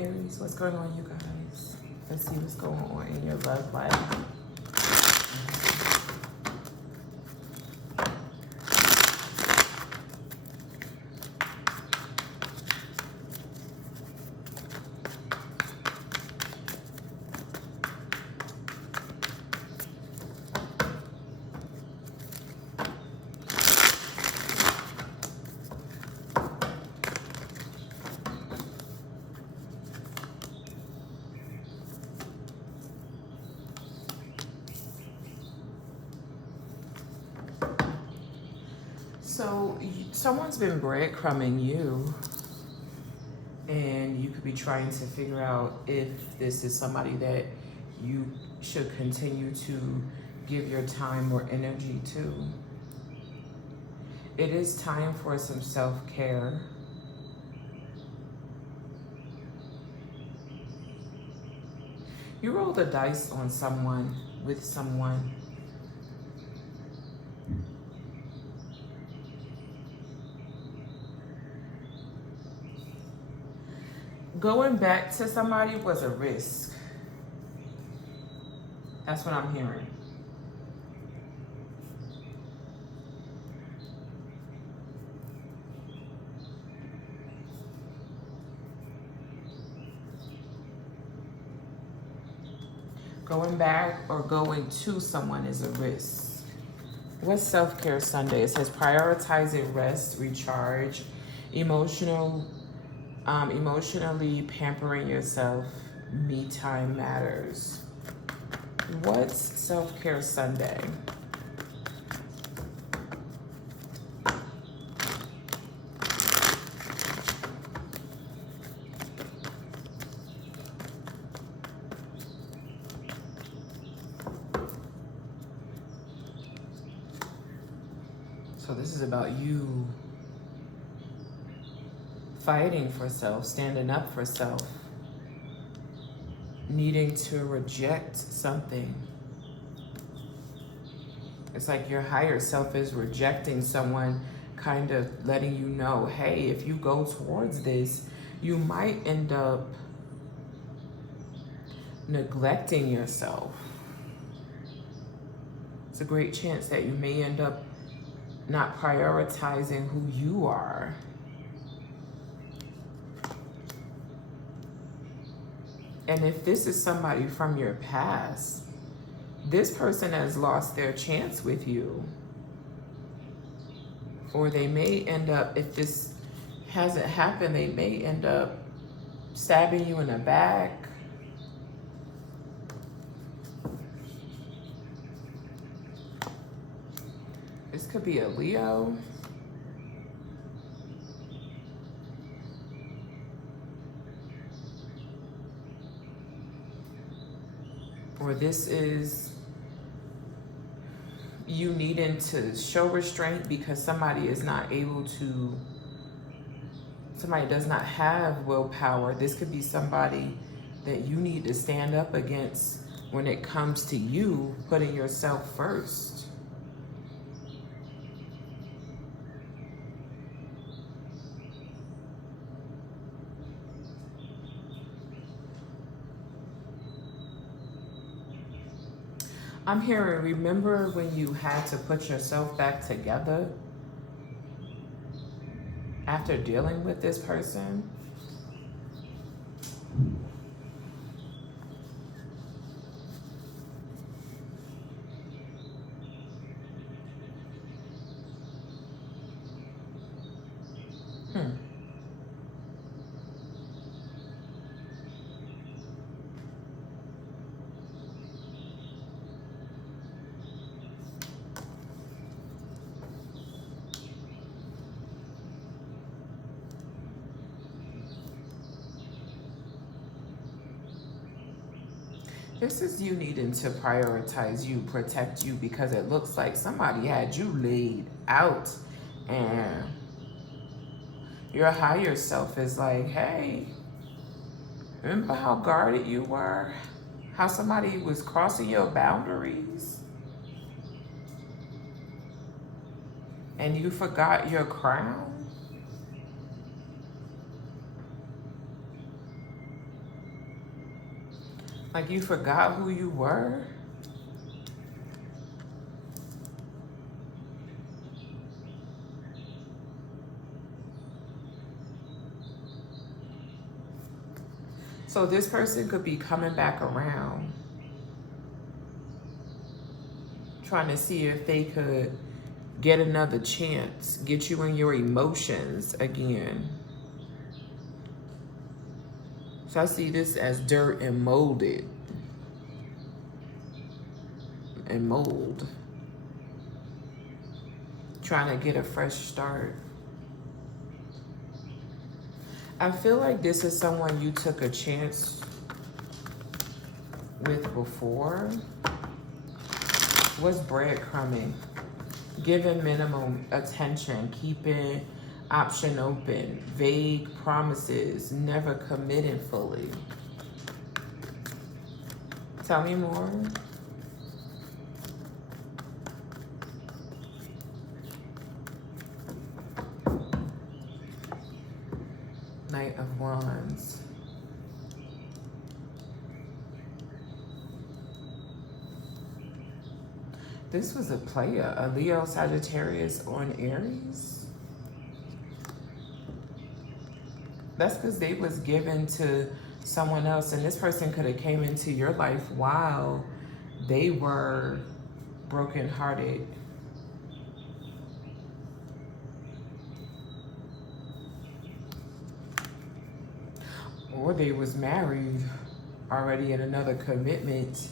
Aries. What's going on, you guys? Let's see what's going on in your love life. So someone's been breadcrumbing you, and you could be trying to figure out if this is somebody that you should continue to give your time or energy to. It is time for some self-care. You roll the dice on someone, with someone. Going back to somebody was a risk. That's what I'm hearing. Going back or going to someone is a risk. What's Self-Care Sunday? It says prioritizing rest, recharge, emotionally pampering yourself, me time matters. What's Self-Care Sunday? So this is about you fighting for self, standing up for self, needing to reject something. It's like your higher self is rejecting someone, kind of letting you know, hey, if you go towards this, you might end up neglecting yourself. It's a great chance that you may end up not prioritizing who you are. And if this is somebody from your past, this person has lost their chance with you. Or they may end up, if this hasn't happened, they may end up stabbing you in the back. This could be a Leo. Or this is you needing to show restraint because somebody is not able to, somebody does not have willpower. This could be somebody that you need to stand up against when it comes to you putting yourself first. I'm hearing, remember when you had to put yourself back together after dealing with this person? This is you needing to prioritize you, protect you, because it looks like somebody had you laid out and your higher self is like, hey, remember how guarded you were? How somebody was crossing your boundaries? And you forgot your crown? Like you forgot who you were. So this person could be coming back around, trying to see if they could get another chance, get you in your emotions again. So I see this as dirt and molded. And mold. Trying to get a fresh start. I feel like this is someone you took a chance with before. What's breadcrumbing? Giving minimum attention, keeping option open, vague promises, never committing fully. Tell me more. Knight of Wands. This was a player, a Leo, Sagittarius, or an Aries. That's because they was given to someone else, and this person could have came into your life while they were brokenhearted. Or they was married, already in another commitment.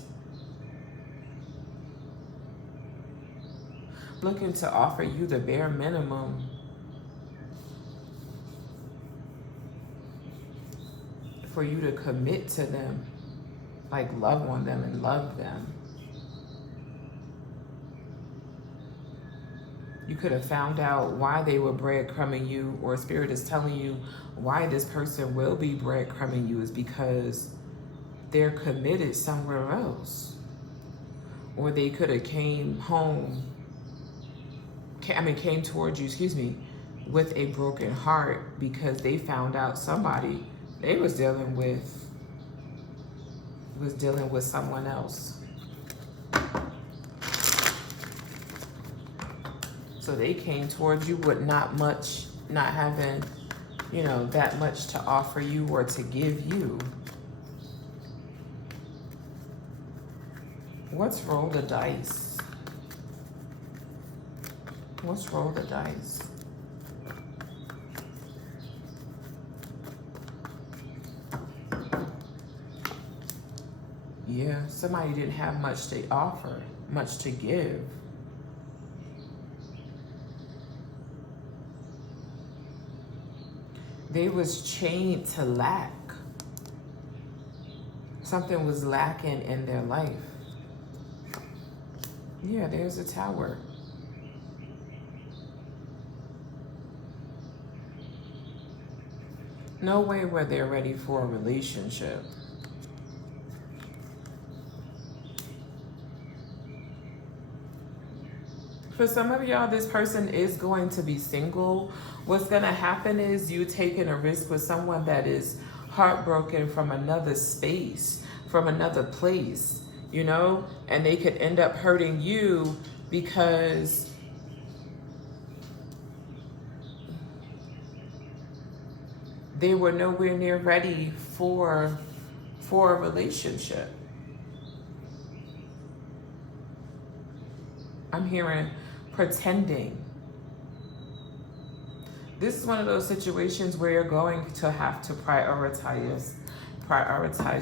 Looking to offer you the bare minimum. For you to commit to them. Like love on them and love them. You could have found out why they were breadcrumbing you, or Spirit is telling you why this person will be breadcrumbing you is because they're committed somewhere else. Or they could have came towards you, with a broken heart because they found out somebody they was dealing with someone else. So they came towards you with not having, that much to offer you or to give you. Let's roll the dice. Let's roll the dice. Yeah, somebody didn't have much to offer, much to give. They was chained to lack. Something was lacking in their life. Yeah, there's a Tower. No way were they ready for a relationship. For some of y'all, this person is going to be single. What's going to happen is you taking a risk with someone that is heartbroken from another space, from another place, and they could end up hurting you because they were nowhere near ready for a relationship. I'm hearing pretending. This is one of those situations where you're going to have to prioritize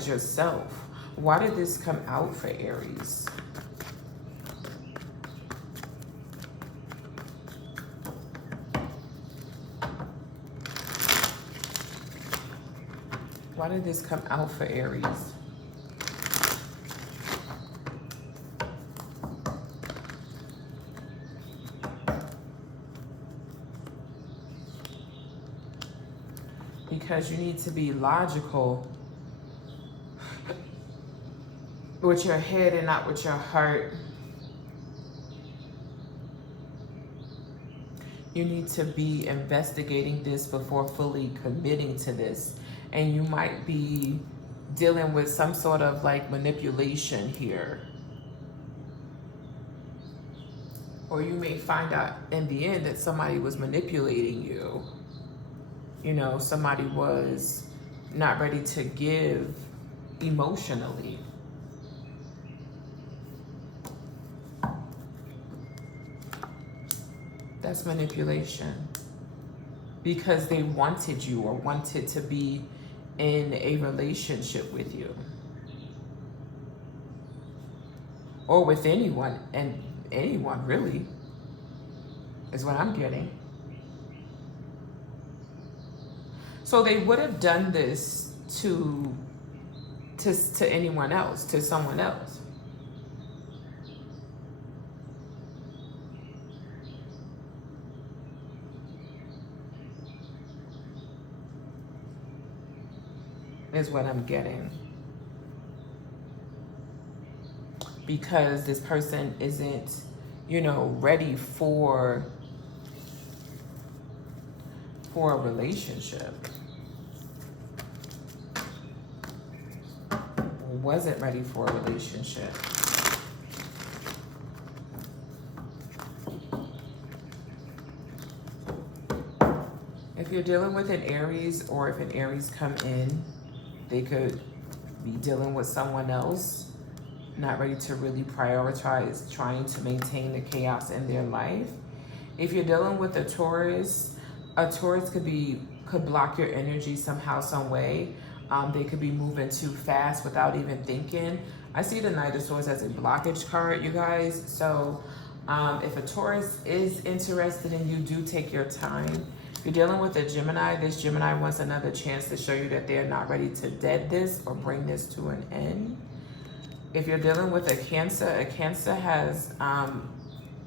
yourself. Why did this come out for Aries? Why did this come out for Aries? Because you need to be logical with your head and not with your heart. You need to be investigating this before fully committing to this. And you might be dealing with some sort of like manipulation here. Or you may find out in the end that somebody was manipulating you. You know, somebody was not ready to give emotionally. That's manipulation. Because they wanted you or wanted to be in a relationship with you. Or with anyone, and anyone really, is what I'm getting. So they would have done this to anyone else, to someone else. Is what I'm getting. Because this person isn't, you know, ready for a relationship. Wasn't ready for a relationship. If you're dealing with an Aries, or if an Aries come in, they could be dealing with someone else, not ready to really prioritize trying to maintain the chaos in their life. If you're dealing with a Taurus could block your energy somehow, some way. They could be moving too fast without even thinking. I see the Knight of Swords as a blockage card, you guys. So if a Taurus is interested in you, do take your time. If you're dealing with a Gemini, this Gemini wants another chance to show you that they're not ready to dead this or bring this to an end. If you're dealing with a Cancer has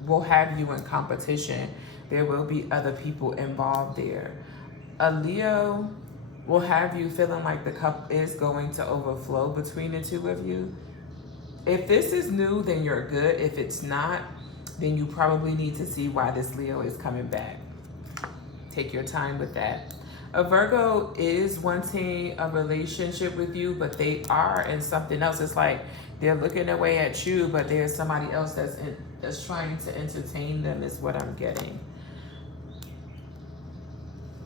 will have you in competition. There will be other people involved there. A Leo will have you feeling like the cup is going to overflow between the two of you. If this is new, then you're good. If it's not, then you probably need to see why this Leo is coming back. Take your time with that. A Virgo is wanting a relationship with you, but they are in something else. It's like they're looking away at you, but there's somebody else that's trying to entertain them, is what I'm getting.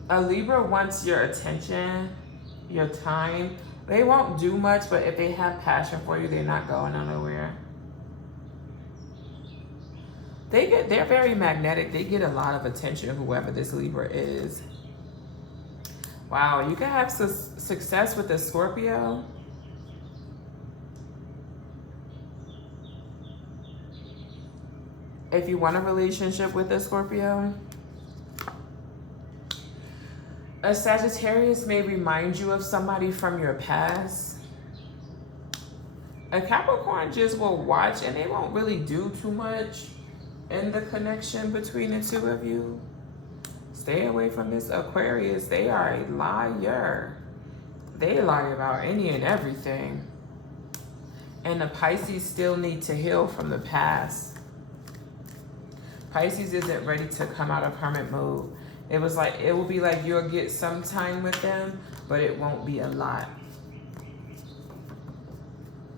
A Libra wants your attention, your time. They won't do much, but if they have passion for you, they're not going nowhere. They're very magnetic. They get a lot of attention, whoever this Libra is. Wow, you can have success with a Scorpio. If you want a relationship with a Scorpio. A Sagittarius may remind you of somebody from your past. A Capricorn just will watch and they won't really do too much in the connection between the two of you. Stay away from this Aquarius. They are a liar. They lie about any and everything. And the Pisces still need to heal from the past. Pisces isn't ready to come out of hermit mode. It will be like you'll get some time with them, but it won't be a lot.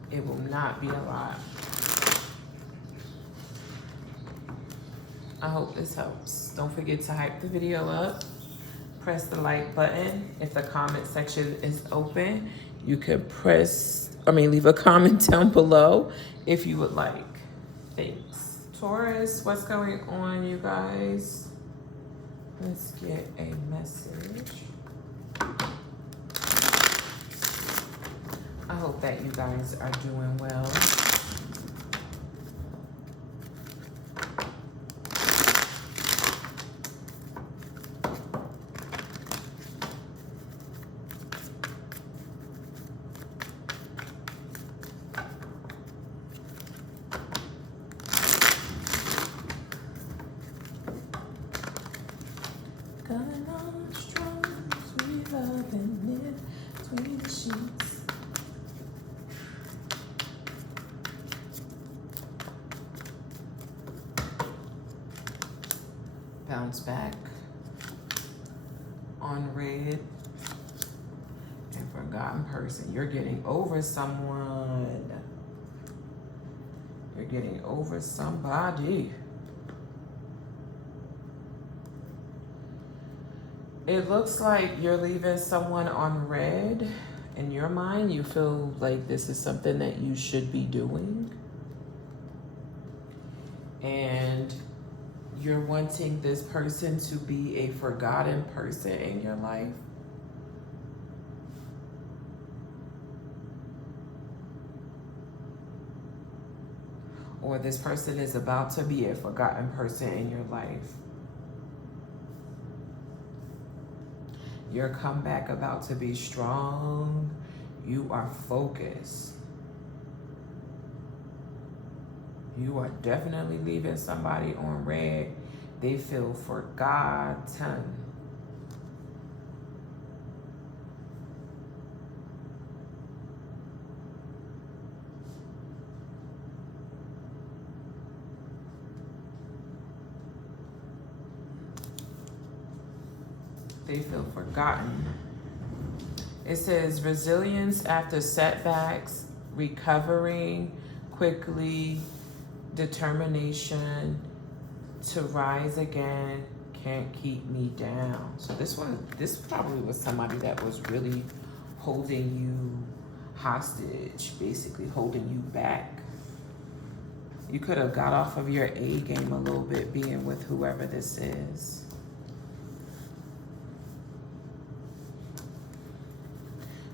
It will not be a lot. I hope this helps. Don't forget to hype the video up. Press the like button. If the comment section is open, you could leave a comment down below if you would like. Thanks. Taurus, what's going on, you guys? Let's get a message. I hope that you guys are doing well. Bounce back on red and Virgo. forgotten person. You're getting over someone. You're getting over somebody. It looks like you're leaving someone on red. In your mind, you feel like this is something that you should be doing. And you're wanting this person to be a forgotten person in your life. Or this person is about to be a forgotten person in your life. Your comeback about to be strong. You are focused. You are definitely leaving somebody on red. They feel forgotten. They feel forgotten. It says resilience after setbacks, recovering quickly, determination to rise again, can't keep me down. So this probably was somebody that was really holding you hostage, basically holding you back. You could have got off of your A game a little bit being with whoever this is.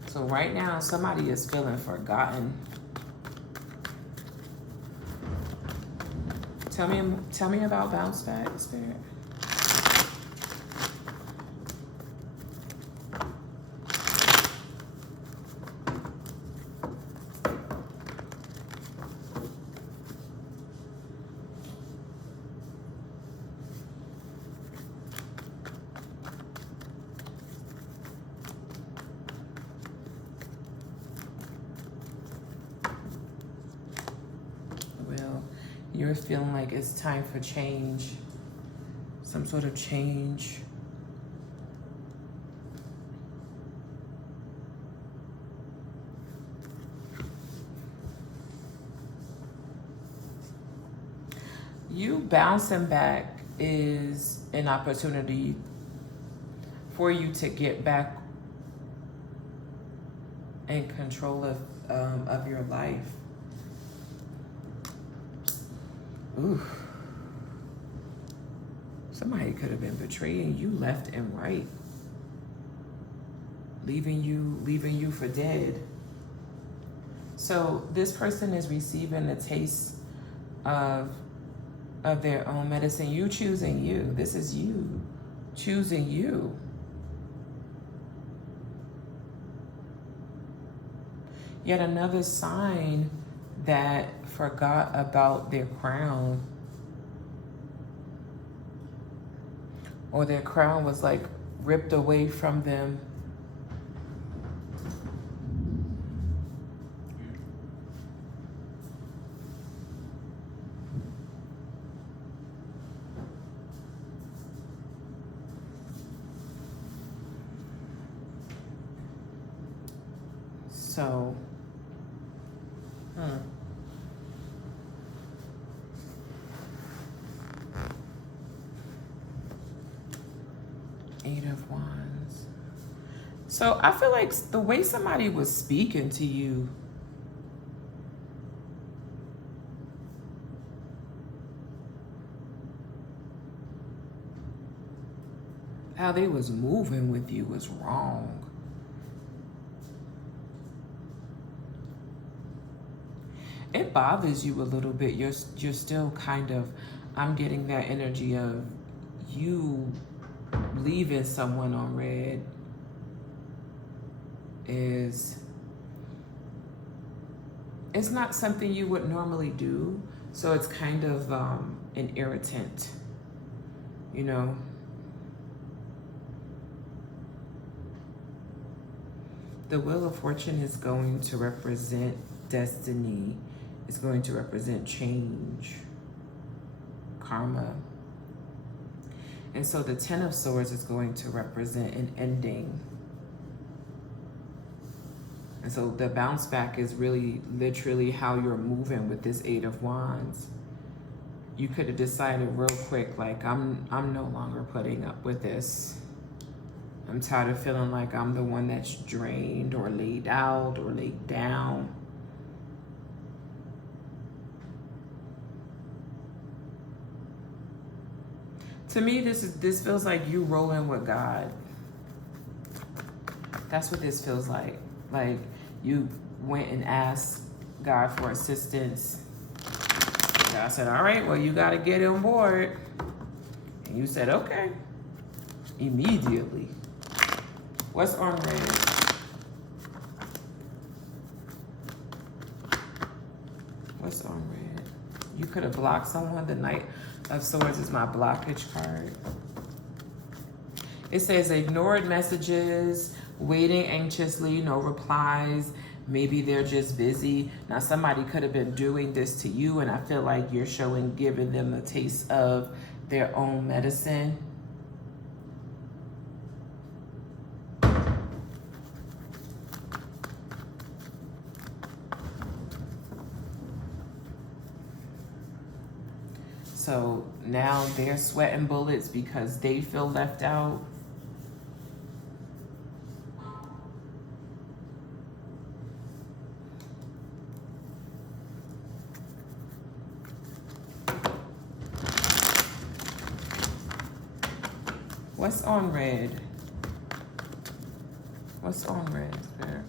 So right now, somebody is feeling forgotten. Tell me about bounce back, Spirit. You're feeling like it's time for change, some sort of change. You bouncing back is an opportunity for you to get back in control of your life. Ooh. Somebody could have been betraying you left and right. Leaving you for dead. So this person is receiving a taste of their own medicine. You choosing you. This is you choosing you. Yet another sign that forgot about their crown, or their crown was like ripped away from them. So, 8 of Wands. So I feel like the way somebody was speaking to you, how they was moving with you was wrong. It bothers you a little bit. You're still kind of, I'm getting that energy of you leaving someone on red is, it's not something you would normally do. So it's kind of an irritant, you know. The Wheel of Fortune is going to represent destiny. It's going to represent change, karma. And so the 10 of Swords is going to represent an ending. And so the bounce back is really literally how you're moving with this Eight of Wands. You could have decided real quick, like, I'm no longer putting up with this. I'm tired of feeling like I'm the one that's drained or laid out or laid down. To me, this feels like you rolling with God. That's what this feels like. Like you went and asked God for assistance. God said, all right, well, you got to get on board. And you said, okay. Immediately. What's on red? What's on red? You could have blocked someone. The Knight of Swords is my blockage card. It says ignored messages, waiting anxiously, no replies. Maybe they're just busy. Now, somebody could have been doing this to you, and I feel like you're giving them a taste of their own medicine. So now they're sweating bullets because they feel left out. What's on red? What's on red, Spirit?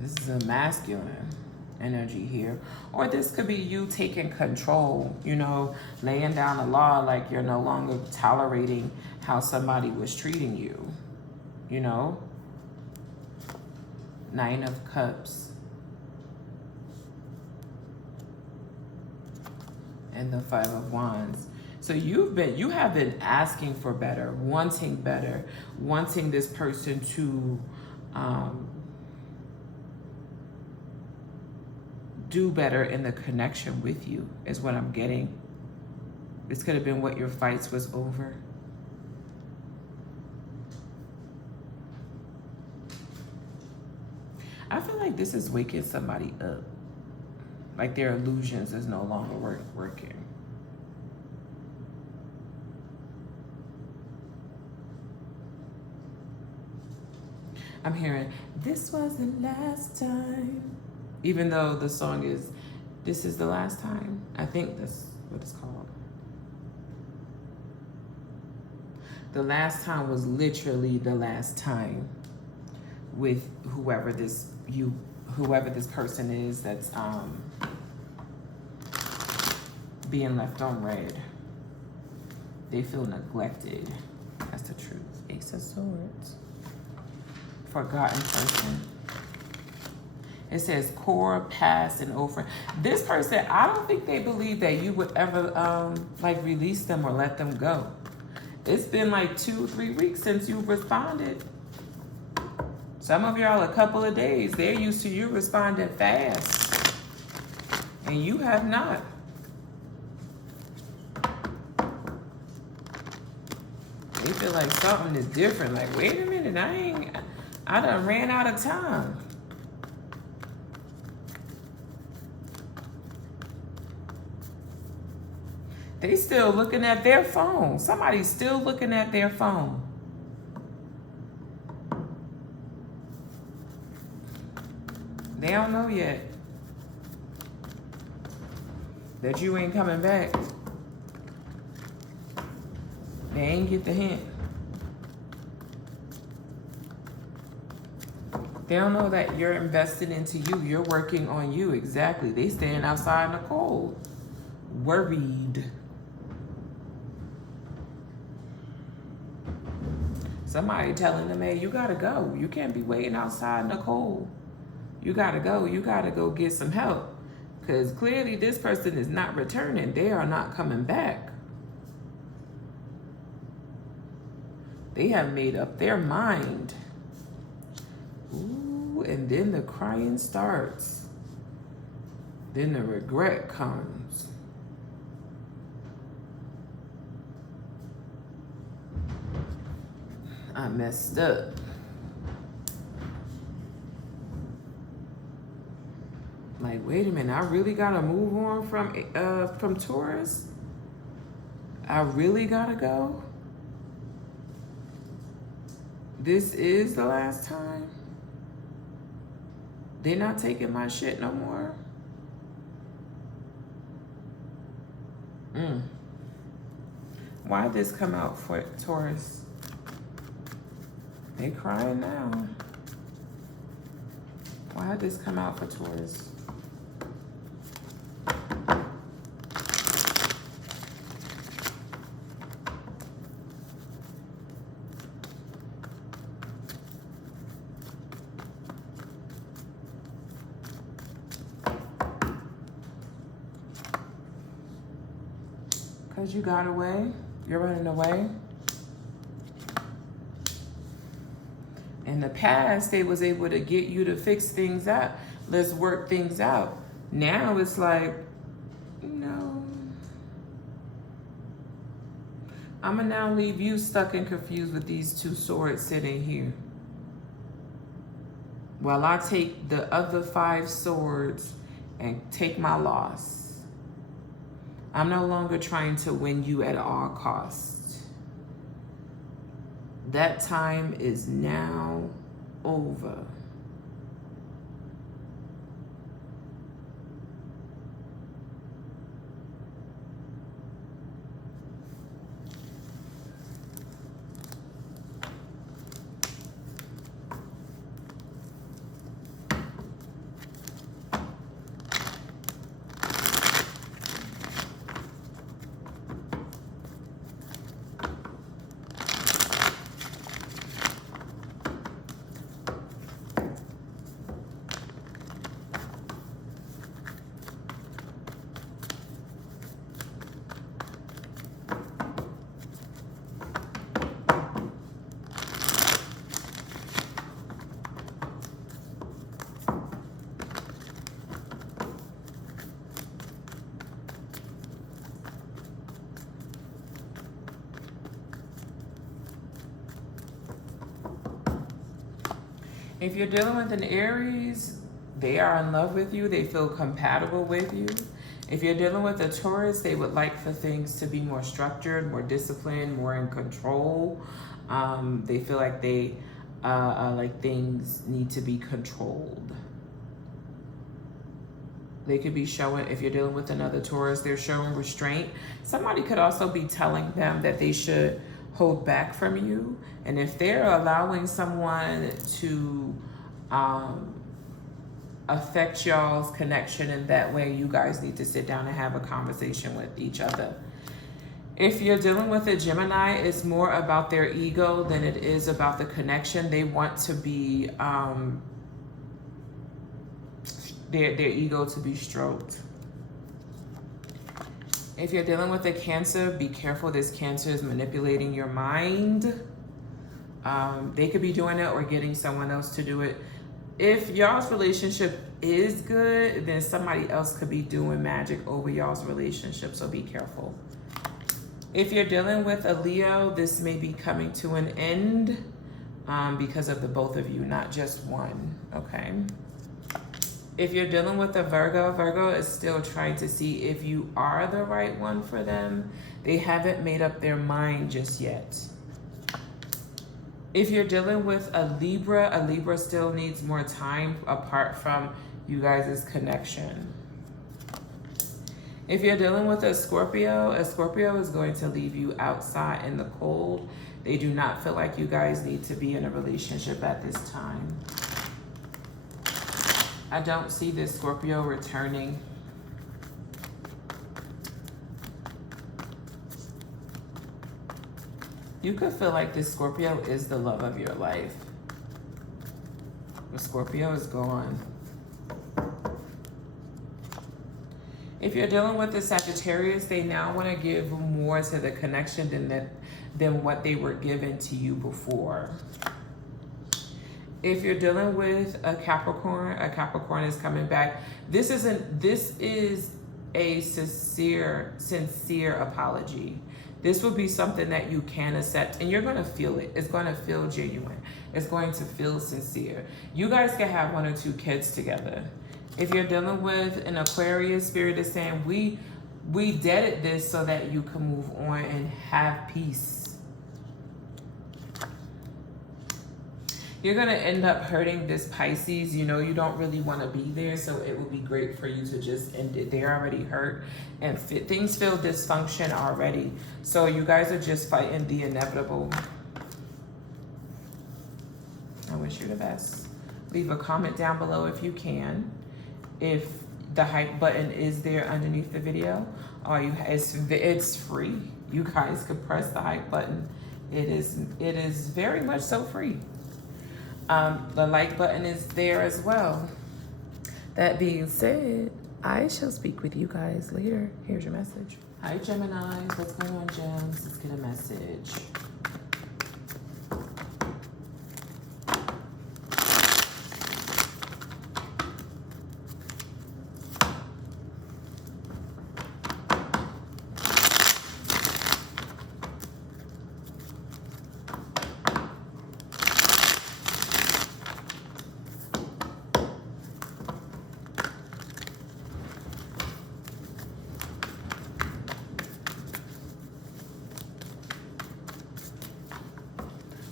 This is a masculine energy here. Or this could be you taking control, you know, laying down a law like you're no longer tolerating how somebody was treating you, you know? Nine of Cups. And the Five of Wands. So you have been asking for better, wanting this person to do better in the connection with you, is what I'm getting. This could have been what your fights was over. I feel like this is waking somebody up. Like their illusions is no longer working. I'm hearing, this was the last time. Even though the song is, this is the last time. I think that's what it's called. The last time was literally the last time with whoever this person is that's being left on red. They feel neglected. That's the truth. Ace of Swords. Forgotten person. It says core, past, and over. This person, I don't think they believe that you would ever like release them or let them go. It's been like 2-3 weeks since you responded. Some of y'all a couple of days. They're used to you responding fast. And you have not. They feel like something is different. Like, wait a minute, I done ran out of time. They still looking at their phone. Somebody's still looking at their phone. They don't know yet that you ain't coming back. They ain't get the hint. They don't know that you're invested into you. You're working on you. Exactly. They staying outside in the cold. Worried. Somebody telling them, hey, you gotta go. You can't be waiting outside in the cold. You gotta go. You gotta go get some help. Because clearly this person is not returning. They are not coming back. They have made up their mind. Ooh. Ooh, and then the crying starts. Then the regret comes. I messed up. Like, wait a minute, I really gotta move on from Taurus? I really gotta go? This is the last time? They're not taking my shit no more? Why'd this come out for Taurus? They crying now. Why'd this come out for Taurus? Because you got away. You're running away. In the past, they was able to get you to fix things out. Let's work things out. Now it's like, no. I'm gonna now leave you stuck and confused with these two swords sitting here. While I take the other 5 swords and take my loss. I'm no longer trying to win you at all costs. That time is now over. If you're dealing with an Aries, they are in love with you. They feel compatible with you. If you're dealing with a Taurus, they would like for things to be more structured, more disciplined, more in control. They feel like like things need to be controlled. They could be showing, if you're dealing with another Taurus, they're showing restraint. Somebody could also be telling them that they should hold back from you. And if they're allowing someone to affect y'all's connection in that way, you guys need to sit down and have a conversation with each other. If you're dealing with a Gemini, it's more about their ego than it is about the connection. They want to be, their ego to be stroked. If you're dealing with a Cancer, be careful. This Cancer is manipulating your mind. They could be doing it or getting someone else to do it. If y'all's relationship is good, then somebody else could be doing magic over y'all's relationship, so be careful. If you're dealing with a Leo, this may be coming to an end because of the both of you, not just one, okay? If you're dealing with a Virgo, Virgo is still trying to see if you are the right one for them. They haven't made up their mind just yet. If you're dealing with a Libra still needs more time apart from you guys' connection. If you're dealing with a Scorpio is going to leave you outside in the cold. They do not feel like you guys need to be in a relationship at this time. I don't see this Scorpio returning. You could feel like this Scorpio is the love of your life. The Scorpio is gone. If you're dealing with the Sagittarius, they now want to give more to the connection than what they were given to you before. If you're dealing with a Capricorn is coming back. This is a sincere apology. This will be something that you can accept, and you're going to feel it. It's going to feel genuine. It's going to feel sincere. You guys can have 1 or 2 kids together. If you're dealing with an Aquarius, Spirit is saying, we did this so that you can move on and have peace. You're going to end up hurting this Pisces. You know, you don't really want to be there, so it would be great for you to just end it. They're already hurt, and things feel dysfunction already. So you guys are just fighting the inevitable. I wish you the best. Leave a comment down below if you can. If the hype button is there underneath the video, or it's free. You guys could press the hype button. It is very much so free. The like button is there as well. That being said, I shall speak with you guys later. Here's your message. Hi, Geminis. What's going on, Gems? Let's get a message.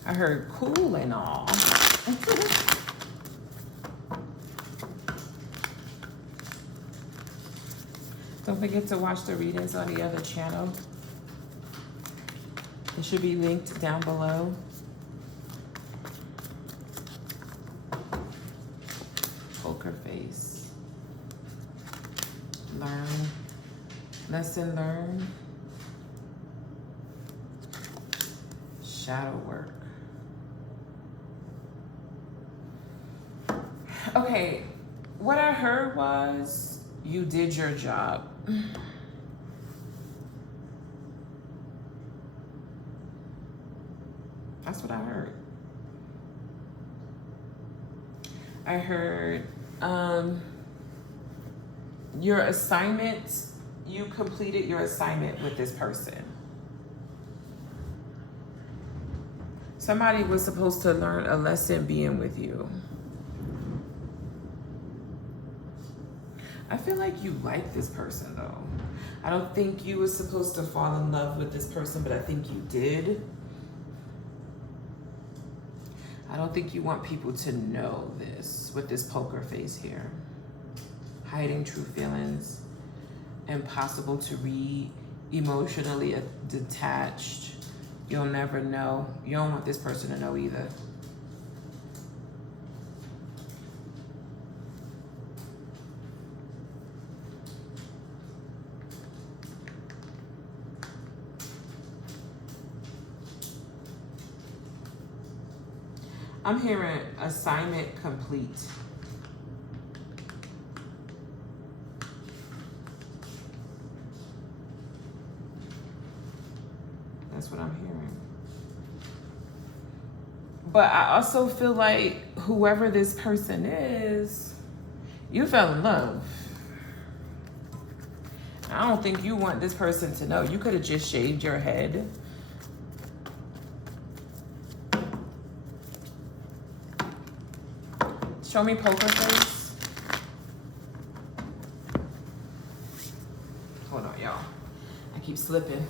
I heard cool and all. Don't forget to watch the readings on the other channel. It should be linked down below. Poker face. Learn. Lesson learned. Shadow work. Okay, what I heard was you did your job. That's what I heard. I heard your assignment, you completed your assignment with this person. Somebody was supposed to learn a lesson being with you. I feel like you like this person though. I don't think you were supposed to fall in love with this person, but I think you did. I don't think you want people to know this with this poker face here. Hiding true feelings, impossible to read, emotionally detached. You'll never know. You don't want this person to know either. I'm hearing assignment complete. That's what I'm hearing. But I also feel like whoever this person is, you fell in love. I don't think you want this person to know. You could have just shaved your head. Show me poker face. Hold on, y'all. I keep slipping.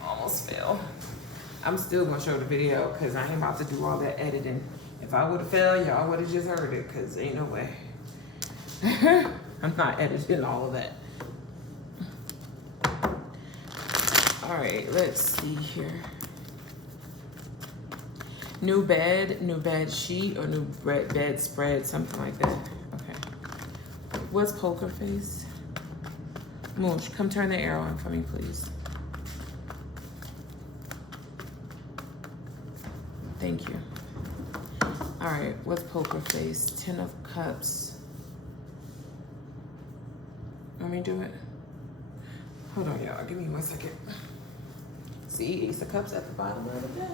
Almost fell. I'm still gonna show the video because I ain't about to do all that editing. If I would have fell, y'all would have just heard it because ain't no way. I'm not editing all of that. All right, let's see here. New bed sheet, or new bed spread, something like that. Okay. What's poker face? Mooch, come turn the arrow on for me, please. Thank you. All right, what's poker face? 10 of Cups. Let me do it. Hold on, y'all. Give me 1 second. See, Ace of Cups at the bottom of the deck.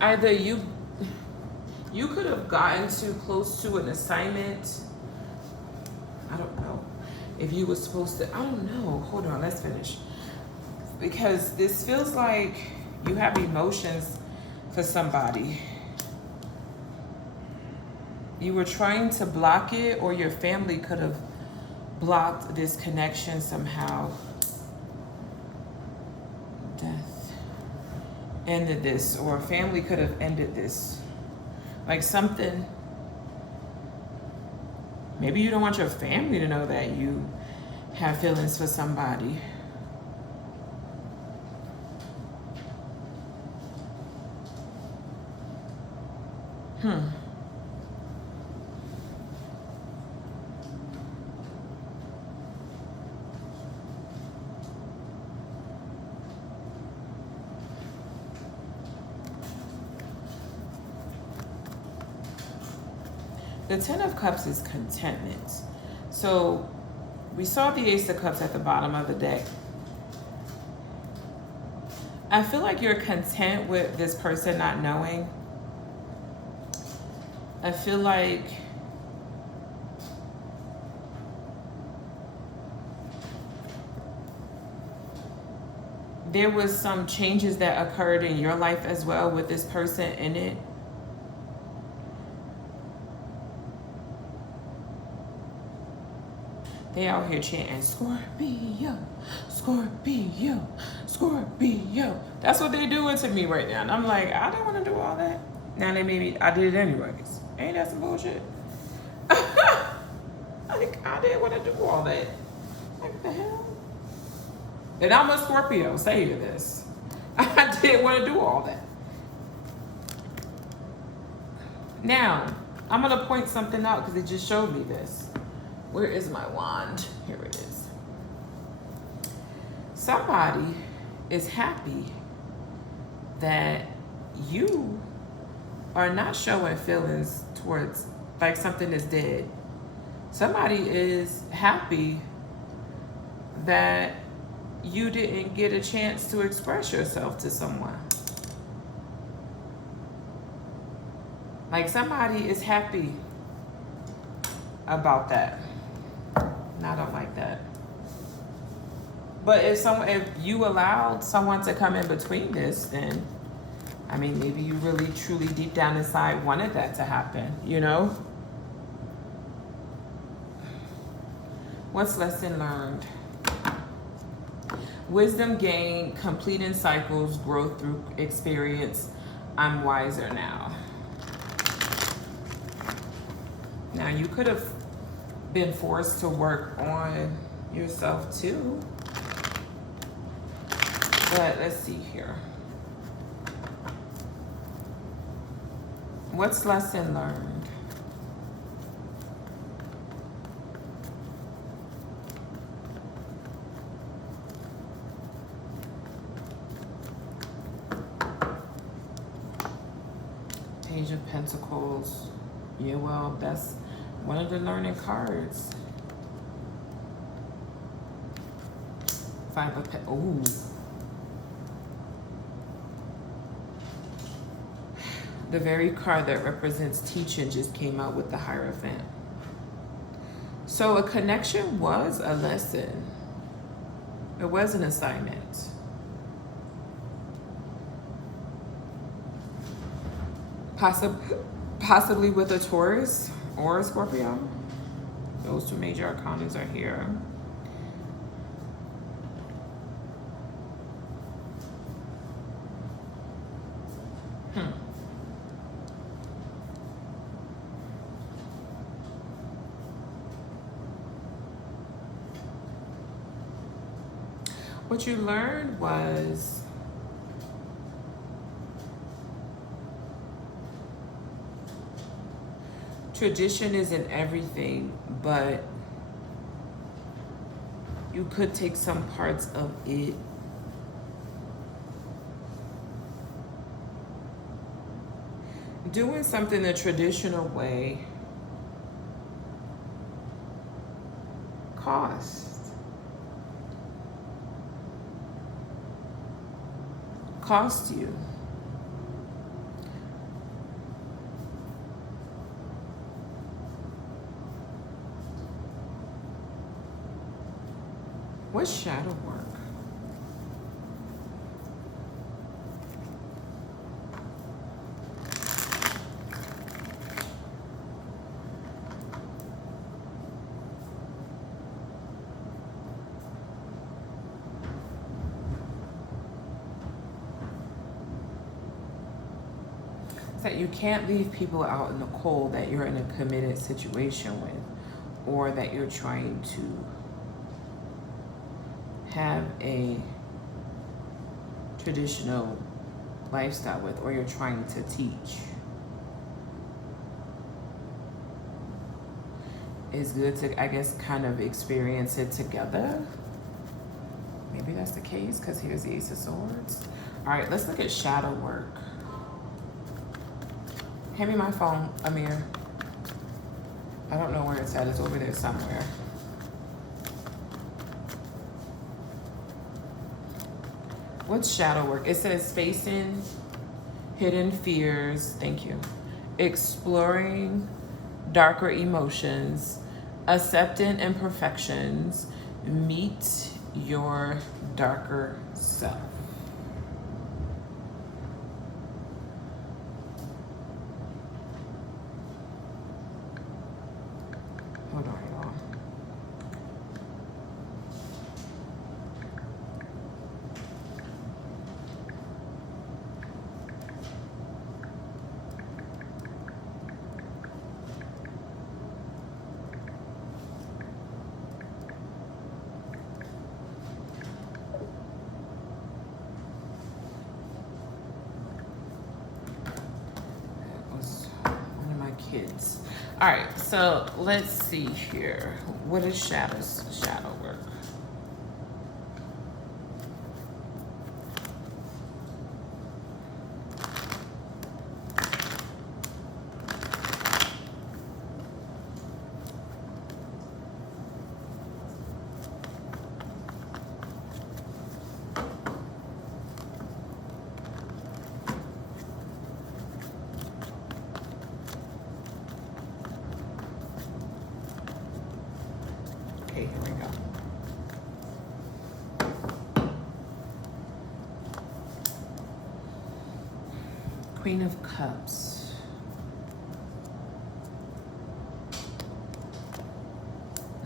Either you could have gotten too close to an assignment. I don't know if you were supposed to. I don't know. Hold on, let's finish. Because this feels like you have emotions for somebody. You were trying to block it, or your family could have blocked this connection somehow. Death ended this, or family could have ended this. Like something, maybe you don't want your family to know that you have feelings for somebody. The Ten of Cups is contentment. So we saw the Ace of Cups at the bottom of the deck. I feel like you're content with this person not knowing. I feel like there was some changes that occurred in your life as well with this person in it. They out here chanting, Scorpio, Scorpio, Scorpio. That's what they doing to me right now. And I'm like, I don't want to do all that. Now they made me, I did it anyways. Ain't that some bullshit? Like, I didn't want to do all that. Like, what the hell? And I'm a Scorpio, say this. I didn't want to do all that. Now, I'm going to point something out because it just showed me this. Where is my wand? Here it is. Somebody is happy that you are not showing feelings towards, like, something is dead. Somebody is happy that you didn't get a chance to express yourself to someone. Like, somebody is happy about that. I don't like that. But if you allowed someone to come in between this, then I mean, maybe you really truly deep down inside wanted that to happen, you know? What's lesson learned? Wisdom gained, completing cycles, growth through experience. I'm wiser now. Now you could have been forced to work on yourself too. But let's see here. What's lesson learned? Page of Pentacles. Yeah, well, that's one of the learning cards. Five of Pentacles. Ooh. The very card that represents teaching just came out with the Hierophant. So a connection was a lesson. It was an assignment. Possibly with a Taurus or a Scorpio. Those two major arcanas are here. What you learned was tradition isn't everything, but you could take some parts of it doing something the traditional way cost you. What's shadow work? That you can't leave people out in the cold that you're in a committed situation with, or that you're trying to have a traditional lifestyle with, or you're trying to teach. It's good to, I guess, kind of experience it together. Maybe that's the case, because here's the Ace of Swords. All right, let's look at shadow work. Hand me my phone, Amir. I don't know where it's at. It's over there somewhere. What's shadow work? It says facing hidden fears. Thank you. Exploring darker emotions. Accepting imperfections. Meet your darker self. Hold on, y'all. That was one of my kids. All right, so let's see here. What is shadow work? Okay, here we go. Queen of Cups.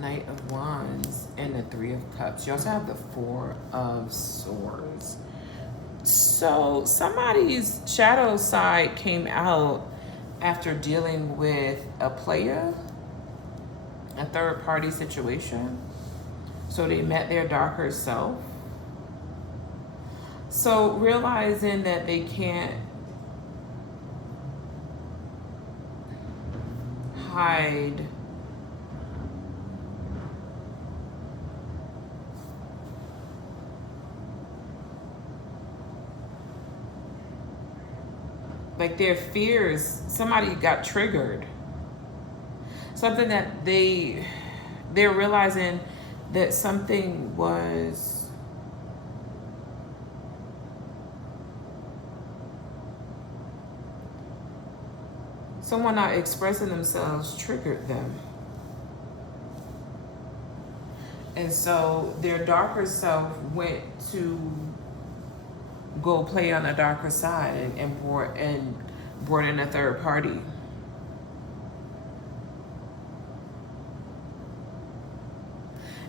Knight of Wands and the Three of Cups. You also have the Four of Swords. So somebody's shadow side came out after dealing with a player, a third party situation. So they met their darker self. So realizing that they can't hide like their fears, somebody got triggered. Something that they're realizing that something was someone not expressing themselves triggered them. And so their darker self went to go play on the darker side and brought in a third party.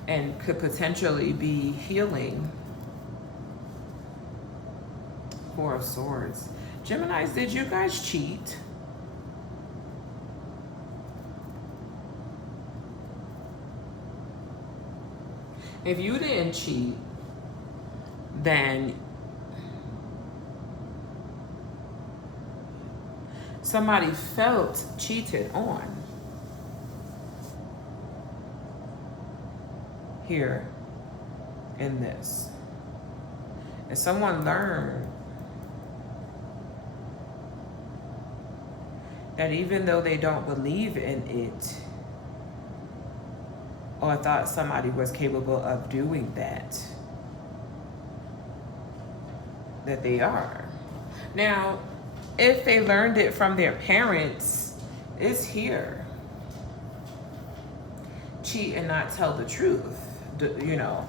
And could potentially be healing. Four of Swords. Geminis, did you guys cheat? If you didn't cheat, then somebody felt cheated on. Here in this. And someone learned that even though they don't believe in it, or thought somebody was capable of doing that they are. Now, if they learned it from their parents, it's here. Cheat and not tell the truth, you know.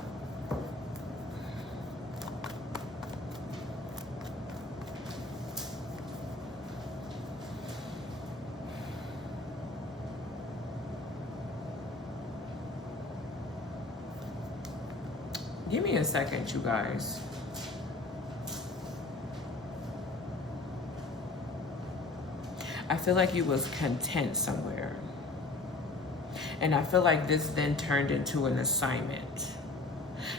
Give me a second, you guys. I feel like you was content somewhere. And I feel like this then turned into an assignment.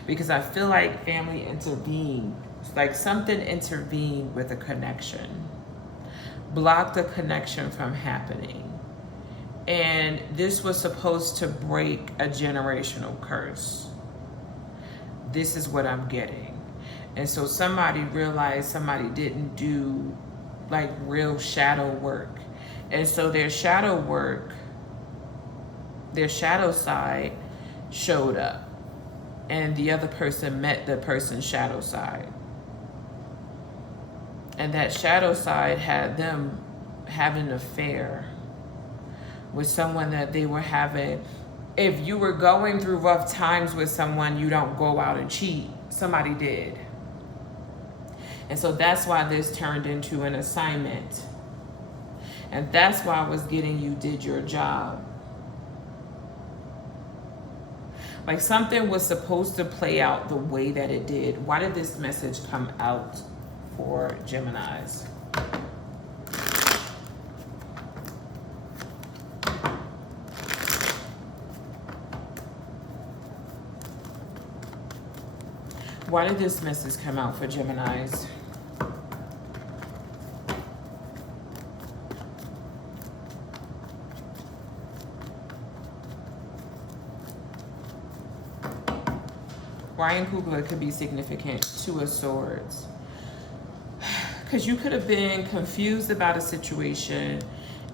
Because I feel like family intervened. Like something intervened with a connection. Blocked the connection from happening. And this was supposed to break a generational curse. This is what I'm getting. And so somebody realized somebody didn't do like real shadow work. And so their shadow work, their shadow side showed up. And the other person met the person's shadow side. And that shadow side had them having an affair with someone that they were having. If you were going through rough times with someone, you don't go out and cheat. Somebody did. And so that's why this turned into an assignment. And that's why I was getting you did your job. Like something was supposed to play out the way that it did. Why did this message come out for Geminis? Why did this message come out for Geminis? Ryan Coogler could be significant. Two of Swords. Because you could have been confused about a situation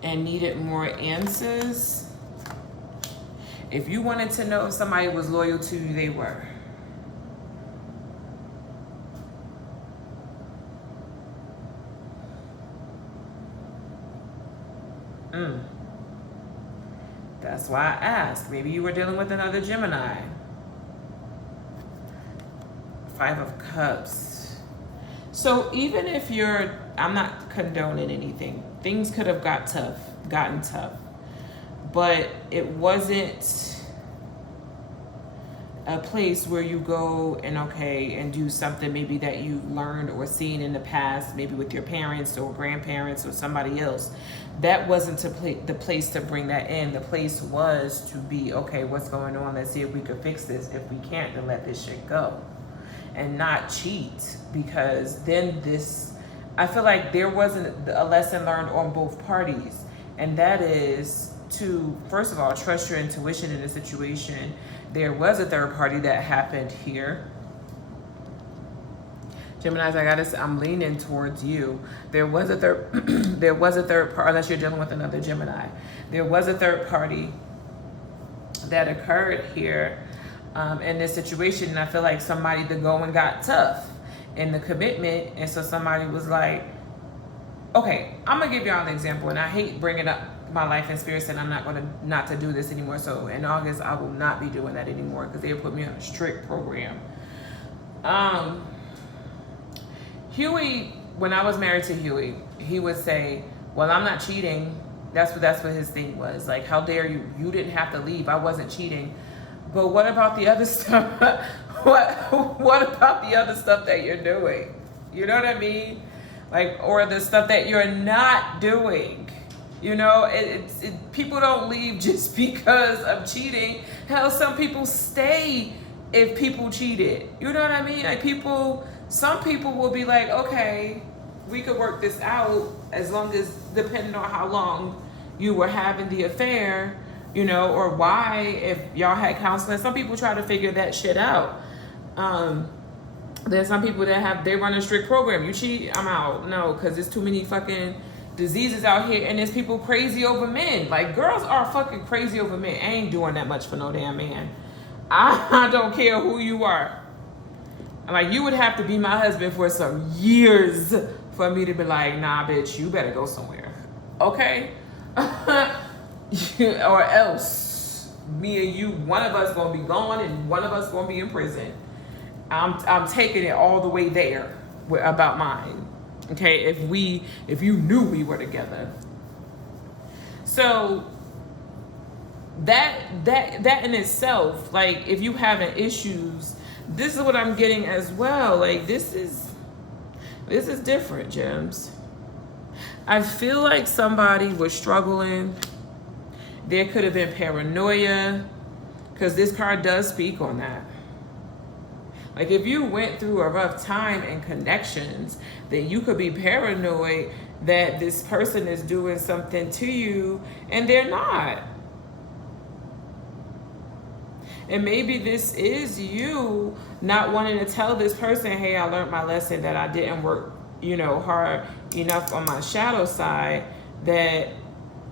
and needed more answers. If you wanted to know if somebody was loyal to you, they were. That's why I asked. Maybe you were dealing with another Gemini. Five of Cups. So even if you're, I'm not condoning anything. Things could have gotten tough. But it wasn't a place where you go and do something maybe that you learned or seen in the past, maybe with your parents or grandparents or somebody else. That wasn't the place to bring that in. The place was to be, okay, what's going on? Let's see if we can fix this. If we can't, then let this shit go. And not cheat, because then I feel like there wasn't a lesson learned on both parties. And that is to, first of all, trust your intuition in a situation. There was a third party that happened here. Geminis, I'm leaning towards you. There was a third party, unless you're dealing with another Gemini. There was a third party that occurred here in this situation. And I feel like the going got tough in the commitment. And so somebody was like, okay, I'm gonna give y'all an example. And I hate bringing up my life in spirit, and I'm not to do this anymore. So in August, I will not be doing that anymore because they put me on a strict program. Huey, when I was married to Huey, he would say, well, I'm not cheating. That's what his thing was. Like, how dare you? You didn't have to leave. I wasn't cheating. But what about the other stuff? what about the other stuff that you're doing? You know what I mean? Like, or the stuff that you're not doing. You know, people don't leave just because of cheating. Hell, some people stay if people cheated. You know what I mean? Like some people will be like, okay, we could work this out as long as, depending on how long you were having the affair, you know, or why, if y'all had counseling. Some people try to figure that shit out. There's some people that they run a strict program. You cheat, I'm out. No, because there's too many fucking diseases out here, and there's people crazy over men. Like, girls are fucking crazy over men. I ain't doing that much for no damn man. I don't care who you are. Like, you would have to be my husband for some years for me to be like, nah, bitch, you better go somewhere. Okay? Or else, me and you, one of us gonna be gone and one of us gonna be in prison. I'm taking it all the way there about mine. Okay? If you knew we were together. So that in itself, like, if you having issues, this is what I'm getting as well. Like, this is different, gems. I feel like somebody was struggling. There could have been paranoia, because this card does speak on that. Like, if you went through a rough time in connections, then you could be paranoid that this person is doing something to you and they're not. And maybe this is you not wanting to tell this person, hey, I learned my lesson, that I didn't work, you know, hard enough on my shadow side, that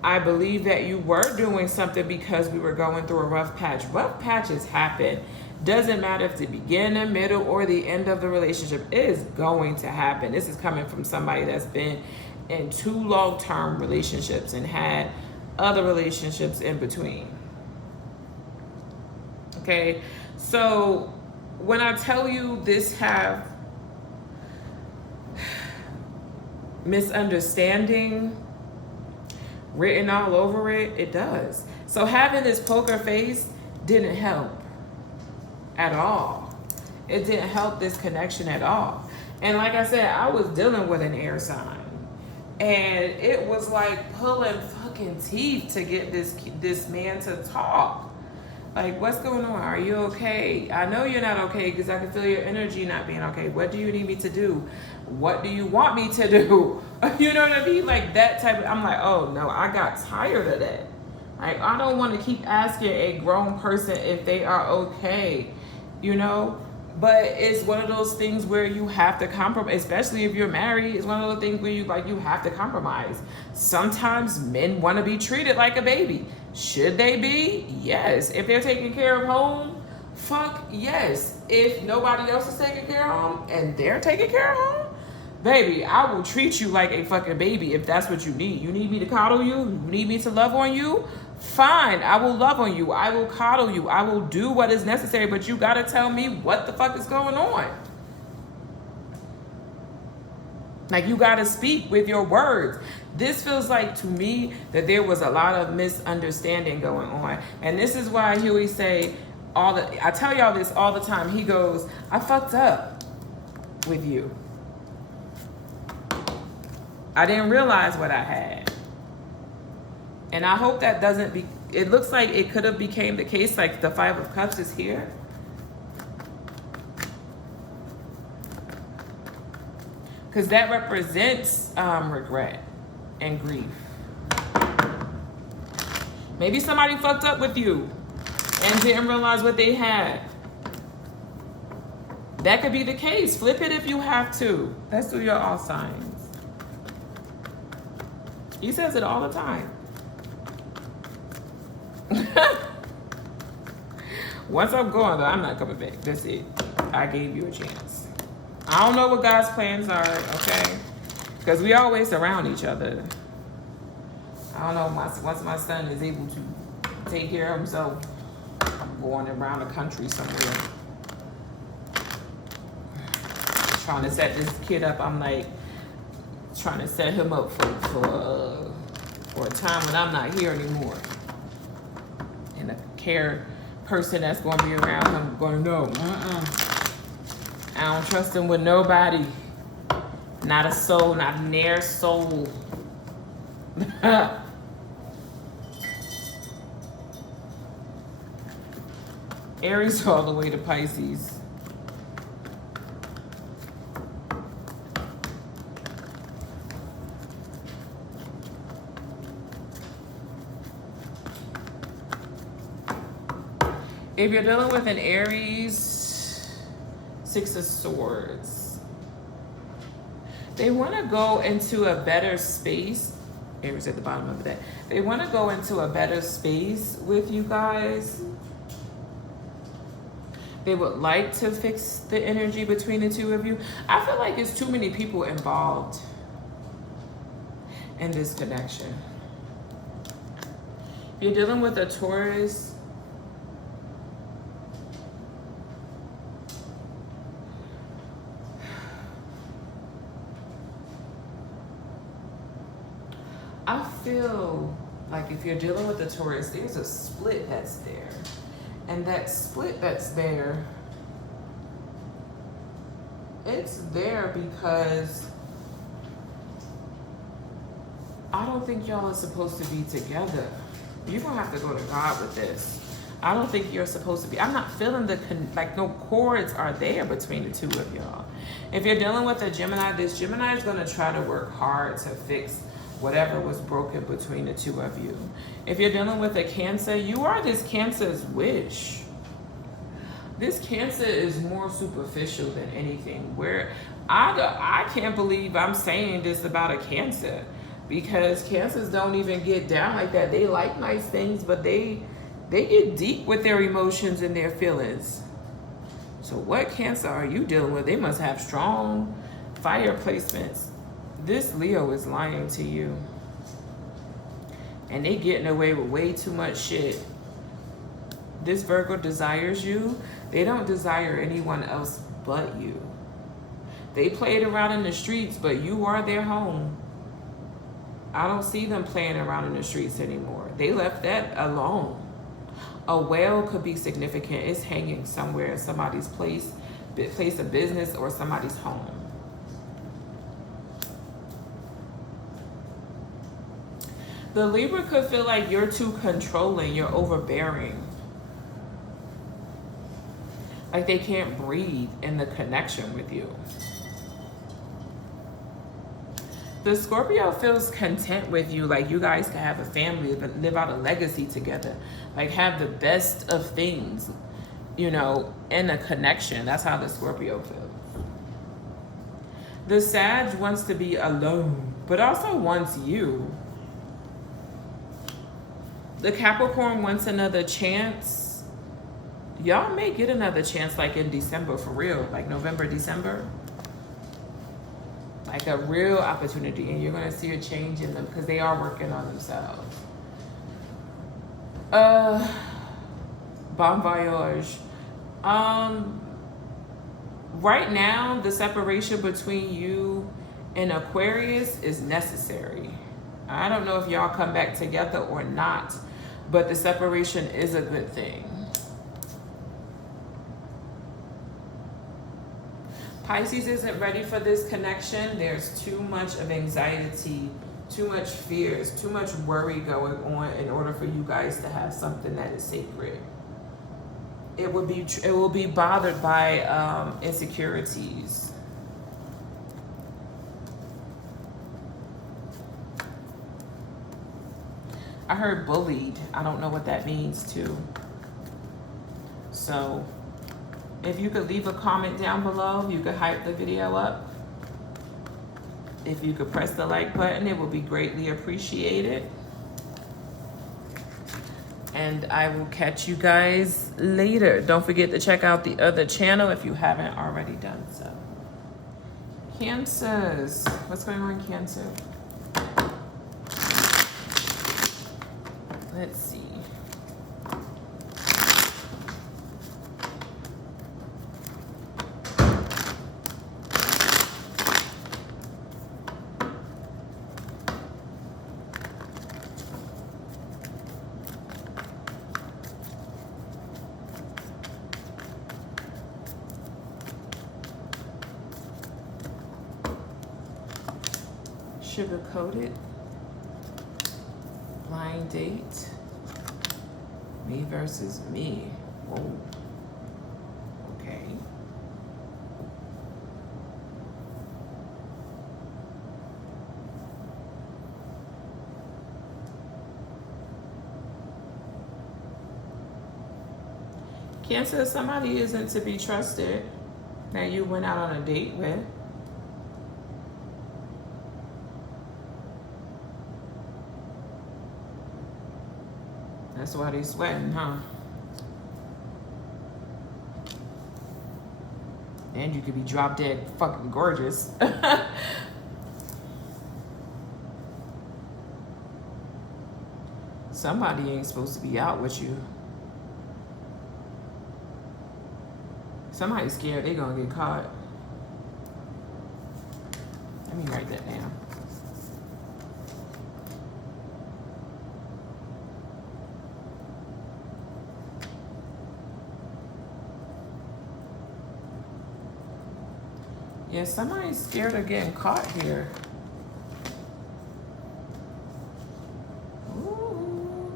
I believe that you were doing something because we were going through a rough patch. Rough patches happen. Doesn't matter if the beginning, middle, or the end of the relationship, it is going to happen. This is coming from somebody that's been in 2 long-term relationships and had other relationships in between. Okay, so when I tell you this have misunderstanding written all over it, it does. So having this poker face didn't help at all. It didn't help this connection at all. And like I said, I was dealing with an air sign, and it was like pulling fucking teeth to get this man to talk. Like, what's going on? Are you okay? I know you're not okay because I can feel your energy not being okay. What do you need me to do? What do you want me to do? You know what I mean? Like that type of, I'm like, oh no, I got tired of that. Like, I don't want to keep asking a grown person if they are okay, you know? But it's one of those things where you have to compromise, especially if you're married. It's one of those things where you have to compromise. Sometimes men want to be treated like a baby. Should they be? Yes. If they're taking care of home, fuck yes. If nobody else is taking care of home and they're taking care of home, baby, I will treat you like a fucking baby if that's what you need. You need me to coddle you? You need me to love on you? Fine, I will love on you. I will coddle you. I will do what is necessary, but you gotta tell me what the fuck is going on. Like, you gotta speak with your words. This feels like to me that there was a lot of misunderstanding going on. And this is why Huey say I tell y'all this all the time. He goes, I fucked up with you. I didn't realize what I had. And I hope that doesn't be, it looks like it could have became the case, like the 5 of Cups is here. Because that represents regret and grief. Maybe somebody fucked up with you and didn't realize what they had. That could be the case. Flip it if you have to. Let's do your all signs. He says it all the time. Once I'm gone, though, I'm not coming back. That's it. I gave you a chance. I don't know what God's plans are, okay? Because we always surround each other. I don't know, once my son is able to take care of himself, I'm going around the country somewhere. Trying to set this kid up, I'm like, trying to set him up for a time when I'm not here anymore. And a care person that's going to be around him going to know, I don't trust him with nobody. Not a soul, not near soul. Aries all the way to Pisces. If you're dealing with an Aries, 6 of Swords, they want to go into a better space. Aries at the bottom of the deck. They want to go into a better space with you guys. They would like to fix the energy between the two of you. I feel like there's too many people involved in this connection. If you're dealing with a Taurus, I feel like if you're dealing with a Taurus, there's a split that's there. And that split that's there It's there because I don't think y'all are supposed to be together. You're gonna have to go to God with this. I don't think you're supposed to be. I'm not feeling like no cords are there between the two of y'all. If you're dealing with a Gemini, this Gemini is gonna try to work hard to fix whatever was broken between the two of you. If you're dealing with a Cancer, you are this Cancer's wish. This Cancer is more superficial than anything. Where I can't believe I'm saying this about a Cancer, because Cancers don't even get down like that. They like nice things, but they get deep with their emotions and their feelings. So what Cancer are you dealing with? They must have strong fire placements. This Leo is lying to you. And they getting away with way too much shit. This Virgo desires you. They don't desire anyone else but you. They played around in the streets, but you are their home. I don't see them playing around in the streets anymore. They left that alone. A whale could be significant. It's hanging somewhere in somebody's place of business, or somebody's home. The Libra could feel like you're too controlling, you're overbearing. Like they can't breathe in the connection with you. The Scorpio feels content with you, like you guys can have a family, but live out a legacy together. Like have the best of things, you know, in a connection. That's how the Scorpio feels. The Sag wants to be alone, but also wants you. The Capricorn wants another chance. Y'all may get another chance like in December, for real, like November, December. Like a real opportunity, and you're gonna see a change in them because they are working on themselves. Bon voyage. Right now, the separation between you and Aquarius is necessary. I don't know if y'all come back together or not, but the separation is a good thing. Pisces isn't ready for this connection. There's too much of anxiety, too much fears, too much worry going on in order for you guys to have something that is sacred. It will be bothered by insecurities. I heard bullied. I don't know what that means too. So if you could leave a comment down below, you could hype the video up. If you could press the like button, it would be greatly appreciated. And I will catch you guys later. Don't forget to check out the other channel if you haven't already done so. Cancers. What's going on, Cancer? Let's see. Sugar-coated. Blind date. Me versus me. Whoa. Okay. Cancer, somebody isn't to be trusted that you went out on a date with. That's why they sweating, huh? And you could be drop dead fucking gorgeous. Somebody ain't supposed to be out with you. Somebody's scared they gonna get caught. Let me write that down. Yeah, somebody's scared of getting caught here. Ooh.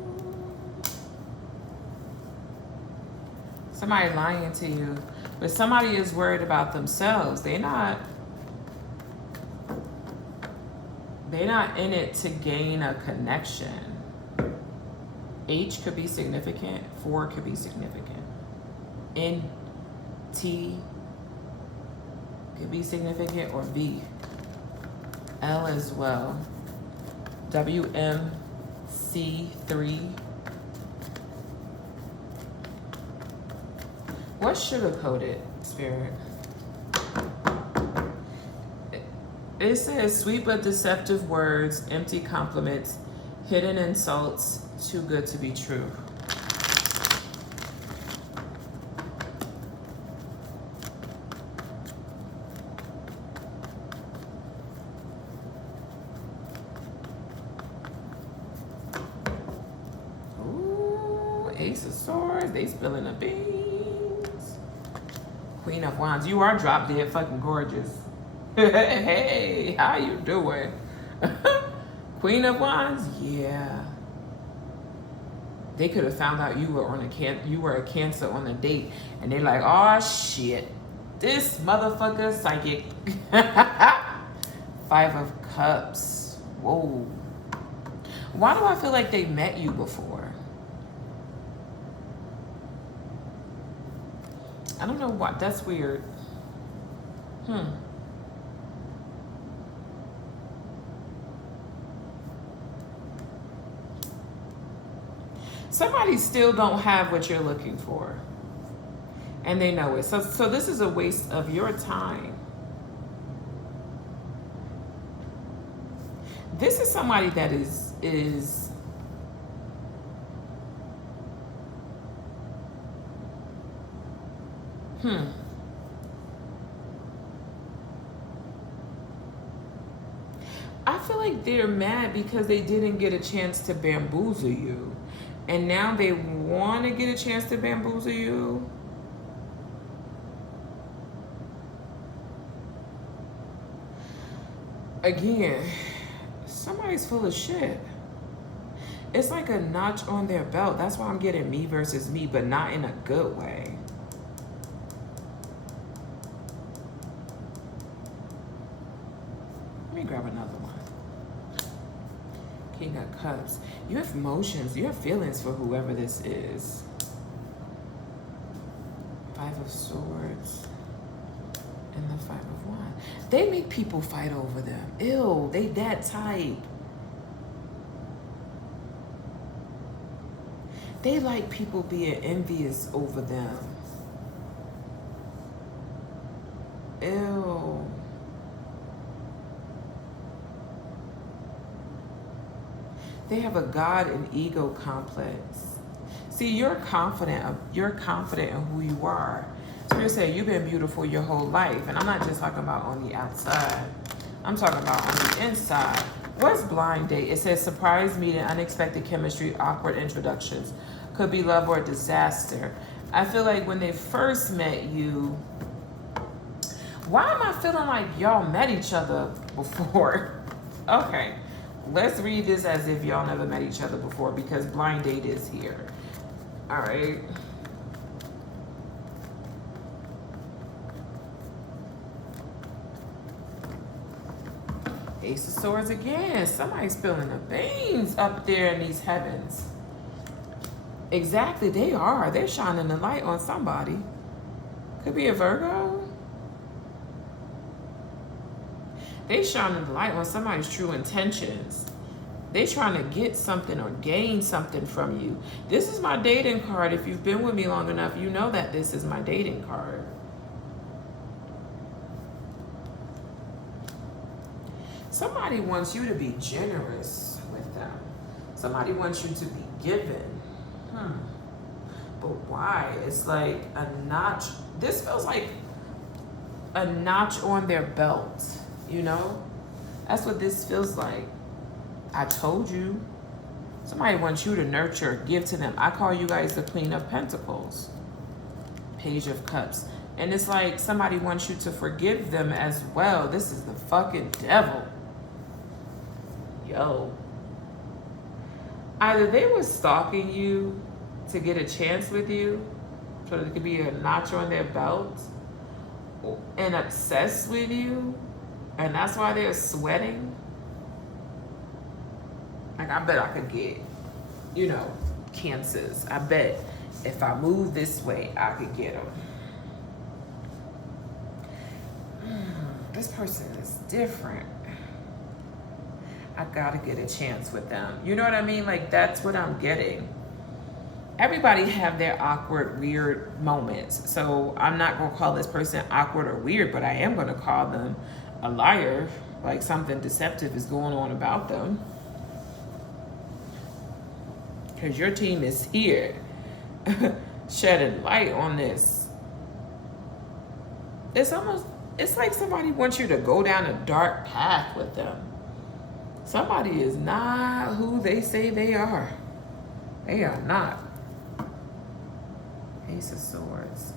Somebody lying to you. But somebody is worried about themselves. They're not in it to gain a connection. H could be significant. 4 could be significant. N, T could be significant, or V. L as well. W, M, C, 3. What's sugar-coated, Spirit? It says sweet but deceptive words, empty compliments, hidden insults, too good to be true. Ooh, Ace of Swords, they spilling the beans. Queen of Wands, you are drop dead fucking gorgeous. Hey, how you doing? Queen of Wands, yeah. They could have found out you were a Cancer on a date, and they're like, oh shit, this motherfucker psychic. 5 of Cups. Whoa. Why do I feel like they met you before? I don't know what. That's weird. Somebody still don't have what you're looking for, and they know it. So this is a waste of your time. This is somebody that is I feel like they're mad because they didn't get a chance to bamboozle you. And now they want to get a chance to bamboozle you. Again, somebody's full of shit. It's like a notch on their belt. That's why I'm getting me versus me, but not in a good way. Let me grab another one. King of Cups. You have emotions, you have feelings for whoever this is. 5 of Swords and the 5 of Wands. They make people fight over them. Ew, they that type. They like people being envious over them. Ew. They have a God and ego complex. See, you're confident in who you are. Spirit said you've been beautiful your whole life. And I'm not just talking about on the outside. I'm talking about on the inside. What's blind date? It says surprise meeting, unexpected chemistry, awkward introductions. Could be love or disaster. I feel like when they first met you, why am I feeling like y'all met each other before? Okay. Let's read this as if y'all never met each other before, because blind date is here. All right. Ace of Swords again. Somebody's spilling the beans up there in these heavens. Exactly, they are. They're shining the light on somebody. Could be a Virgo. They shining the light on somebody's true intentions. They trying to get something or gain something from you. This is my dating card. If you've been with me long enough, you know that this is my dating card. Somebody wants you to be generous with them. Somebody wants you to be given. But why? It's like a notch. This feels like a notch on their belt. You know, that's what this feels like. I told you. Somebody wants you to nurture, give to them. I call you guys the Queen of Pentacles. Page of Cups. And it's like somebody wants you to forgive them as well. This is the fucking devil. Yo. Either they were stalking you to get a chance with you, so that it could be a notch on their belt, and obsessed with you, and that's why they're sweating. Like, I bet I could get, you know, Cancers. I bet if I move this way, I could get them. This person is different. I gotta get a chance with them. You know what I mean? Like, that's what I'm getting. Everybody have their awkward, weird moments. So I'm not gonna call this person awkward or weird, but I am gonna call them a liar. Like, something deceptive is going on about them. Because your team is here shedding light on this. It's like somebody wants you to go down a dark path with them. Somebody is not who they say they are. They are not. Ace of Swords.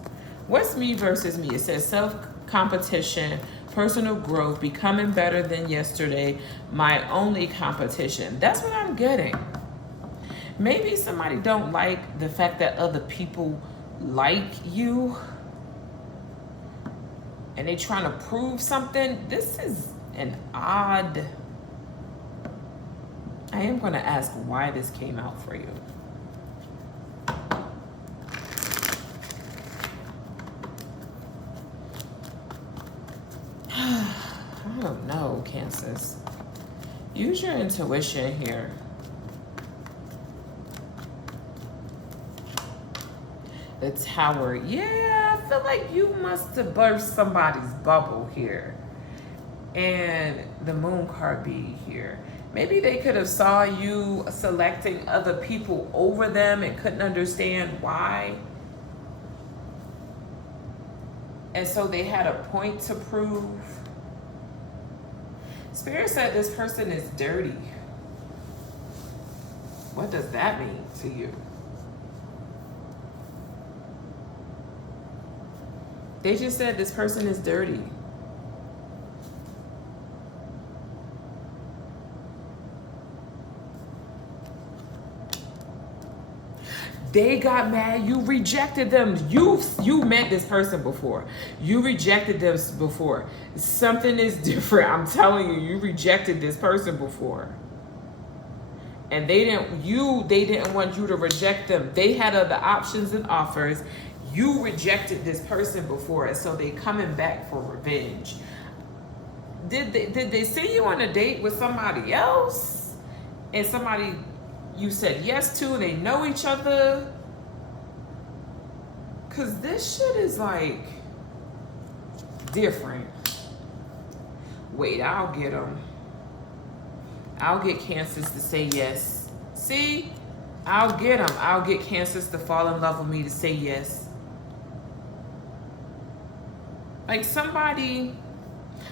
What's me versus me? It says self-competition, personal growth, becoming better than yesterday, my only competition. That's what I'm getting. Maybe somebody don't like the fact that other people like you and they trying to prove something. This is an odd... I am going to ask why this came out for you. I don't know, Cancers. Use your intuition here. The Tower. Yeah, I feel like you must have burst somebody's bubble here. And the Moon card be here. Maybe they could have saw you selecting other people over them and couldn't understand why. And so they had a point to prove. Spirit said this person is dirty. What does that mean to you? They just said this person is dirty. They got mad. You rejected them. You met this person before. You rejected them before. Something is different. I'm telling you, you rejected this person before. And they didn't want you to reject them. They had other options and offers. You rejected this person before, and so they coming back for revenge. Did they see you on a date with somebody else? And somebody you said yes to, they know each other? Cause this shit is like different. Wait, I'll get them. I'll get Cancers to say yes. See? I'll get them. I'll get Cancers to fall in love with me to say yes. Like somebody,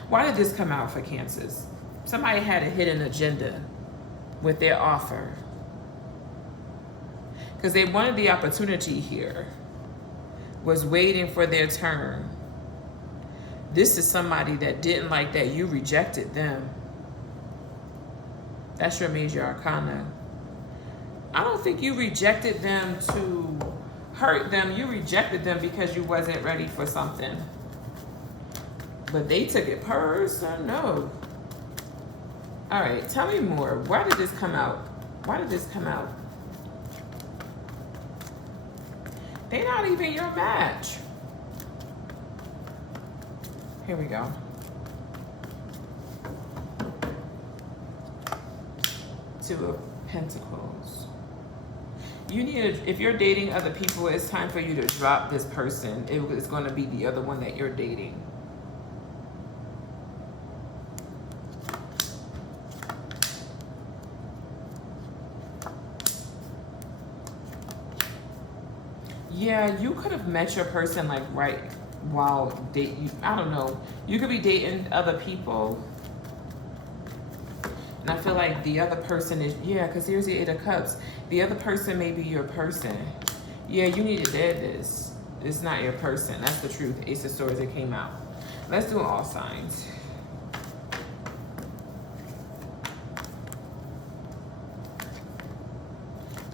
why did this come out for Cancers? Somebody had a hidden agenda with their offer. Because they wanted the opportunity here, was waiting for their turn. This is somebody that didn't like that you rejected them. That's your major arcana. I don't think you rejected them to hurt them. You rejected them because you wasn't ready for something. But they took it personal. No. All right, tell me more. Why did this come out? Why did this come out? They're not even your match. Here we go. Two of Pentacles. You need if you're dating other people, it's time for you to drop this person. It's going to be the other one that you're dating. Yeah, you could have met your person like right while dating. I don't know. You could be dating other people. And I feel like the other person is, yeah, because here's the Eight of Cups. The other person may be your person. Yeah, you need to dead this. It's not your person. That's the truth. Ace of Swords, it came out. Let's do all signs.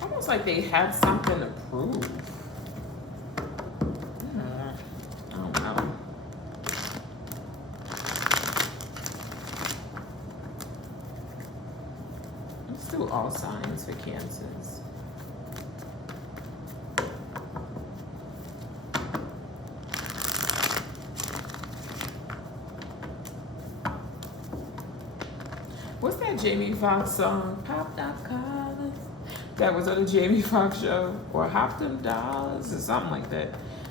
Almost like they have something to prove. I don't know. Let's do all signs for Cancers. What's that Jamie Foxx song? Pop that collars. That was on a Jamie Foxx show. Or Hop Them Dollars or something like that.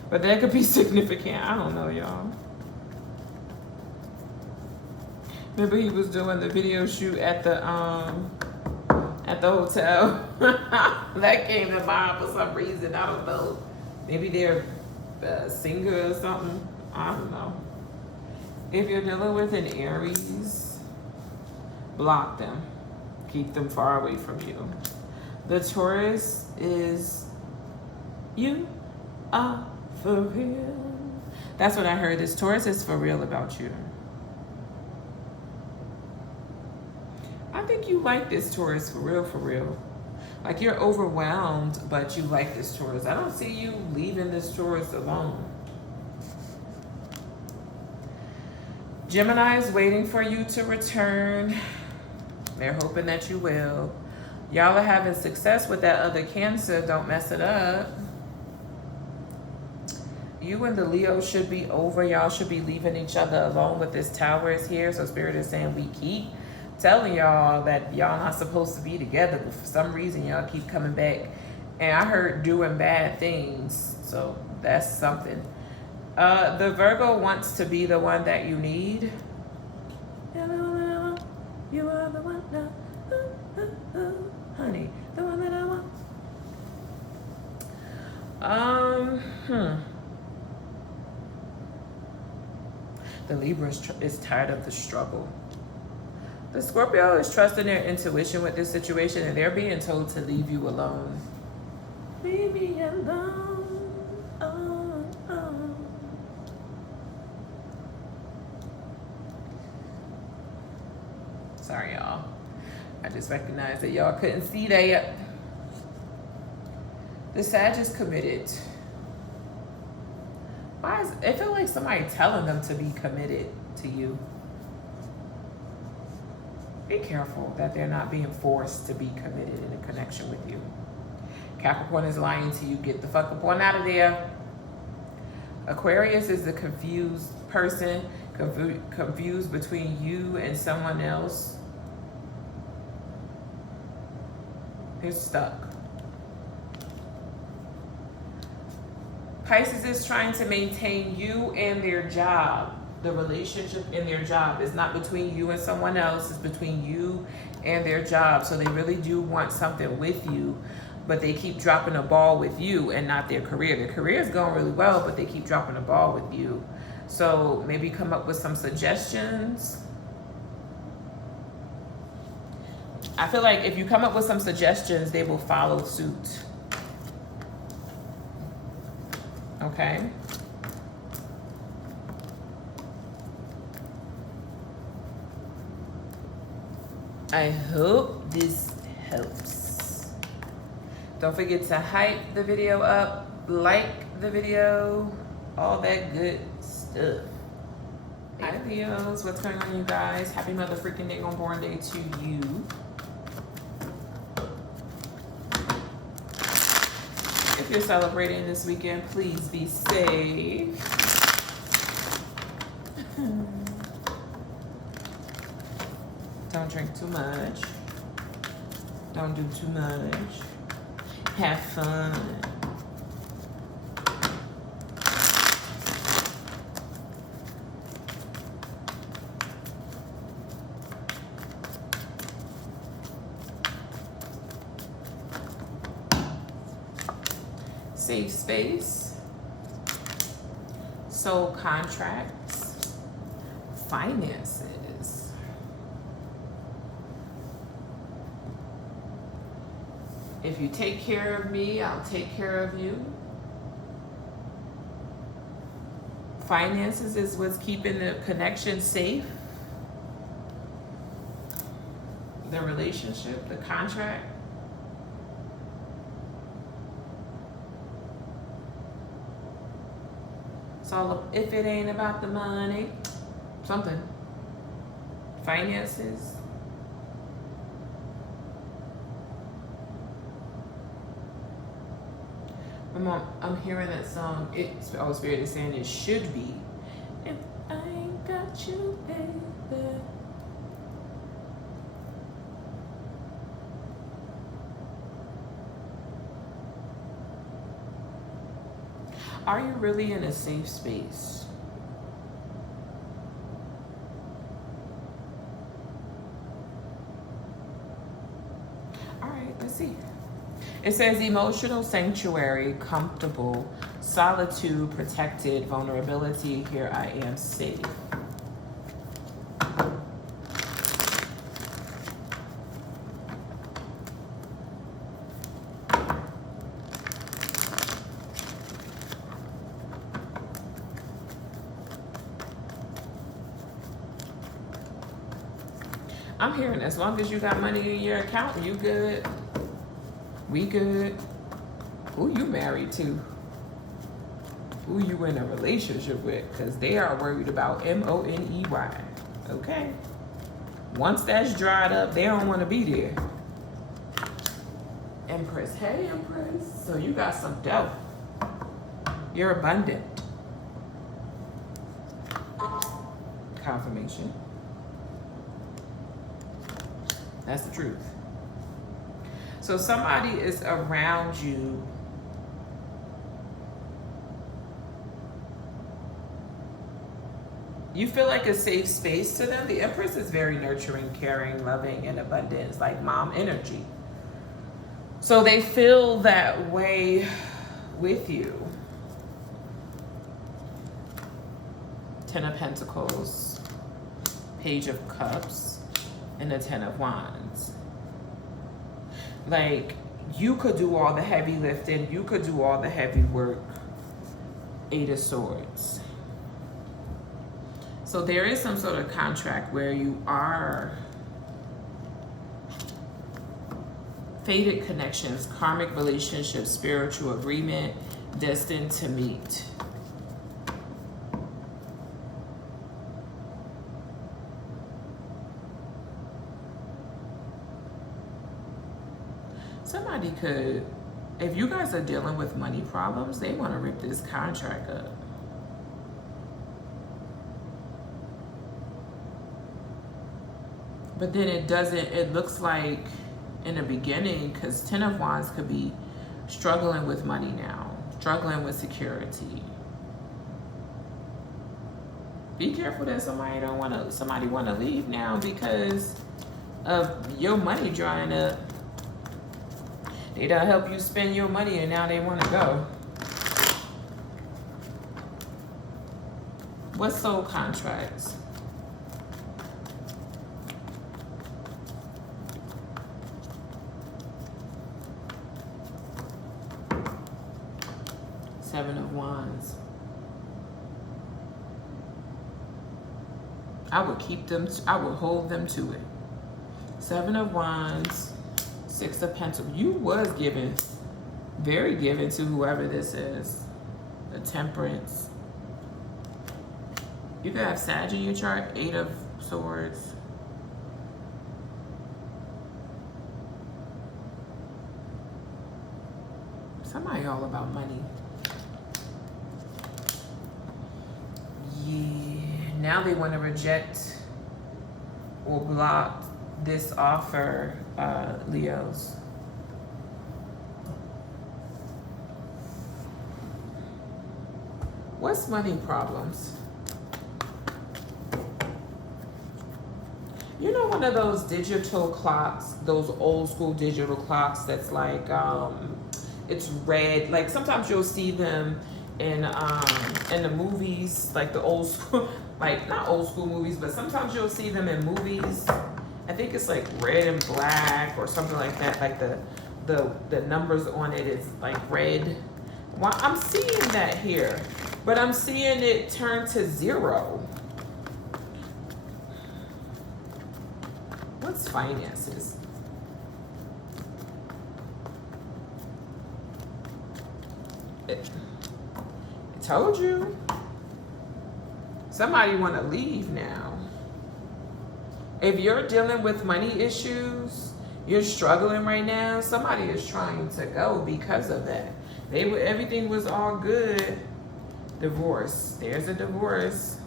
But that could be significant. I don't know, y'all. Remember he was doing the video shoot at the hotel. That came to mind for some reason. I don't know. Maybe they're a singer or something. I don't know. If you're dealing with an Aries, block them. Keep them far away from you. The Taurus is, you are for real. That's what I heard. This Taurus is for real about you. I think you like this Taurus for real, for real. Like you're overwhelmed, but you like this Taurus. I don't see you leaving this Taurus alone. Gemini is waiting for you to return. They're hoping that you will. Y'all are having success with that other Cancer. Don't mess it up. You and the Leo should be over. Y'all should be leaving each other alone with this Tower is here. So Spirit is saying we keep telling y'all that y'all not supposed to be together. But for some reason, y'all keep coming back. And I heard doing bad things. So that's something. The Virgo wants to be the one that you need. You are the one now. Honey, the one that I want. The Libra is tired of the struggle. The Scorpio is trusting their intuition with this situation, and they're being told to leave you alone. Leave me alone. Oh, oh. Sorry, y'all. I just recognized that y'all couldn't see that. The Sag is committed. Why is it feel like somebody telling them to be committed to you? Be careful that they're not being forced to be committed in a connection with you. Capricorn is lying to you. Get the fuck up on out of there. Aquarius is the confused person, confused between you and someone else. They're stuck. Pisces is trying to maintain you and their job. The relationship in their job is not between you and someone else. It's between you and their job. So they really do want something with you, but they keep dropping the ball with you and not their career. Their career is going really well, but they keep dropping the ball with you. So maybe come up with some suggestions. I feel like if you come up with some suggestions, they will follow suit. Okay? I hope this helps. Don't forget to hype the video up, like the video, all that good stuff. Hi Leos, what's going on you guys? Happy mother freaking day on born day to you. If you're celebrating this weekend, please be safe. Don't drink too much. Don't do too much. Have fun. Safe space. Soul contracts. Finances. If you take care of me, I'll take care of you. Finances is what's keeping the connection safe. The relationship, the contract. It's all, if it ain't about the money, something. Finances. I'm hearing that song. Oh, Spirit is saying it should be. If I ain't got you, baby. Are you really in a safe space? All right, let's see. It says emotional sanctuary, comfortable, solitude, protected, vulnerability. Here I am safe. I'm hearing as long as you got money in your account, you good. We good. Who you married to? Who you in a relationship with? Because they are worried about MONEY. Okay. Once that's dried up, they don't want to be there. Empress. Hey, Empress. So you got some dough. You're abundant. Confirmation. That's the truth. So somebody is around you. You feel like a safe space to them. The Empress is very nurturing, caring, loving, and abundant, like mom energy. So they feel that way with you. 10 of Pentacles, Page of Cups, and the 10 of Wands. Like, you could do all the heavy lifting. You could do all the heavy work. 8 of Swords. So there is some sort of contract where you are fated connections, karmic relationships, spiritual agreement, destined to meet. Somebody could, if you guys are dealing with money problems, they want to rip this contract up. But then it doesn't, it looks like in the beginning, because 10 of Wands could be struggling with money now, struggling with security. Be careful that somebody want to leave now because of your money drying up. They don't help you spend your money and now they want to go. What soul contracts? Seven of Wands. I would keep them, I would hold them to it. 7 of Wands. 6 of Pentacles. You was given, very given to whoever this is. The Temperance. You could have Sag in your chart. 8 of Swords. Somebody all about money. Yeah. Now they want to reject or block this offer, Leos. What's money problems? You know, one of those digital clocks, those old school digital clocks that's like, it's red. Like sometimes you'll see them in the movies, like the old school, like not old school movies, but sometimes you'll see them in movies. I think it's like red and black or something like that. Like the numbers on it is like red. Well, I'm seeing that here. But I'm seeing it turn to 0. What's finances? I told you. Somebody want to leave now. If you're dealing with money issues, you're struggling right now, somebody is trying to go because of that. Everything was all good. Divorce. There's a divorce.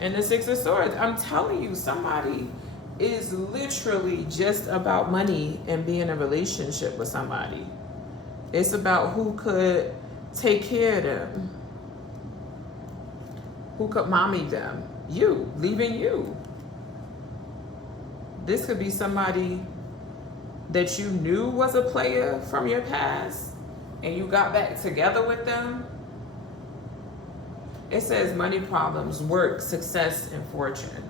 And the 6 of Swords. I'm telling you, somebody is literally just about money and being in a relationship with somebody. It's about who could take care of them. Who could mommy them? You. Leaving you. This could be somebody that you knew was a player from your past and you got back together with them. It says money problems, work, success, and fortune.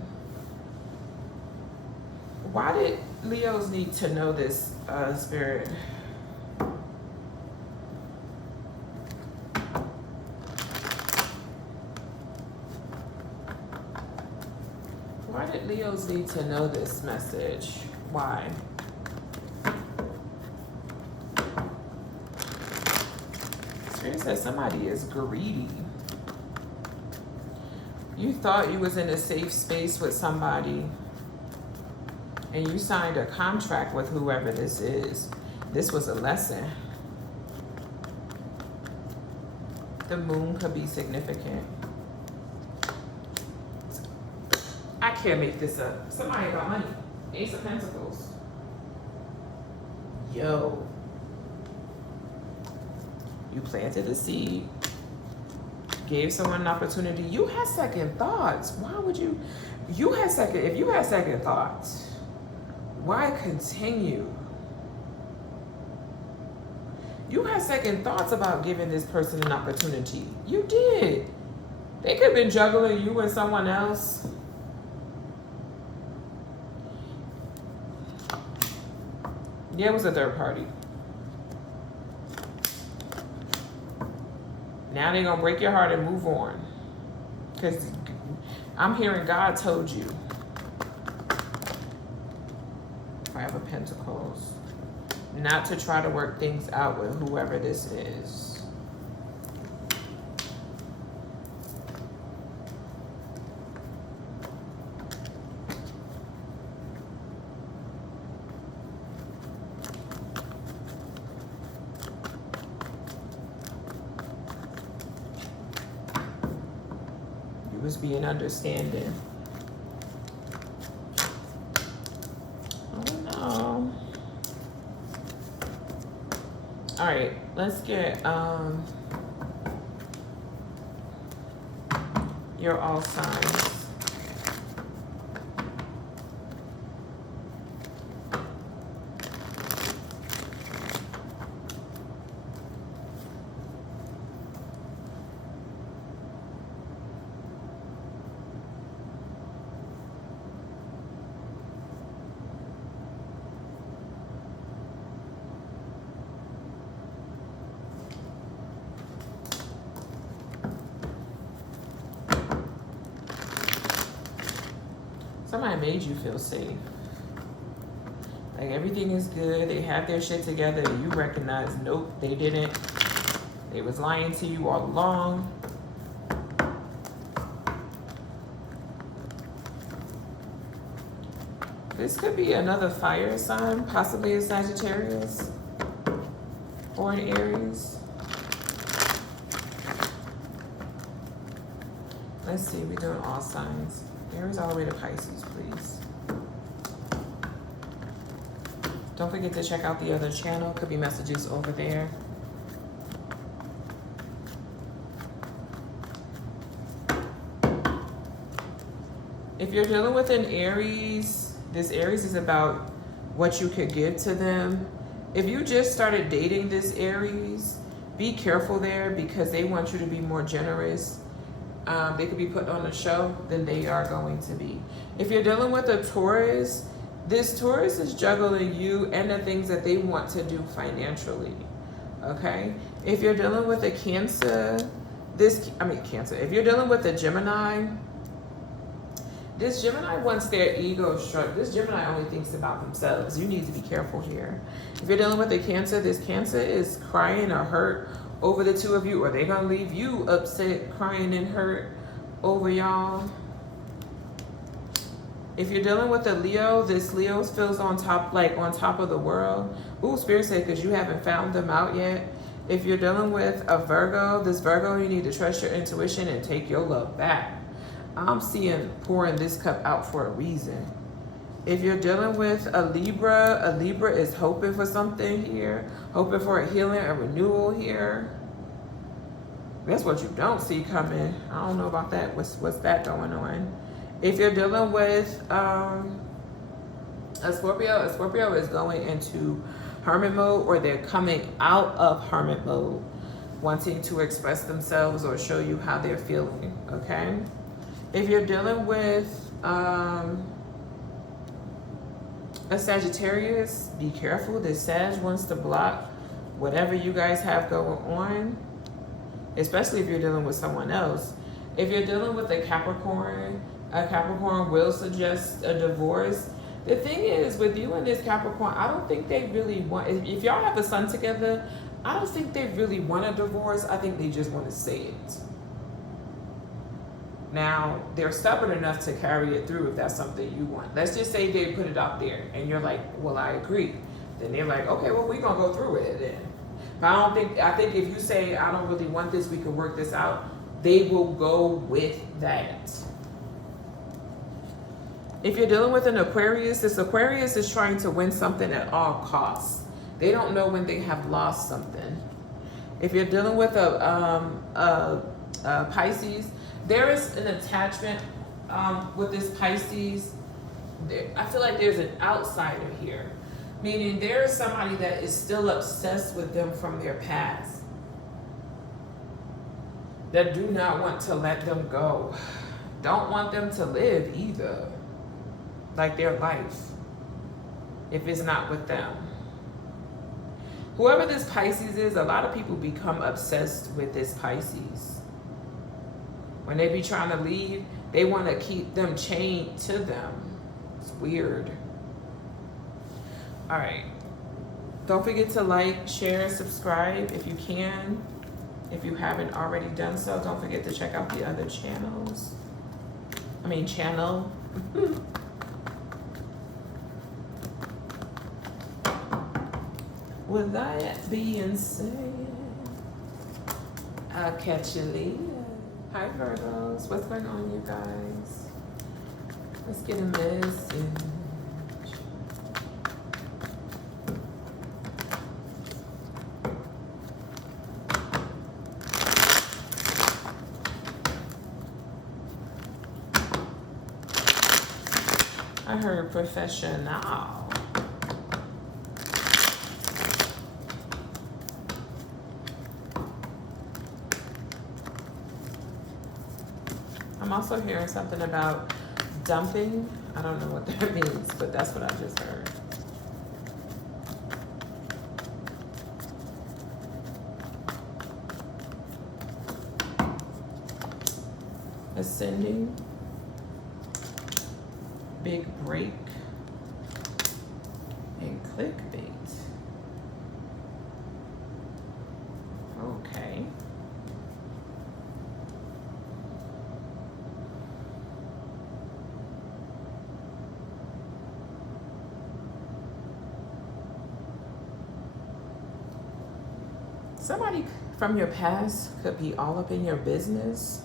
Why did Leos need to know this, Spirit? Why did Leos need to know this message? Why? Spirit says somebody is greedy. You thought you was in a safe space with somebody and you signed a contract with whoever this is. This was a lesson. The moon could be significant. I can't make this up. Somebody got money. Ace of Pentacles. Yo. You planted a seed. Gave someone an opportunity. You had second thoughts. Why would you? If you had second thoughts, why continue? You had second thoughts about giving this person an opportunity. You did. They could have been juggling you and someone else. Yeah, it was a third party. Now they're going to break your heart and move on. Because I'm hearing God told you. 5 of Pentacles. Not to try to work things out with whoever this is. Was being understanding. Oh no. All right, let's get your all signs. Somebody made you feel safe. Like everything is good. They have their shit together. You recognize, nope, they didn't. They was lying to you all along. This could be another fire sign, possibly a Sagittarius or an Aries. Let's see, we're doing all signs. Aries all the way to Pisces, please. Don't forget to check out the other channel. Could be messages over there. If you're dealing with an Aries, this Aries is about what you could give to them. If you just started dating this Aries, be careful there because they want you to be more generous. They could be put on a show than they are going to be. If you're dealing with a Taurus, this Taurus is juggling you and the things that they want to do financially, okay? If you're dealing with a Cancer, Cancer. If you're dealing with a Gemini, this Gemini wants their ego struck. This Gemini only thinks about themselves. You need to be careful here. If you're dealing with a Cancer, this Cancer is crying or hurt over the two of you, or they're going to leave you upset, crying and hurt over y'all. If you're dealing with a Leo, this Leo feels on top, like on top of the world. Ooh, Spirit said, because you haven't found them out yet. If you're dealing with a Virgo, this Virgo, you need to trust your intuition and take your love back. I'm seeing pouring this cup out for a reason. If you're dealing with a Libra is hoping for something here, hoping for a healing, a renewal here. That's what you don't see coming. I don't know about that. What's that going on? If you're dealing with a Scorpio is going into hermit mode, or they're coming out of hermit mode, wanting to express themselves or show you how they're feeling, okay? If you're dealing with a Sagittarius, be careful. This Sag wants to block whatever you guys have going on, especially if you're dealing with someone else. If you're dealing with a Capricorn will suggest a divorce. The thing is, with you and this Capricorn, I don't think they really want, if y'all have a son together, I don't think they really want a divorce. I think they just want to say it. Now, they're stubborn enough to carry it through if that's something you want. Let's just say they put it out there and you're like, well, I agree. Then they're like, okay, well, we're going to go through with it then. But I think if you say, I don't really want this, we can work this out, they will go with that. If you're dealing with an Aquarius, this Aquarius is trying to win something at all costs. They don't know when they have lost something. If you're dealing with a Pisces, there is an attachment with this Pisces. I feel like there's an outsider here, meaning there is somebody that is still obsessed with them from their past, that do not want to let them go, don't want them to live either, like their life, if it's not with them. Whoever this Pisces is, a lot of people become obsessed with this Pisces. When they be trying to leave, they want to keep them chained to them. It's weird. All right. Don't forget to like, share, subscribe if you can. If you haven't already done so, don't forget to check out the other channels. Channel. With that being said, I'll catch you later. Hi Virgos, what's going on, you guys? Let's get a message. I heard professional. I'm also hearing something about dumping. I don't know what that means, but that's what I just heard. Ascending. Big break. And clickbait. Okay. Somebody from your past could be all up in your business.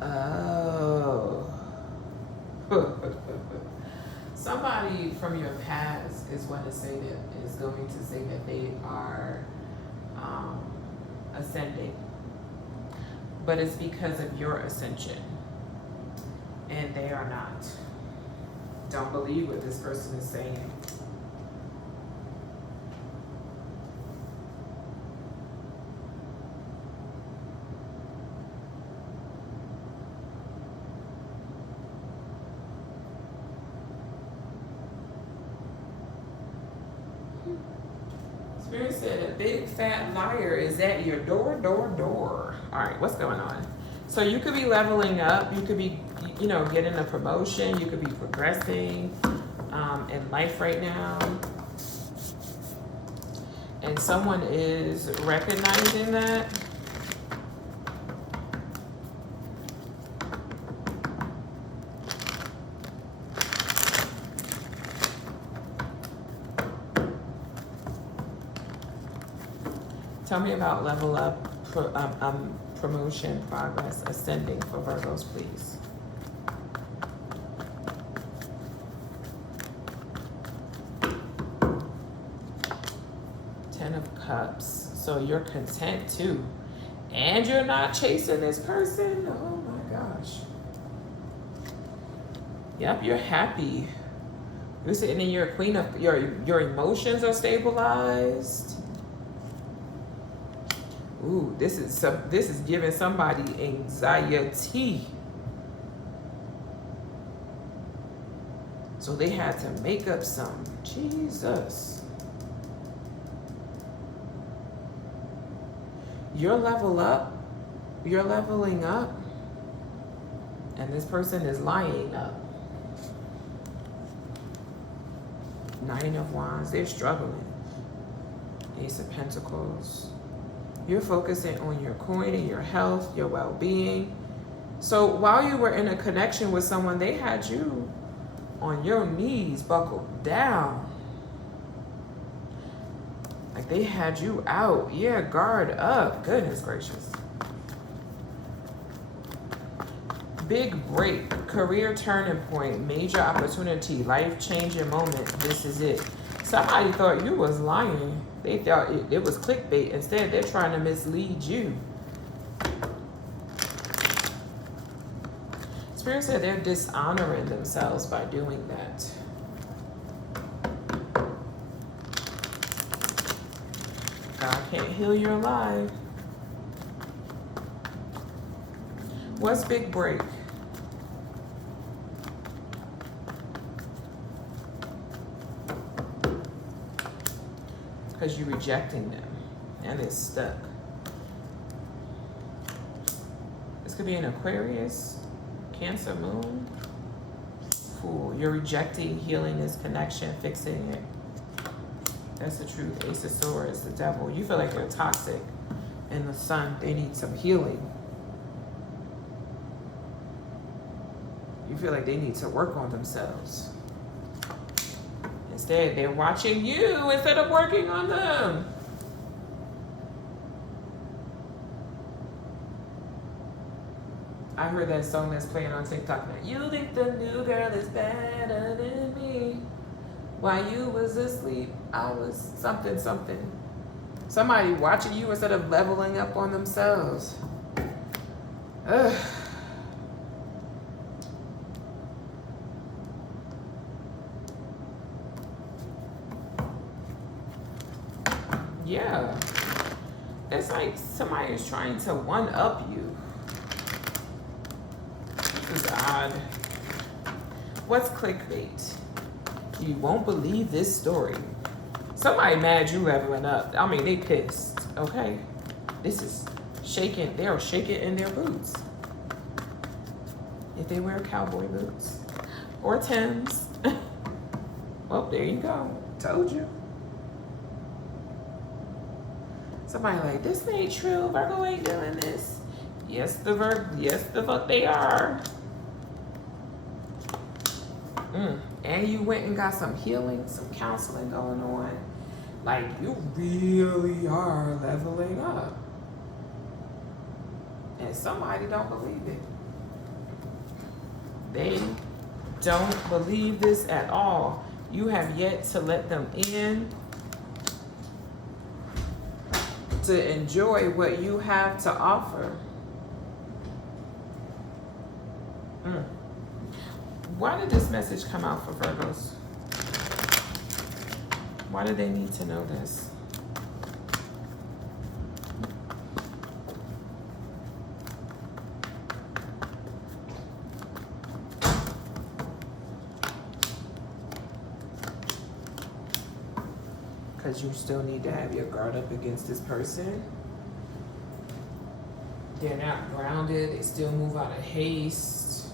Oh. Somebody from your past is going to say that they are ascending. But it's because of your ascension, and they are not. Don't believe what this person is saying. Spirit said a big fat liar is at your door. All right, what's going on? So you could be leveling up. You could be, you know, getting a promotion. You could be progressing in life right now. And someone is recognizing that. Tell me about level up, promotion, progress, ascending for Virgos, please. Ten of Cups. So you're content too. And you're not chasing this person. Oh my gosh. Yep, you're happy. You're sitting in your queen of, your emotions are stabilized. Ooh, this is giving somebody anxiety. So they had to make up some. Jesus. You're leveling up, and this person is lying up. Nine of Wands, they're struggling. Ace of Pentacles. You're focusing on your coin and your health, your well-being. So while you were in a connection with someone, they had you on your knees, buckled down. Like they had you out. Yeah, guard up. Goodness gracious. Big break, career turning point, major opportunity, life-changing moment. This is it. Somebody thought you was lying. They thought it was clickbait. Instead, they're trying to mislead you. Spirit said they're dishonoring themselves by doing that. God can't heal your life. What's big break? Because you're rejecting them and it's stuck. This could be an Aquarius, Cancer moon. Fool. You're rejecting healing this connection, fixing it. That's the truth. Ace of Swords, the devil. You feel like you're toxic. And the Sun, they need some healing. You feel like they need to work on themselves. Instead, they're watching you instead of working on them. I heard that song that's playing on TikTok now. You think the new girl is better than me. While you was asleep, I was something. Somebody watching you instead of leveling up on themselves. Ugh. Yeah. It's like somebody is trying to one-up you. This is odd. What's clickbait? You won't believe this story. Somebody mad you leveling up. I mean, they pissed, okay? This is shaking. They're shaking in their boots. If they wear cowboy boots. Or Timbs. Well, there you go. Told you. Somebody like, this ain't true. Virgo ain't doing this. Yes, the fuck they are. And you went and got some healing, some counseling going on. Like, you really are leveling up. And somebody don't believe it. They don't believe this at all. You have yet to let them in to enjoy what you have to offer. Why did this message come out for Virgos? Why do they need to know this? because you still need to have your guard up against this person. They're not grounded. They still move out of haste.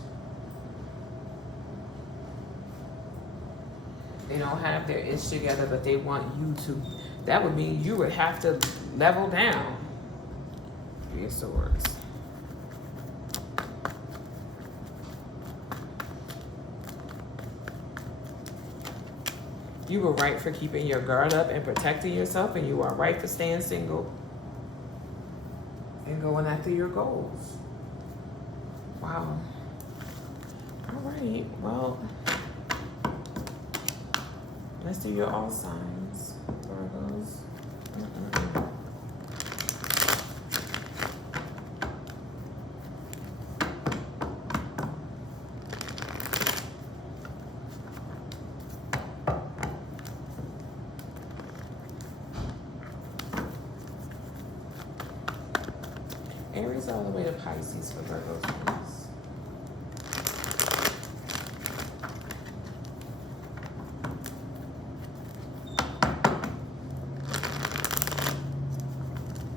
They don't have their ish together, but they want you to. That would mean you would have to level down. Three of Swords. You were right for keeping your guard up and protecting yourself, and you are right for staying single and going after your goals. Wow. All right, well, let's do your all signs, Virgos. Aries all the way to Pisces for Virgos, please.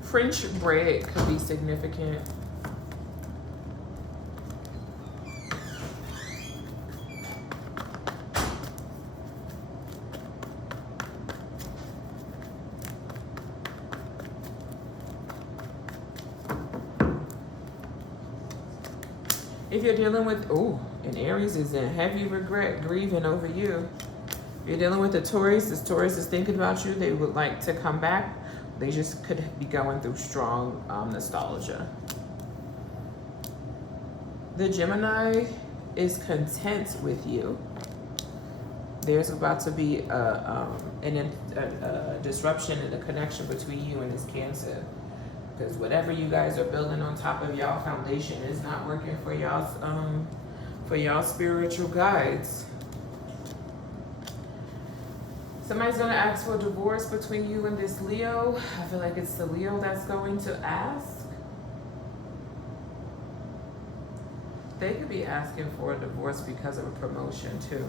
French bread could be significant. If you're dealing with, and Aries is in heavy regret, grieving over you. If you're dealing with a Taurus, this Taurus is thinking about you. They would like to come back. They just could be going through strong nostalgia. The Gemini is content with you. There's about to be a disruption in the connection between you and this Cancer. Because whatever you guys are building on top of y'all foundation is not working for y'all spiritual guides. Somebody's gonna ask for a divorce between you and this Leo. I feel like it's the Leo that's going to ask. They could be asking for a divorce because of a promotion too.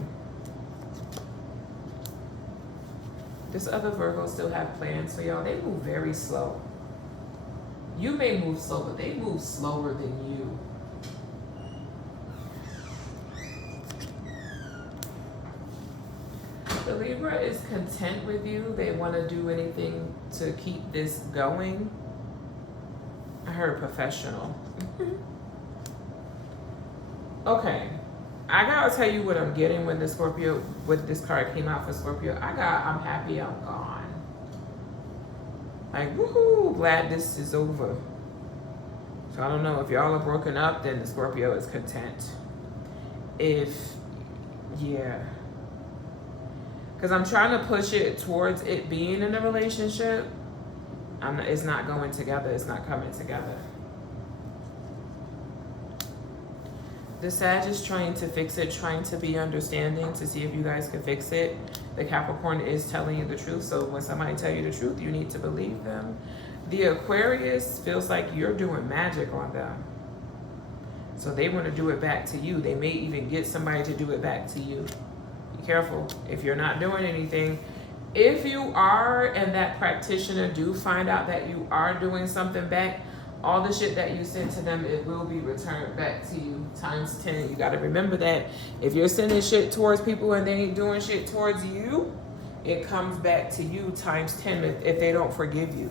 This other Virgo still have plans for y'all. They move very slow. You may move slow, but they move slower than you. The Libra is content with you. They want to do anything to keep this going. I heard professional. Okay. I gotta tell you what I'm getting when the Scorpio, with this card came out for Scorpio. I'm happy I'm gone. Like, woohoo, glad this is over. So I don't know, if y'all are broken up, then the Scorpio is content. Yeah. Because I'm trying to push it towards it being in a relationship. It's not going together. It's not coming together. The Sag is trying to fix it, trying to be understanding to see if you guys can fix it. The Capricorn is telling you the truth. So when somebody tell you the truth, you need to believe them. The Aquarius feels like you're doing magic on them. So they want to do it back to you. They may even get somebody to do it back to you. Be careful if you're not doing anything. If you are, and that practitioner do find out that you are doing something back, all the shit that you sent to them, it will be returned back to you times 10. You got to remember that. If you're sending shit towards people and they ain't doing shit towards you, it comes back to you times 10 if they don't forgive you.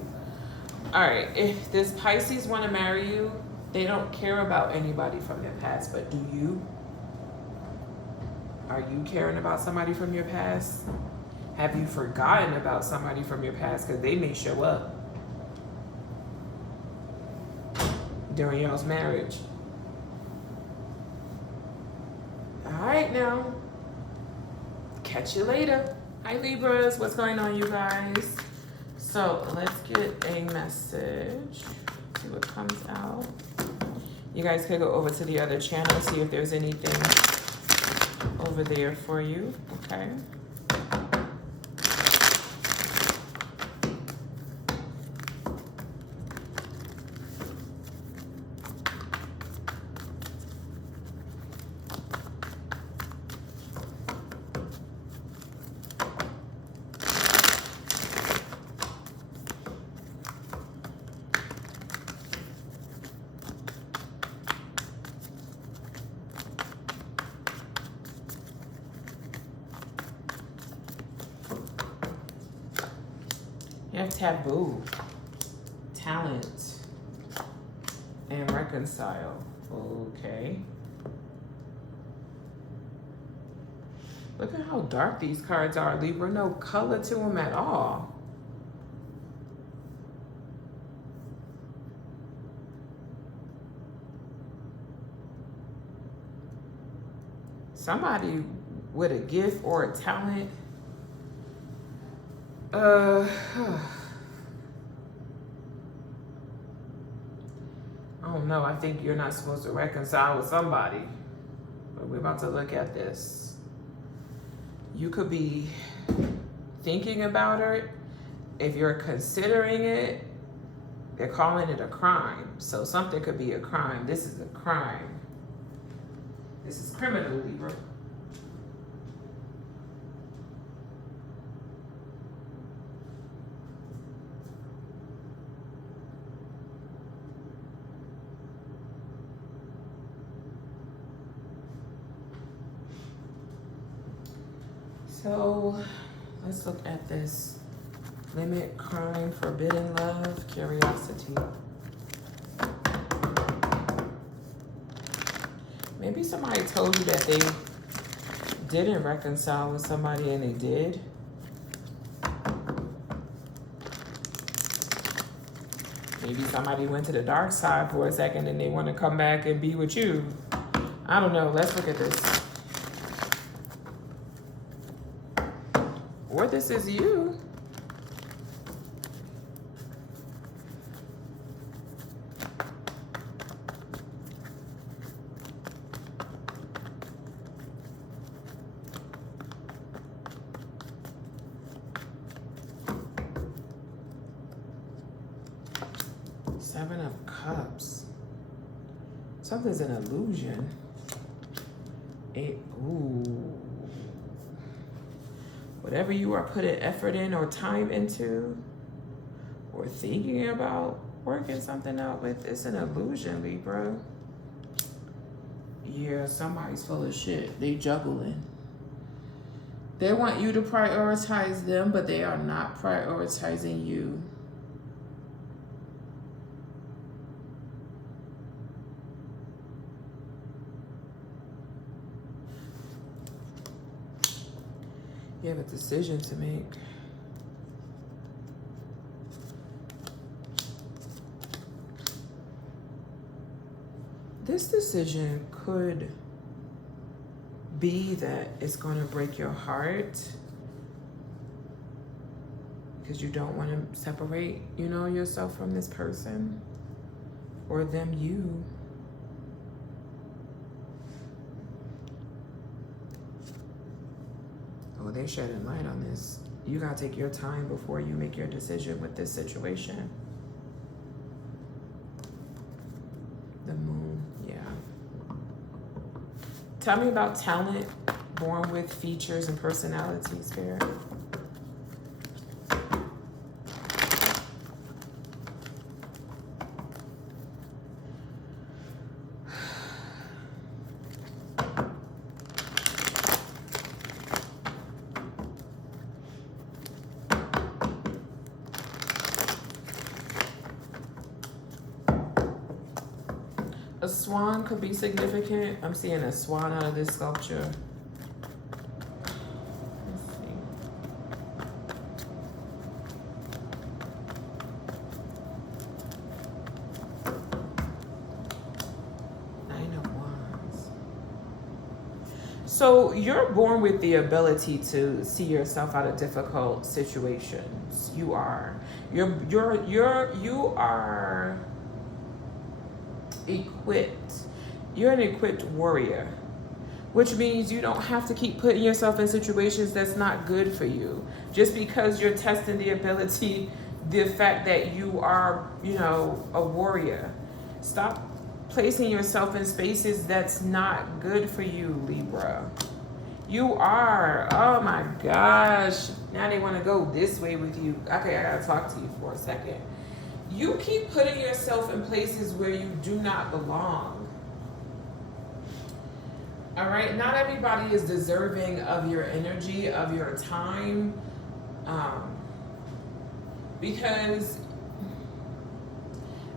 All right, if this Pisces want to marry you, they don't care about anybody from their past, but do you? Are you caring about somebody from your past? Have you forgotten about somebody from your past? Because they may show up during y'all's marriage. All right, now. Catch you later. Hi, Libras. What's going on, you guys? So let's get a message. See what comes out. You guys could go over to the other channel, see if there's anything over there for you. Okay. You have taboo, talent, and reconcile. Okay. Look at how dark these cards are, Libra. No color to them at all. Somebody with a gift or a talent. I don't know. I think you're not supposed to reconcile with somebody. But we're about to look at this. You could be thinking about it. If you're considering it, they're calling it a crime. So something could be a crime. This is a crime. This is criminal, Libra. So let's look at this. Limit, crime, forbidden love, curiosity. Maybe somebody told you that they didn't reconcile with somebody and they did. Maybe somebody went to the dark side for a second and they want to come back and be with you. I don't know. Let's look at this. Or this is you. Seven of Cups. Something's an illusion. Ooh. Whatever you are putting effort in or time into or thinking about working something out with, it's an illusion, Libra. Yeah, somebody's full of shit. They juggling. They want you to prioritize them, but they are not prioritizing you. You have a decision to make. This decision could be that it's going to break your heart because you don't want to separate, you know, yourself from this person or them you. Oh, they shedding light on this. You gotta take your time before you make your decision with this situation. The moon, yeah. Tell me about talent, born with features and personality, Spirit. A swan could be significant. I'm seeing a swan out of this sculpture. Let's see. Nine of Wands. So you're born with the ability to see yourself out of difficult situations. You are. You are equipped. You're an equipped warrior, which means you don't have to keep putting yourself in situations that's not good for you. Just because you're testing the ability, the fact that you are, you know, a warrior. Stop placing yourself in spaces that's not good for you, Libra. You are. Oh my gosh. Now they want to go this way with you. Okay, I gotta talk to you for a second. You keep putting yourself in places where you do not belong. All right? Not everybody is deserving of your energy, of your time. Because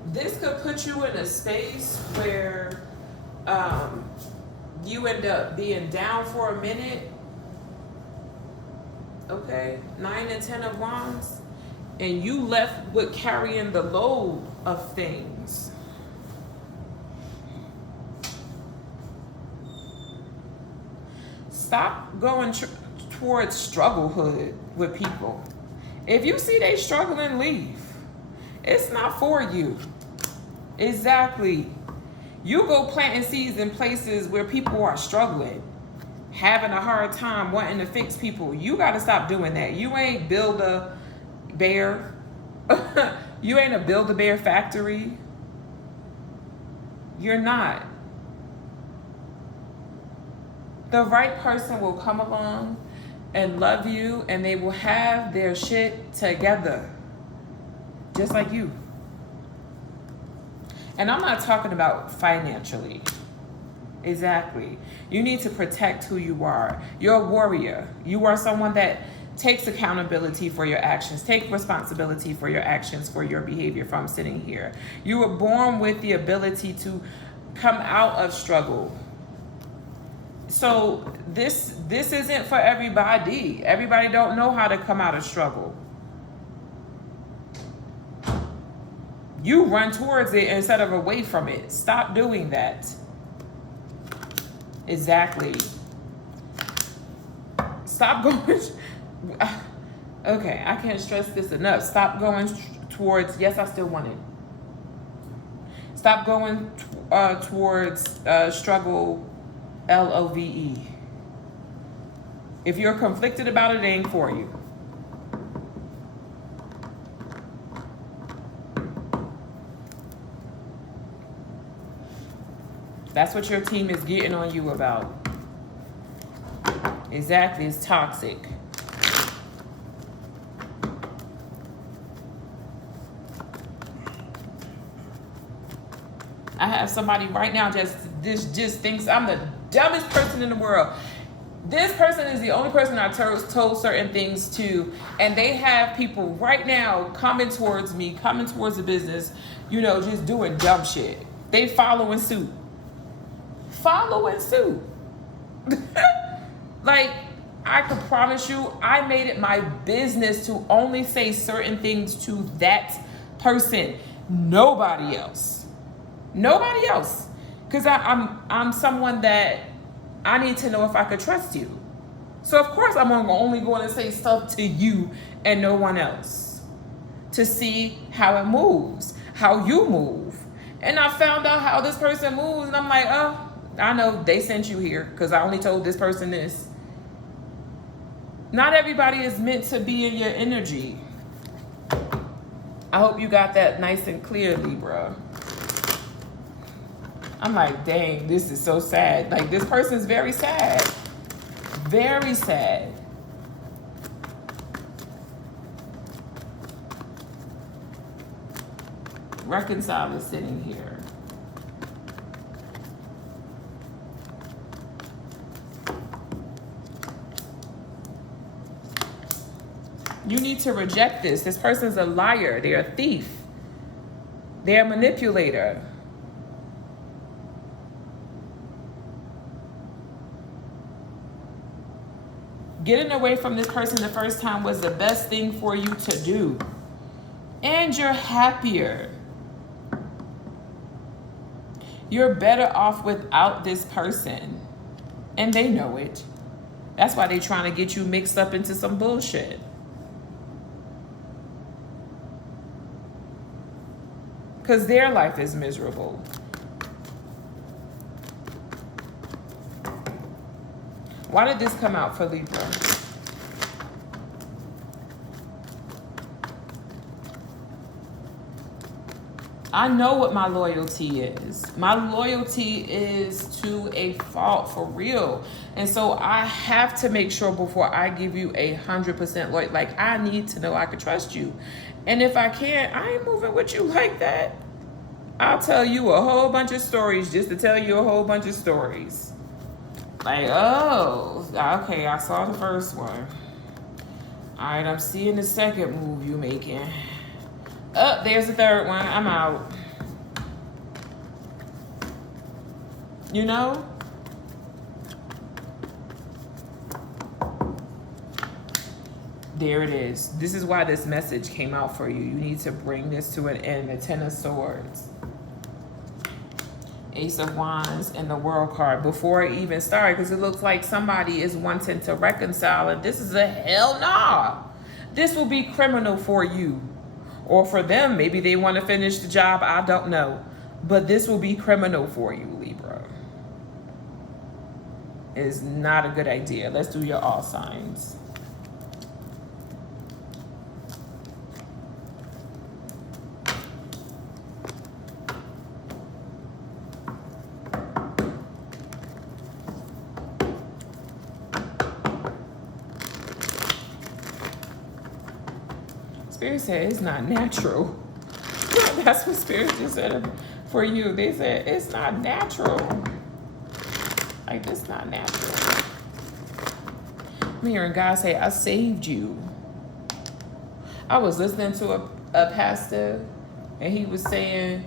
this could put you in a space where you end up being down for a minute. Okay, 9 and 10 of Wands. And you left with carrying the load of things. Stop going towards strugglehood with people. If you see they struggling, leave. It's not for you. Exactly. You go planting seeds in places where people are struggling, having a hard time, wanting to fix people. You got to stop doing that. You ain't Build-A-Bear. You ain't a Build-A-Bear factory. You're not. The right person will come along and love you, and they will have their shit together. Just like you. And I'm not talking about financially. Exactly. You need to protect who you are. You're a warrior. You are someone that takes accountability for your actions. Take responsibility for your actions, for your behavior from sitting here. You were born with the ability to come out of struggle. So this isn't for everybody. Everybody don't know how to come out of struggle. You run towards it instead of away from it. Stop doing that. Exactly. Stop going. Okay, I can't stress this enough. Stop going towards, yes, I still want it. Stop going towards struggle, LOVE. If you're conflicted about it, it ain't for you. That's what your team is getting on you about. Exactly, it's toxic. I have somebody right now just thinks I'm the dumbest person in the world. This person is the only person I told certain things to, and they have people right now coming towards me, coming towards the business, you know, just doing dumb shit. They following suit. Following suit. Like, I can promise you, I made it my business to only say certain things to that person. Nobody else. Nobody else. Because I'm someone that I need to know if I could trust you. So of course I'm only going to say stuff to you and no one else. To see how it moves. How you move. And I found out how this person moves, and I'm like, oh, I know they sent you here because I only told this person this. Not everybody is meant to be in your energy. I hope you got that nice and clear, Libra. I'm like, dang, this is so sad. Like, this person's very sad. Very sad. Reconcile is sitting here. You need to reject this. This person's a liar. They're a thief. They're a manipulator. Getting away from this person the first time was the best thing for you to do. And you're happier. You're better off without this person. And they know it. That's why they're trying to get you mixed up into some bullshit. Because their life is miserable. Why did this come out for Libra? I know what my loyalty is. My loyalty is to a fault, for real. And so I have to make sure before I give you 100% loyalty. Like, I need to know I can trust you. And if I can't, I ain't moving with you like that. I'll tell you a whole bunch of stories just to tell you a whole bunch of stories. Like, oh, okay, I saw the first one. All right, I'm seeing the second move you making. Oh, there's the third one. I'm out. You know? There it is. This is why this message came out for you. You need to bring this to an end. The Ten of Swords. Ace of Wands and the World card before it even started, because it looks like somebody is wanting to reconcile, and this is a hell nah. This will be criminal for you or for them. Maybe they want to finish the job. I don't know. But this will be criminal for you, Libra. It's not a good idea. Let's do your all signs. Spirit said it's not natural. That's what Spirit just said for you. They said it's not natural. Like, it's not natural. I'm hearing God say, I saved you. I was listening to a pastor, and he was saying,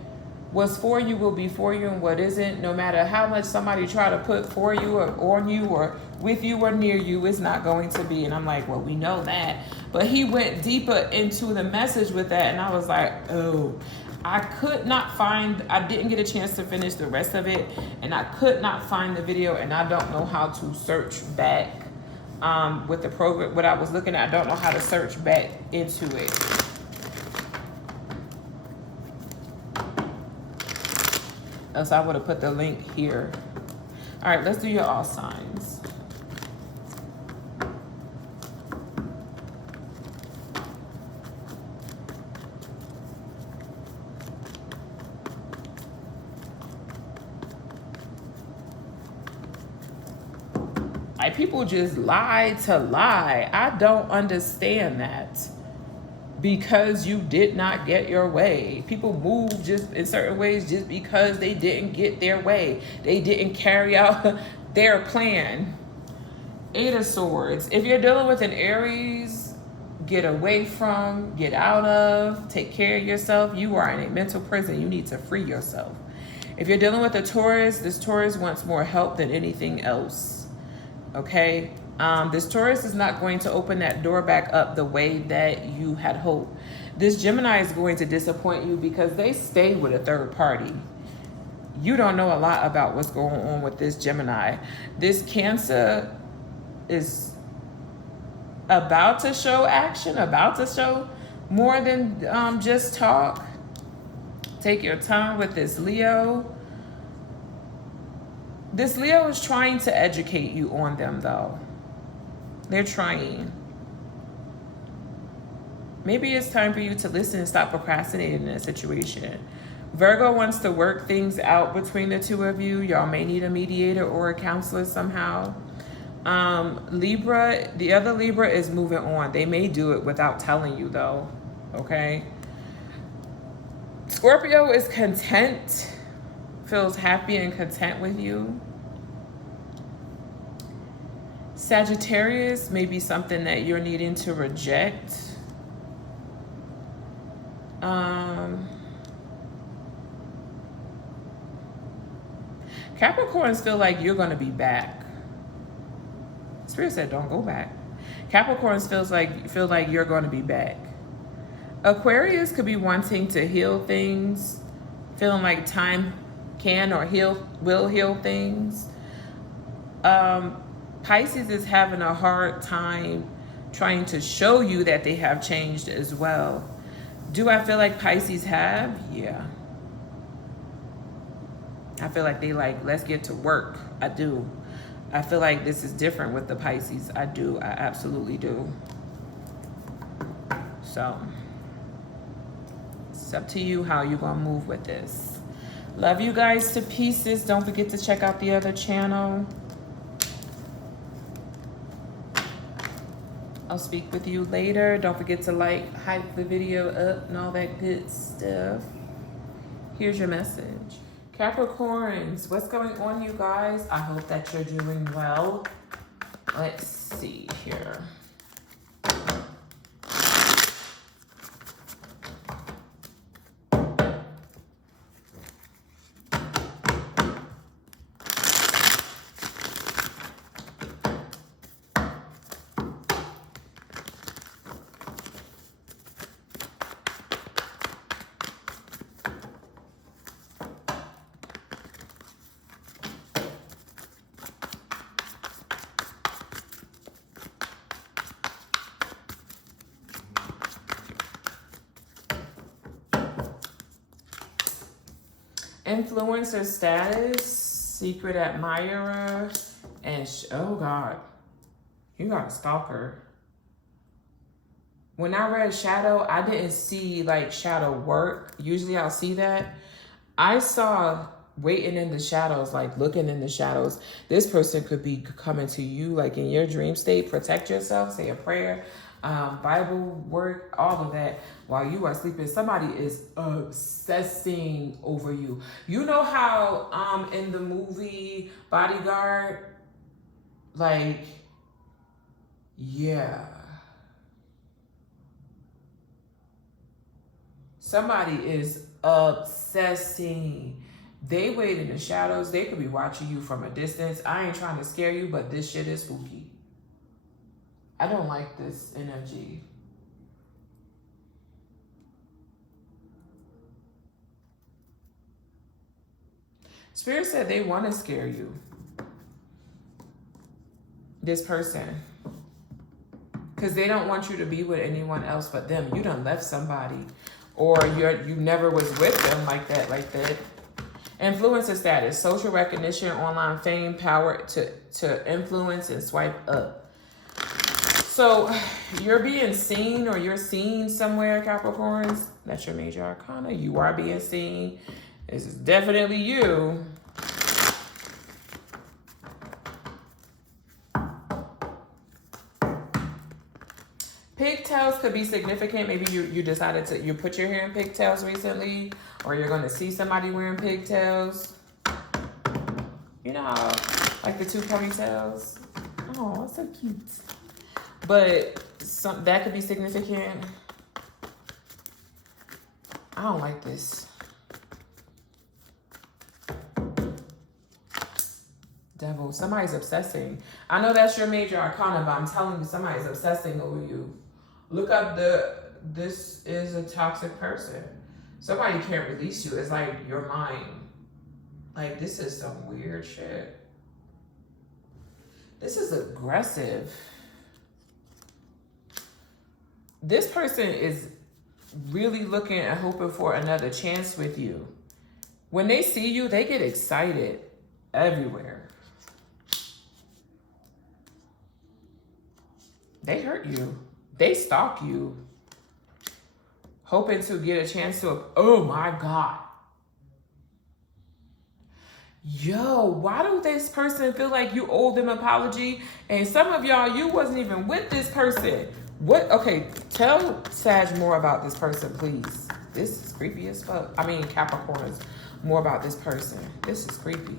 what's for you will be for you, and what isn't, no matter how much somebody try to put for you or on you or with you or near you, it's not going to be. And I'm like, well, we know that. But he went deeper into the message with that, and I was like, oh, I could not find, I didn't get a chance to finish the rest of it, and I could not find the video, and I don't know how to search back with the program, what I was looking at. I don't know how to search back into it. Else I would have put the link here. All right, let's do your all signs. Like, people just lie to lie. I don't understand that. Because you did not get your way. People move just in certain ways just because they didn't get their way. They didn't carry out their plan. Eight of Swords. If you're dealing with an Aries, get away from, get out of, take care of yourself. You are in a mental prison. You need to free yourself. If you're dealing with a Taurus, this Taurus wants more help than anything else. Okay? This Taurus is not going to open that door back up the way that you had hoped. This Gemini is going to disappoint you because they stay with a third party. You don't know a lot about what's going on with this Gemini. This Cancer is about to show action, about to show more than just talk. Take your time with this Leo. This Leo is trying to educate you on them, though. They're trying. Maybe it's time for you to listen and stop procrastinating in a situation. Virgo wants to work things out between the two of you. Y'all may need a mediator or a counselor somehow. Libra, the other Libra is moving on. They may do it without telling you, though. Okay? Scorpio is content, feels happy and content with you. Sagittarius may be something that you're needing to reject. Capricorns feel like you're going to be back. Spirit said don't go back. Capricorns feel like you're going to be back. Aquarius could be wanting to heal things, feeling like time can or will heal things. Pisces is having a hard time trying to show you that they have changed as well. Do I feel like Pisces have? Yeah. I feel like they like, let's get to work. I do. I feel like this is different with the Pisces. I do. I absolutely do. So it's up to you how you're going to move with this. Love you guys to pieces. Don't forget to check out the other channel. I'll speak with you later. Don't forget to like, hype the video up and all that good stuff. Here's your message. Capricorns, what's going on, you guys? I hope that you're doing well. Let's see here. Influencer status, secret admirer, and oh God, you got a stalker. When I read shadow, I didn't see like shadow work. Usually I'll see that. I saw waiting in the shadows, like looking in the shadows. This person could be coming to you like in your dream state. Protect yourself, say a prayer, Bible work, all of that while you are sleeping. Somebody is obsessing over you. You know how in the movie Bodyguard, like, yeah. Somebody is obsessing. They wait in the shadows. They could be watching you from a distance. I ain't trying to scare you, but this shit is spooky. I don't like this energy. Spirit said they want to scare you. This person. Because they don't want you to be with anyone else but them. You done left somebody. Or you never was with them like that. Influencer status, social recognition, online fame, power to influence and swipe up. So you're being seen or you're seen somewhere, Capricorns. That's your major arcana. You are being seen. This is definitely you. Pigtails could be significant. Maybe you decided you put your hair in pigtails recently, or you're going to see somebody wearing pigtails. You know, like the two ponytails. Oh, it's so cute. But that could be significant. I don't like this. Devil, somebody's obsessing. I know that's your major arcana, but I'm telling you, somebody's obsessing over you. Look up this is a toxic person. Somebody can't release you. It's like your mind. Like, this is some weird shit. This is aggressive. This person is really looking and hoping for another chance with you. When they see you, they get excited everywhere. They hurt you. They stalk you. Hoping to get a chance to, oh my God. Yo, why do this person feel like you owe them an apology? And some of y'all, you wasn't even with this person. What? Okay, tell Sag more about this person, please. This is creepy as fuck. I mean, Capricorns, more about this person. This is creepy.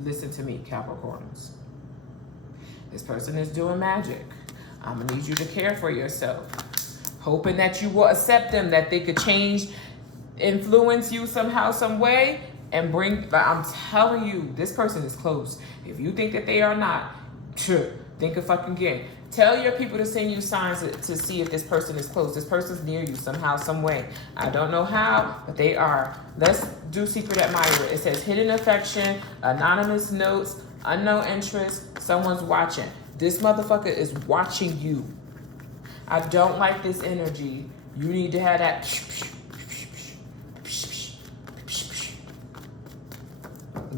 Listen to me, Capricorns. This person is doing magic. I'm gonna need you to care for yourself. Hoping that you will accept them, that they could change, influence you somehow, some way, and bring, but I'm telling you, this person is close. If you think that they are not, think a fucking again. Tell your people to send you signs to see if this person is close. This person's near you somehow, some way. I don't know how, but they are. Let's do secret admirer. It says hidden affection, anonymous notes, unknown interest, someone's watching. This motherfucker is watching you. I don't like this energy. You need to have that.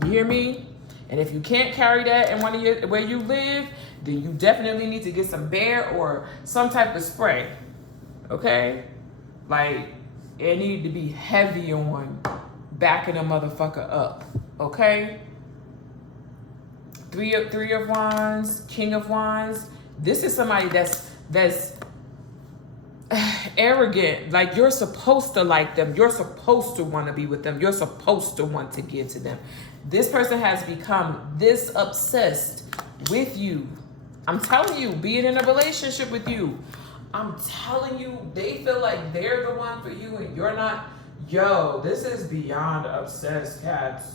You hear me? And if you can't carry that in one of your, where you live, then you definitely need to get some bear or some type of spray. Okay? Like, it need to be heavy on backing a motherfucker up. Okay? Three of Wands, King of Wands. This is somebody that's arrogant. Like, you're supposed to like them. You're supposed to want to be with them. You're supposed to want to give to them. This person has become this obsessed with you. I'm telling you, being in a relationship with you. I'm telling you, they feel like they're the one for you and you're not. Yo, this is beyond obsessed, cats.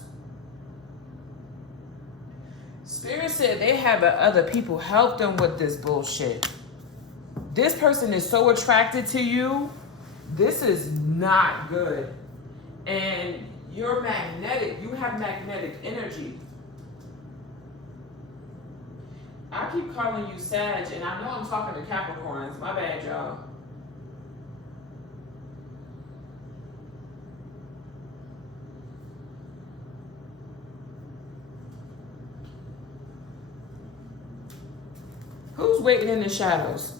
Spirit said they have other people help them with this bullshit. This person is so attracted to you. This is not good. And you're magnetic. You have magnetic energy. I keep calling you Sag, and I know I'm talking to Capricorns. My bad, y'all. Who's waiting in the shadows?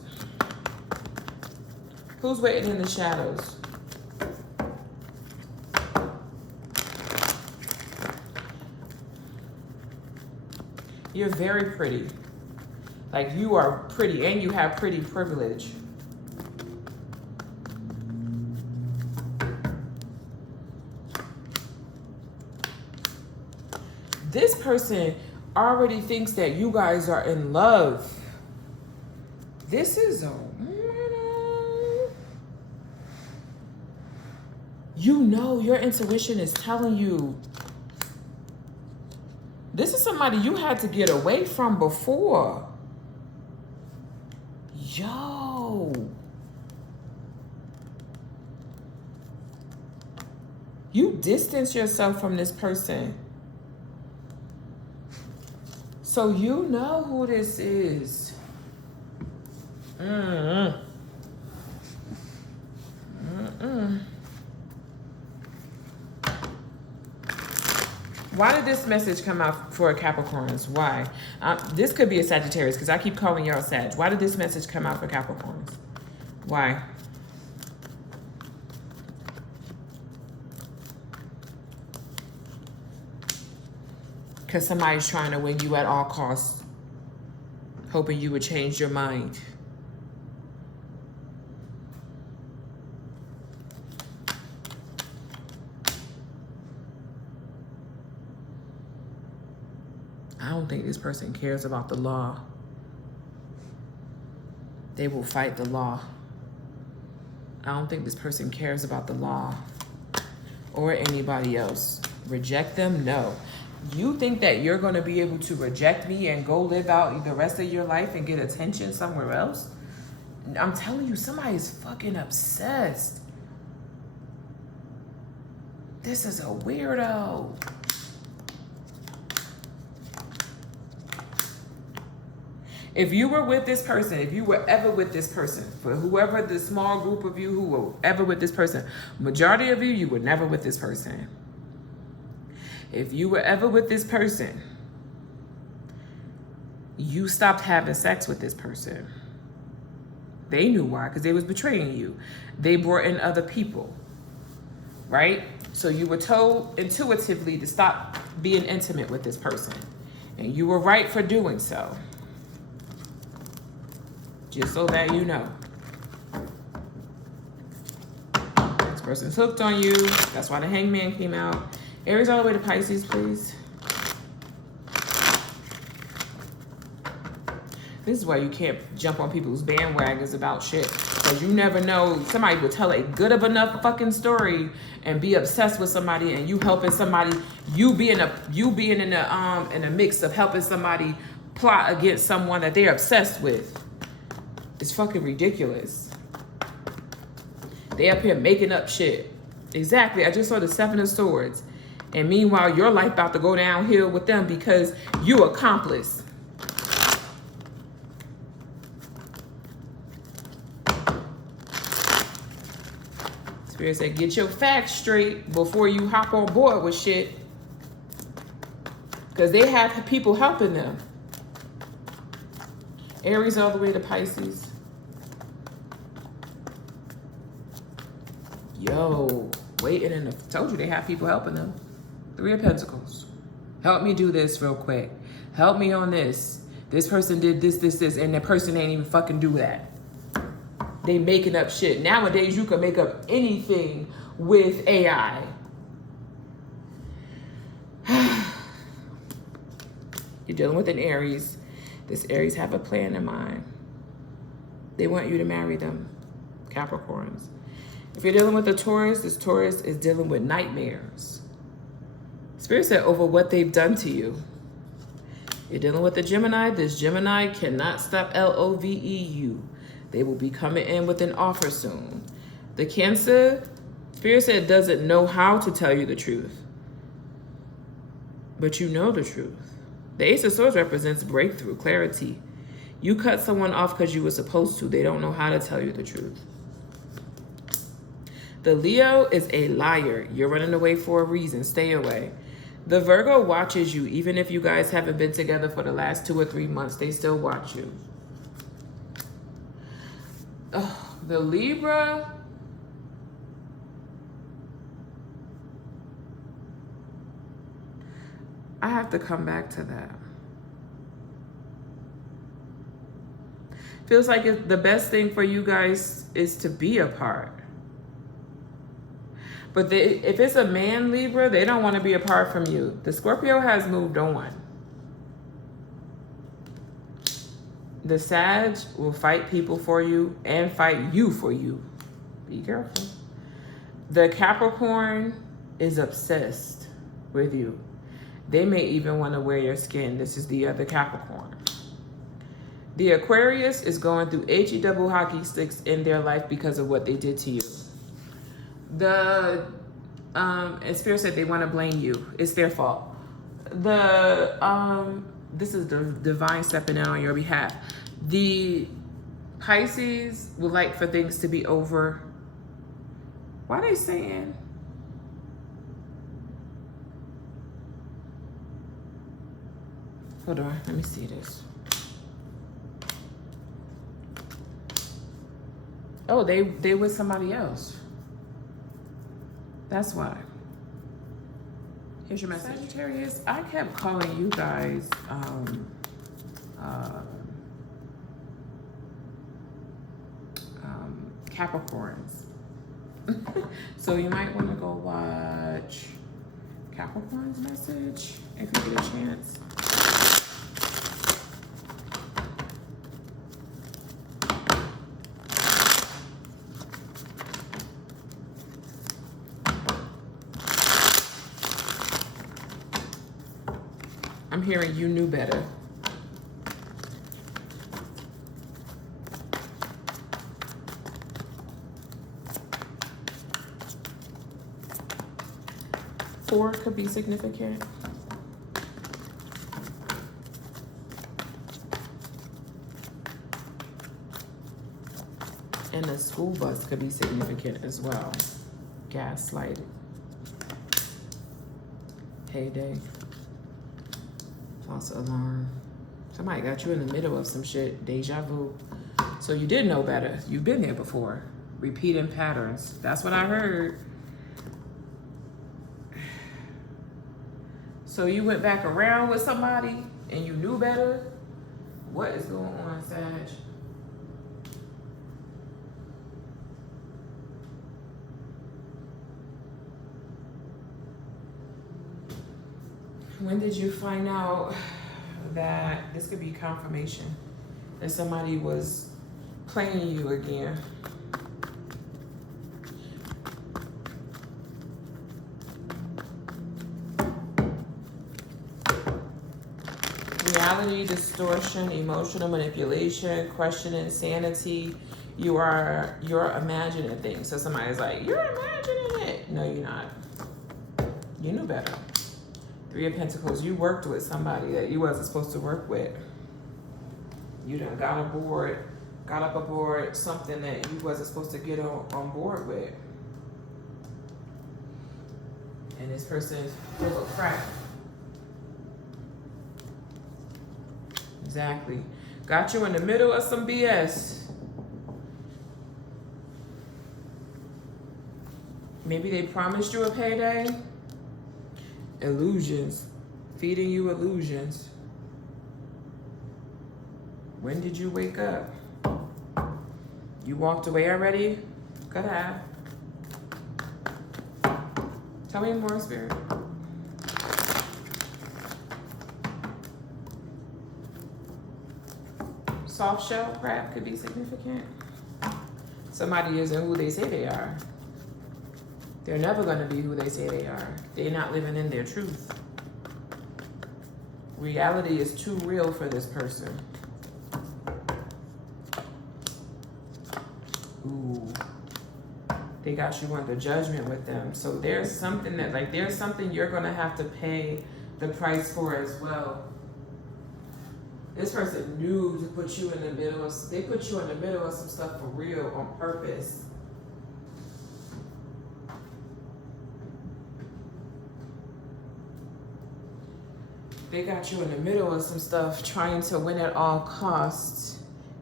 Who's waiting in the shadows? You're very pretty. Like, you are pretty, and you have pretty privilege. This person already thinks that you guys are in love. This is a... You know, your intuition is telling you. This is somebody you had to get away from before. Yo. You distance yourself from this person. So you know who this is. Why did this message come out for Capricorns? Why? This could be a Sagittarius because I keep calling y'all Sag. Why did this message come out for Capricorns? Why? Because somebody's trying to win you at all costs, hoping you would change your mind. I don't think this person cares about the law. They will fight the law. I don't think this person cares about the law or anybody else. Reject them? No. You think that you're going to be able to reject me and go live out the rest of your life and get attention somewhere else? I'm telling you, somebody's fucking obsessed. This is a weirdo. If you were with this person, if you were ever with this person, for whoever the small group of you who were ever with this person, majority of you, you were never with this person. If you were ever with this person, you stopped having sex with this person. They knew why, because they was betraying you. They brought in other people, right? So you were told intuitively to stop being intimate with this person. And you were right for doing so. Just so that you know. This person's hooked on you. That's why the Hangman came out. Aries all the way to Pisces, please. This is why you can't jump on people's bandwagons about shit. Because you never know. Somebody will tell a good of enough fucking story and be obsessed with somebody, and you helping somebody, you being in a mix of helping somebody plot against someone that they're obsessed with. It's fucking ridiculous. They up here making up shit. Exactly. I just saw the 7 of Swords. And meanwhile, your life about to go downhill with them because you accomplice. Spirit said, get your facts straight before you hop on board with shit. Because they have people helping them. Aries all the way to Pisces. Yo, waiting in the... Told you they have people helping them. 3 of Pentacles. Help me do this real quick. Help me on this. This person did this, and the person ain't even fucking do that. They making up shit. Nowadays, you can make up anything with AI. You're dealing with an Aries. This Aries have a plan in mind. They want you to marry them, Capricorns. If you're dealing with a Taurus, this Taurus is dealing with nightmares. Spirit said over what they've done to you. You're dealing with a Gemini. This Gemini cannot stop LOVEU. They will be coming in with an offer soon. The Cancer, Spirit said doesn't know how to tell you the truth. But you know the truth. The Ace of Swords represents breakthrough, clarity. You cut someone off because you were supposed to. They don't know how to tell you the truth. The Leo is a liar. You're running away for a reason. Stay away. The Virgo watches you. Even if you guys haven't been together for the last 2 or 3 months, they still watch you. The Libra. I have to come back to that. Feels like the best thing for you guys is to be apart. But if it's a man, Libra, they don't want to be apart from you. The Scorpio has moved on. The Sag will fight people for you and fight you for you. Be careful. The Capricorn is obsessed with you. They may even want to wear your skin. This is the other Capricorn. The Aquarius is going through HE double hockey sticks in their life because of what they did to you. The and Spirit said they want to blame you. It's their fault. This is the divine stepping in on your behalf. The Pisces would like for things to be over. Why are they saying? Hold on, let me see this. Oh, they with somebody else. That's why. Here's your message. Sagittarius, I kept calling you guys Capricorns. So you might want to go watch Capricorn's message if you get a chance. I'm hearing you knew better. Four could be significant. And a school bus could be significant as well. Gaslighted. Payday. False alarm. Somebody got you in the middle of some shit. Deja vu. So you did know better. You've been there before. Repeating patterns. That's what I heard. So you went back around with somebody and you knew better? What is going on, Sag? When did you find out that this could be confirmation that somebody was playing you again? Reality distortion, emotional manipulation, questioning sanity. You're imagining things. So somebody's like, you're imagining it. No, you're not. You knew better. Three of Pentacles, you worked with somebody that you wasn't supposed to work with. You done got up aboard something that you wasn't supposed to get on board with. And this person is full of crap. Exactly. Got you in the middle of some BS. Maybe they promised you a payday. Illusions. Feeding you illusions. When did you wake up? You walked away already? Could have. Tell me more, Spirit. Soft shell crab could be significant. Somebody isn't who they say they are. They're never going to be who they say they are. They're not living in their truth. Reality is too real for this person. Ooh. They got you under judgment with them. So there's something there's something you're going to have to pay the price for as well. This person knew to put you in the middle of, they put you in the middle of some stuff for real on purpose. They got you in the middle of some stuff trying to win at all costs,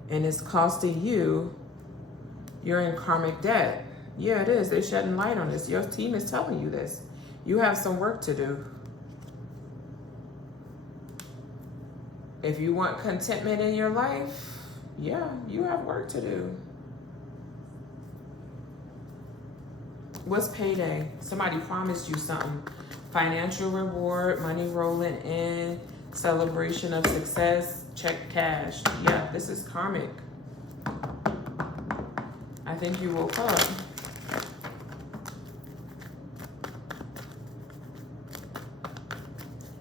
and it's costing you. You're in karmic debt. Yeah, it is. They're shedding light on this. Your team is telling you this. You have some work to do. If you want contentment in your life, yeah, you have work to do. What's payday? Somebody promised you something. Financial reward, money rolling in, celebration of success, check cash. Yeah, this is karmic. I think you woke up.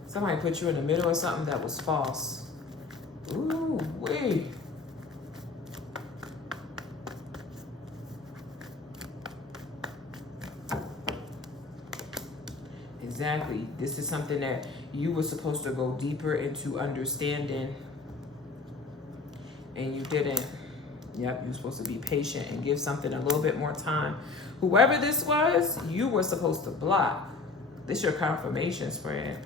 Somebody put you in the middle of something that was false. Ooh, wait. Exactly. This is something that you were supposed to go deeper into understanding, and you didn't. Yep, you're supposed to be patient and give something a little bit more time. Whoever this was, you were supposed to block. This is your confirmation spread.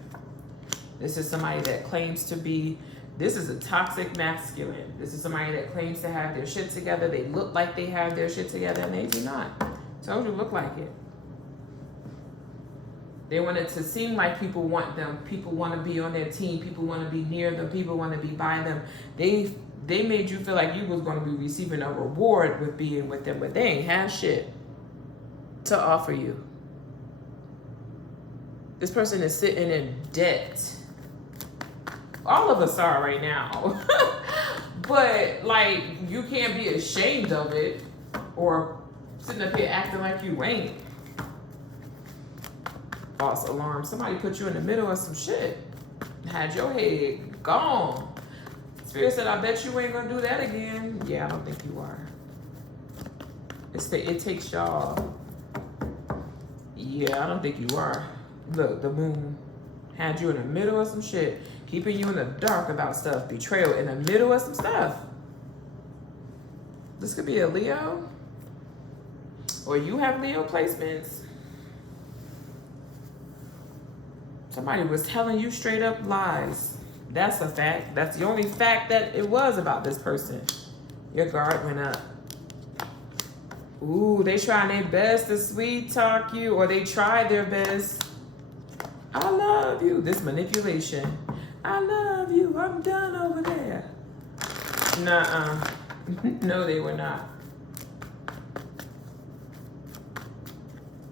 This is somebody that claims to be, this is a toxic masculine. This is somebody that claims to have their shit together. They look like they have their shit together, and they do not. Told you, look like it. They want it to seem like people want them. People want to be on their team. People want to be near them. People want to be by them. They made you feel like you was going to be receiving a reward with being with them, but they ain't have shit to offer you. This person is sitting in debt. All of us are right now. But, like, you can't be ashamed of it or sitting up here acting like you ain't. False alarm. Somebody put you in the middle of some shit. Had your head gone. Spirit said, I bet you ain't gonna do that again. Yeah, I don't think you are. It takes y'all. Yeah, I don't think you are. Look, the moon had you in the middle of some shit, keeping you in the dark about stuff. Betrayal in the middle of some stuff. This could be a Leo. Or you have Leo placements. Somebody was telling you straight up lies. That's a fact. That's the only fact that it was about this person. Your guard went up. Ooh, they trying their best to sweet talk you, or they tried their best. I love you. This manipulation. I love you. I'm done over there. Nuh-uh. No, they were not.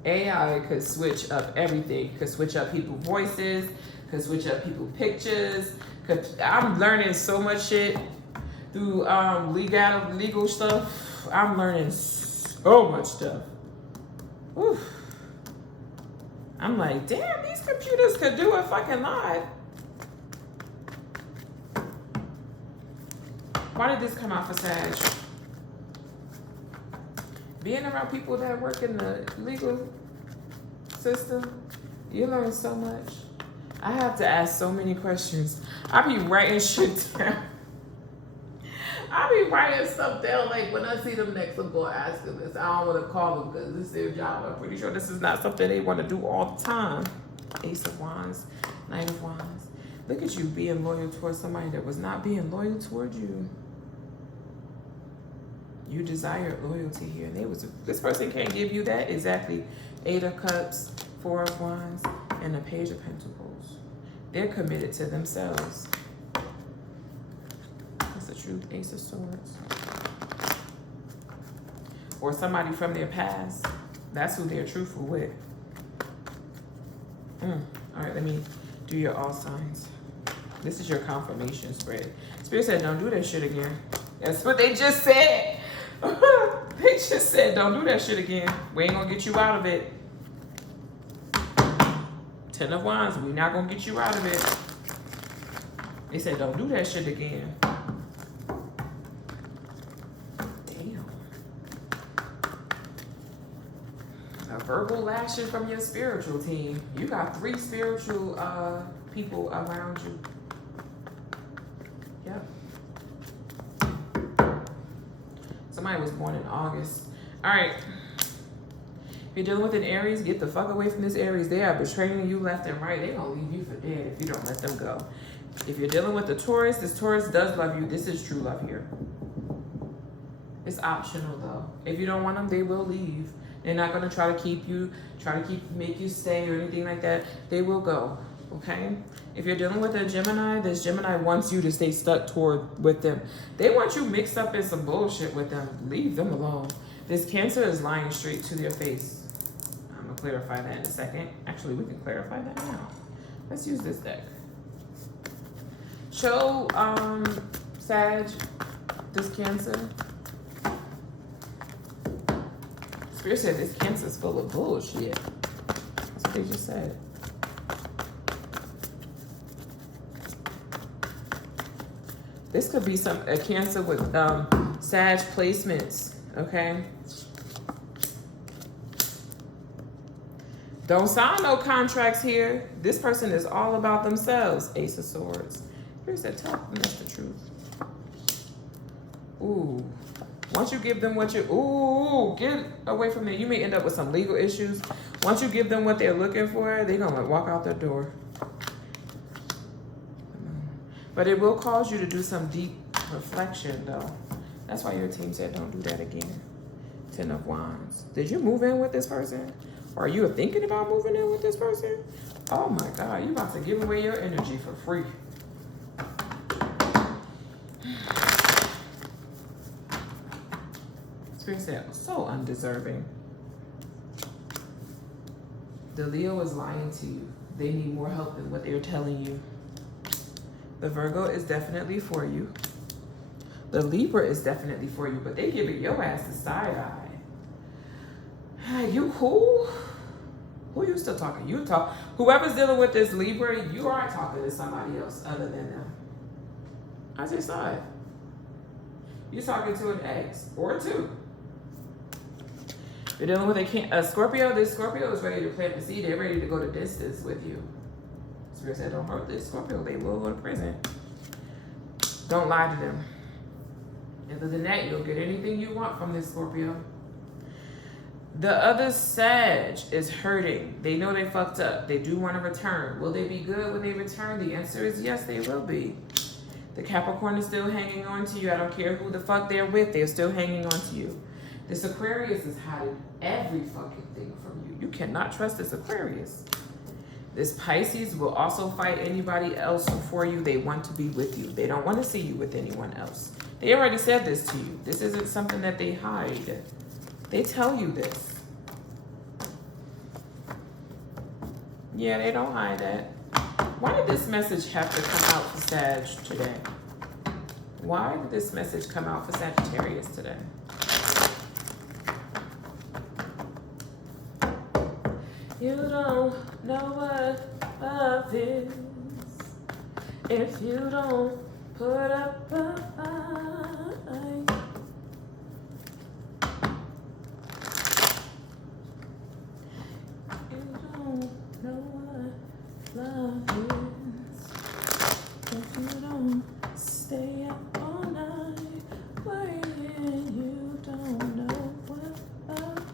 AI could switch up everything. Could switch up people's voices. Could switch up people's pictures. I'm learning so much shit through legal stuff. I'm learning so much stuff. Oof. I'm like, damn, these computers could do it fucking live. Why did this come out for Sag? Being around people that work in the legal system, you learn so much. I have to ask so many questions. I be writing shit down. I be writing stuff down, like when I see them next, I'm going to ask them this. I don't want to call them because this is their job. I'm pretty sure this is not something they want to do all the time. Ace of Wands, Knight of Wands. Look at you being loyal towards somebody that was not being loyal towards you. You desired loyalty here. And this person can't give you that. Exactly. Eight of Cups, Four of Wands, and the Page of Pentacles. They're committed to themselves. That's the truth. Ace of Swords. Or somebody from their past. That's who they're truthful with. All right, let me do your all signs. This is your confirmation spread. Spirit said, don't do that shit again. That's what they just said. They just said, don't do that shit again. We ain't gonna get you out of it. Ten of Wands, we not gonna get you out of it. They said, don't do that shit again. Damn. A verbal lashing from your spiritual team. You got 3 spiritual people around you. Yep. Somebody was born in August. All right. If you're dealing with an Aries, get the fuck away from this Aries. They are betraying you left and right. They're going to leave you for dead if you don't let them go. If you're dealing with the Taurus, this Taurus does love you. This is true love here. It's optional though. If you don't want them, they will leave. They're not going to try to keep you, make you stay or anything like that. They will go, okay? If you're dealing with a Gemini, this Gemini wants you to stay stuck with them. They want you mixed up in some bullshit with them. Leave them alone. This Cancer is lying straight to their face. I'm going to clarify that in a second. Actually, we can clarify that now. Let's use this deck. Show Sag, this Cancer. Spirit said this Cancer's full of bullshit. That's what they just said. This could be a Cancer with Sag placements, okay? Don't sign no contracts here. This person is all about themselves. Ace of Swords. Here's that top, and that's the truth. Ooh. Once you give them what you, ooh, get away from it. You may end up with some legal issues. Once you give them what they're looking for, they're gonna walk out their door. But it will cause you to do some deep reflection though. That's why your team said don't do that again. 10 of Wands. Did you move in with this person? Or are you thinking about moving in with this person? Oh my God, you about to give away your energy for free. Spirit said, so undeserving. The Leo is lying to you. They need more help than what they're telling you. The Virgo is definitely for you. The Libra is definitely for you, but they giving your ass the side eye. You cool? Who you still talking? You talk. Whoever's dealing with this Libra, you are talking to somebody else other than them. I just saw it. You're talking to an ex or two. You're dealing with a Scorpio. This Scorpio is ready to plant the seed. They're ready to go to distance with you. Spirit said, don't hurt this Scorpio. They will go to prison. Don't lie to them. Other than that, you'll get anything you want from this Scorpio. The other Sag is hurting. They know they fucked up. They do want to return. Will they be good when they return? The answer is yes, they will be. The Capricorn is still hanging on to you. I don't care who the fuck they're with. They're still hanging on to you. This Aquarius is hiding every fucking thing from you. You cannot trust this Aquarius. This Pisces will also fight anybody else for you. They want to be with you. They don't want to see you with anyone else. They already said this to you. This isn't something that they hide. They tell you this. Yeah, they don't hide that. Why did this message have to come out for Sag today? Why did this message come out for Sagittarius today? You don't know what love is if you don't put up a fight. You don't know what love is if you don't stay up all night waiting. You don't know what love is.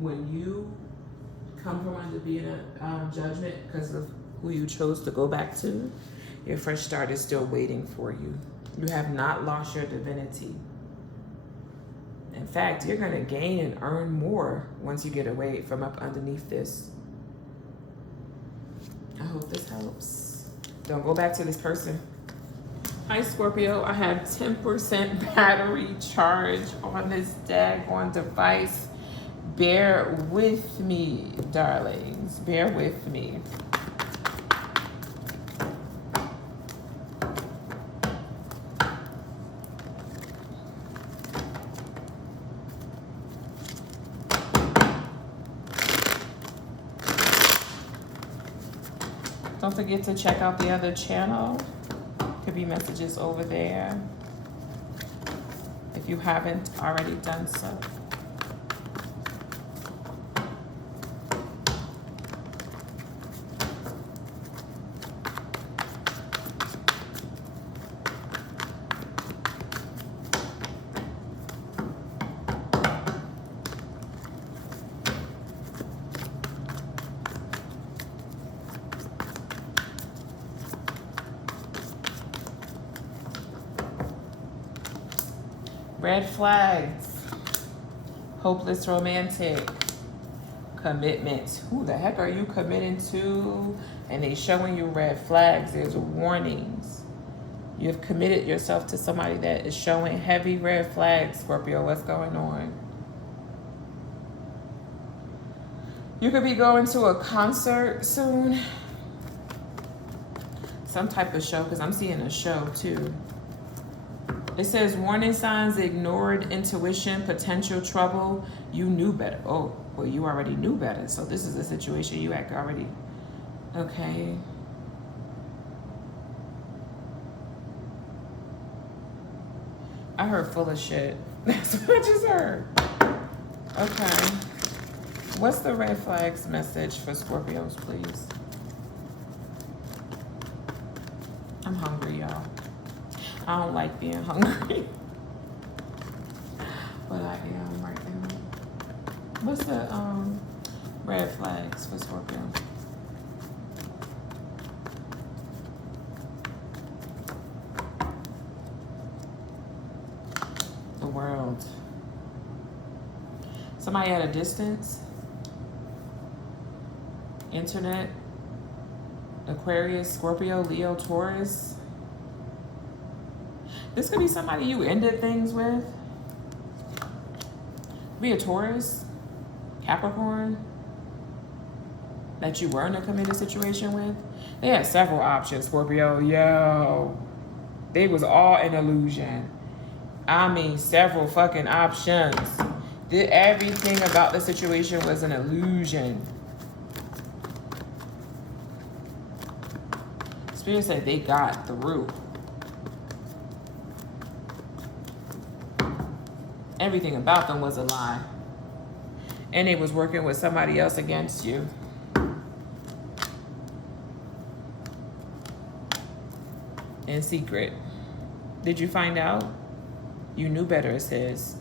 When you come from under being a judgment because of who you chose to go back to, your fresh start is still waiting for you. You have not lost your divinity. In fact, you're going to gain and earn more once you get away from up underneath this. I hope this helps. Don't go back to this person. Hi, Scorpio. I have 10% battery charge on this daggone device. Bear with me, darlings. Bear with me. Don't forget to check out the other channel. Could be messages over there if you haven't already done so. Red flags. Hopeless romantic. Commitment. Who the heck are you committing to? And they showing you red flags. There's warnings. You've committed yourself to somebody that is showing heavy red flags, Scorpio. What's going on? You could be going to a concert soon. Some type of show, because I'm seeing a show too. It says warning signs, ignored intuition, potential trouble. You knew better. Oh, well, you already knew better. So this is a situation you already. Okay. I heard full of shit. That's what I just heard. Okay. What's the red flags message for Scorpios, please? I'm hungry, y'all. I don't like being hungry. But I am right now. What's the red flags for Scorpio? The world. Somebody at a distance. Internet. Aquarius, Scorpio, Leo, Taurus. This could be somebody you ended things with. Be a Taurus, Capricorn, that you were in a committed situation with. They had several options, Scorpio. Yo, they was all an illusion. I mean, several fucking options. Everything about the situation was an illusion. Spirit said they got through. Everything about them was a lie. And they was working with somebody else against you. In secret. Did you find out? You knew better, it says.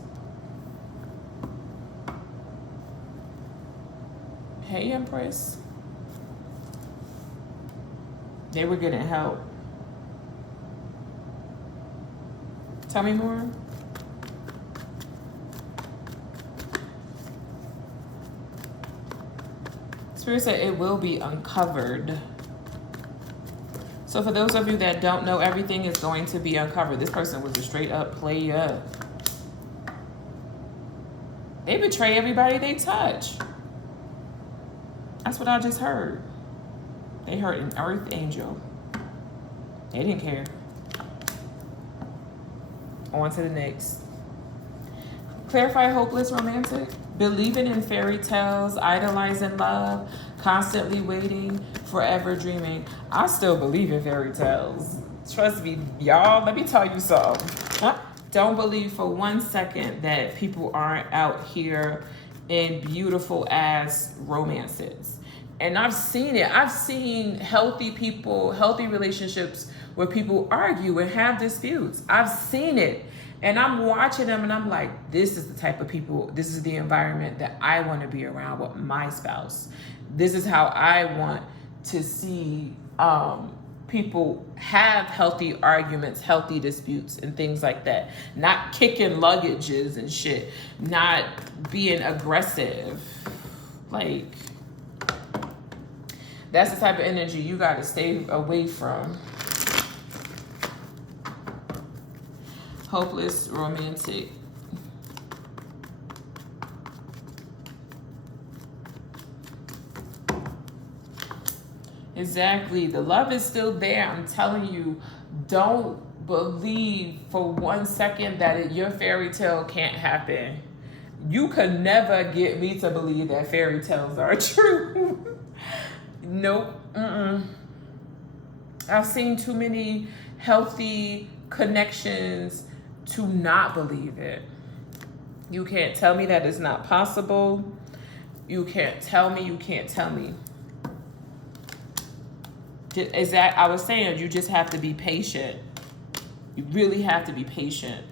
Hey, Empress. They were getting help. Tell me more. Spirit said it will be uncovered. So for those of you that don't know, everything is going to be uncovered. This person was a straight up player. They betray everybody they touch. That's what I just heard. They hurt an earth angel. They didn't care. On to the next. Clarify hopeless romantic. Believing in fairy tales, idolizing love, constantly waiting, forever dreaming. I still believe in fairy tales. Trust me, y'all, let me tell you something. Don't believe for 1 second that people aren't out here in beautiful ass romances. And I've seen it. I've seen healthy people, healthy relationships where people argue and have disputes. I've seen it. And I'm watching them and I'm like, this is the type of people, this is the environment that I want to be around with my spouse. This is how I want to see people have healthy arguments, healthy disputes and things like that. Not kicking luggages and shit. Not being aggressive. Like, that's the type of energy you got to stay away from. Hopeless romantic. Exactly. The love is still there. I'm telling you, don't believe for 1 second that your fairy tale can't happen. You could never get me to believe that fairy tales are true. Nope. I've seen too many healthy connections to not believe it. You can't tell me that it's not possible. You can't tell me. You can't tell me. Is that I was saying? You just have to be patient. You really have to be patient.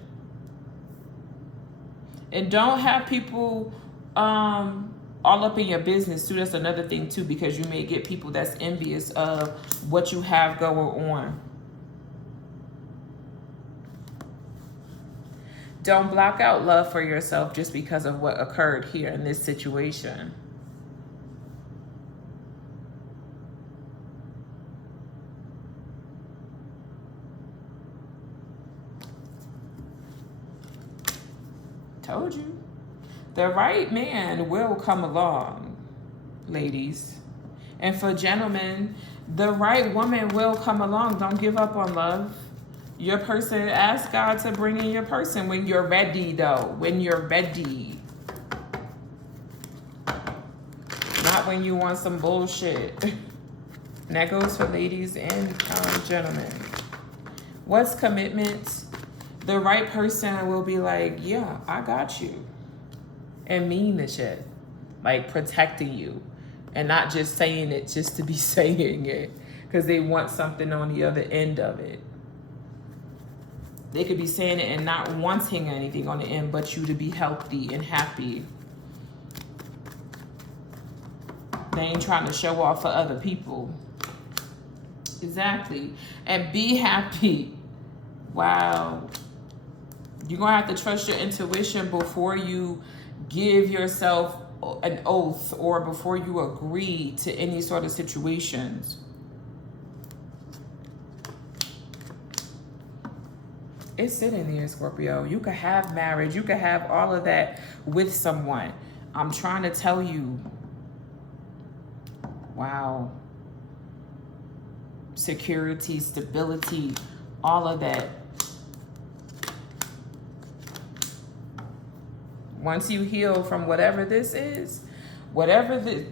And don't have people all up in your business too. That's another thing too, because you may get people that's envious of what you have going on. Don't block out love for yourself just because of what occurred here in this situation. Told you. The right man will come along, ladies. And for gentlemen, the right woman will come along. Don't give up on love. Your person, ask God to bring in your person when you're ready, though. When you're ready. Not when you want some bullshit. And that goes for ladies and gentlemen. What's commitment? The right person will be like, yeah, I got you. And mean the shit. Like protecting you. And not just saying it just to be saying it. Because they want something on the other end of it. They could be saying it and not wanting anything on the end but you to be healthy and happy. They ain't trying to show off for other people. Exactly. And be happy. Wow. You're going to have to trust your intuition before you give yourself an oath or before you agree to any sort of situations. It's sitting there, Scorpio. You could have marriage. You could have all of that with someone. I'm trying to tell you. Wow. Security, stability, all of that. Once you heal from whatever this is,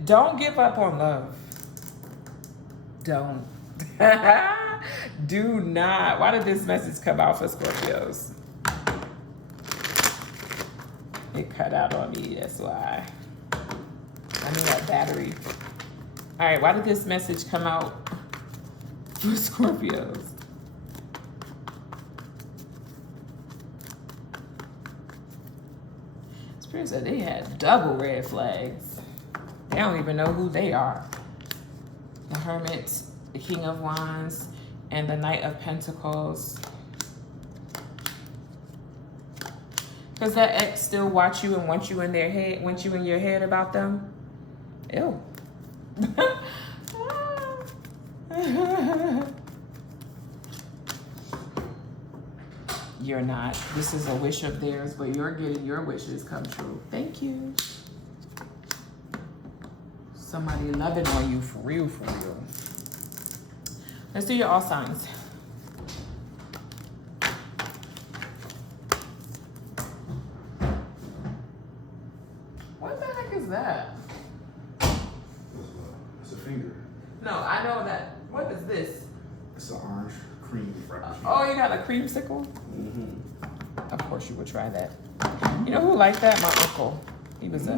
don't give up on love. Don't. Do not. Why did this message come out for Scorpios? It cut out on me, that's why. I need that battery. All right, why did this message come out for Scorpios? Spirit said they had double red flags. They don't even know who they are. The Hermit, the King of Wands, and the Knight of Pentacles. Because that ex still watch you and want you in their head, want you in your head about them. Ew. You're not. This is a wish of theirs, but you're getting your wishes come true. Thank you. Somebody loving on you for real, for real. Let's do your all signs. What the heck is that? It's a finger. No, I know that. What is this? It's an orange cream frappuccino. Oh, you got a creamsicle? Mm-hmm. Of course you would try that. You know who liked that? My uncle. He was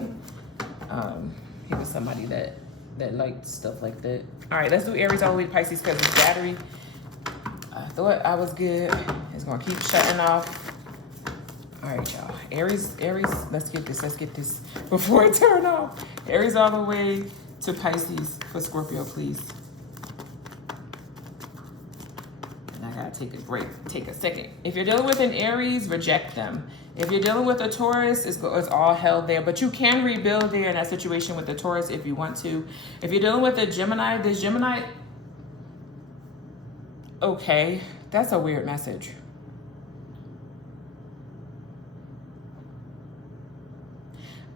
he was somebody that liked stuff like that. All right, let's do Aries all the way to Pisces because this battery, I thought I was good. It's gonna keep shutting off. All right, y'all. Aries, let's get this before it turn off. Aries all the way to Pisces for Scorpio, please. And I gotta take a break, take a second. If you're dealing with an Aries, reject them. If you're dealing with a Taurus, it's all hell there. But you can rebuild there in that situation with the Taurus if you want to. If you're dealing with a Gemini, this Gemini... Okay, that's a weird message.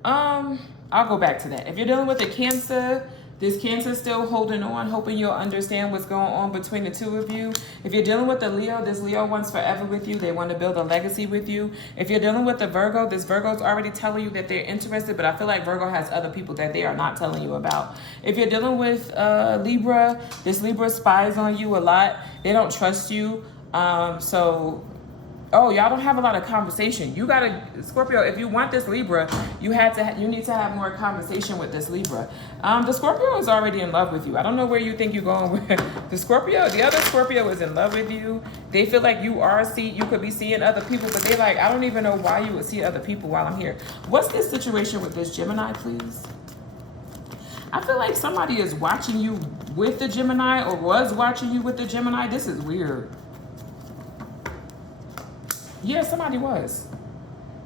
I'll go back to that. If you're dealing with a Cancer, this Cancer still holding on, hoping you'll understand what's going on between the two of you. If you're dealing with a Leo, this Leo wants forever with you. They want to build a legacy with you. If you're dealing with a Virgo, this Virgo's already telling you that they're interested, but I feel like Virgo has other people that they are not telling you about. If you're dealing with Libra, this Libra spies on you a lot. They don't trust you. Oh, y'all don't have a lot of conversation. You gotta, Scorpio, if you want this Libra, you need to have more conversation with this Libra. The Scorpio is already in love with you. I don't know where you think you're going with the Scorpio. The other Scorpio is in love with you. They feel like you could be seeing other people, but they like, I don't even know why you would see other people while I'm here. What's this situation with this Gemini, please? I feel like somebody is watching you with the Gemini or was watching you with the Gemini. This is weird. Yeah, somebody was.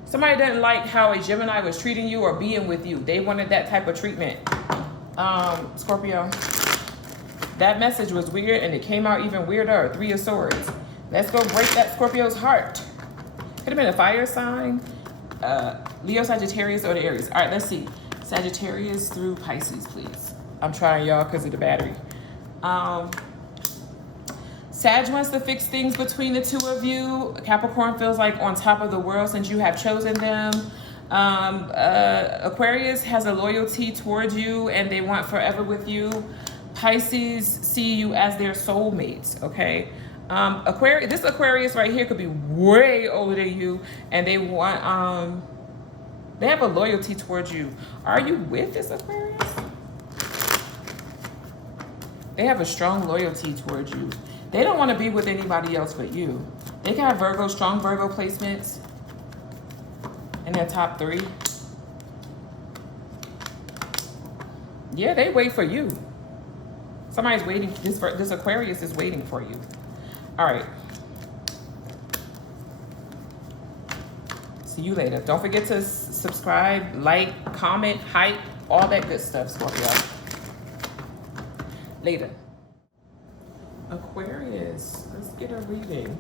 Somebody didn't like how a Gemini was treating you or being with you. They wanted that type of treatment. Scorpio, that message was weird and it came out even weirder. 3 of Swords. Let's go break that Scorpio's heart. Could have been a fire sign. Leo, Sagittarius, or the Aries. All right, let's see. Sagittarius through Pisces, please. I'm trying, y'all, because of the battery. Sag wants to fix things between the two of you. Capricorn feels like on top of the world since you have chosen them. Aquarius has a loyalty towards you and they want forever with you. Pisces see you as their soulmates, okay? This Aquarius right here could be way older than you and they want, they have a loyalty towards you. Are you with this Aquarius? They have a strong loyalty towards you. They don't want to be with anybody else but you. They can have Virgo, strong Virgo placements in their top 3. Yeah, they wait for you. Somebody's waiting. This Aquarius is waiting for you. All right. See you later. Don't forget to subscribe, like, comment, hype, all that good stuff, Scorpio. Later. Aquarius, let's get a reading.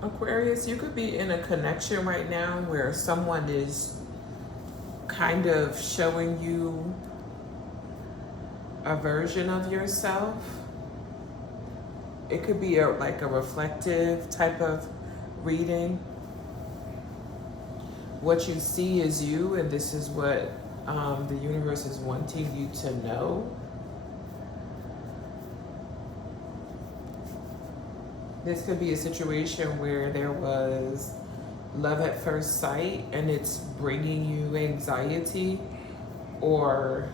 Aquarius, you could be in a connection right now where someone is kind of showing you a version of yourself. It could be like a reflective type of reading. What you see is you, and this is what the universe is wanting you to know. This could be a situation where there was love at first sight and it's bringing you anxiety, or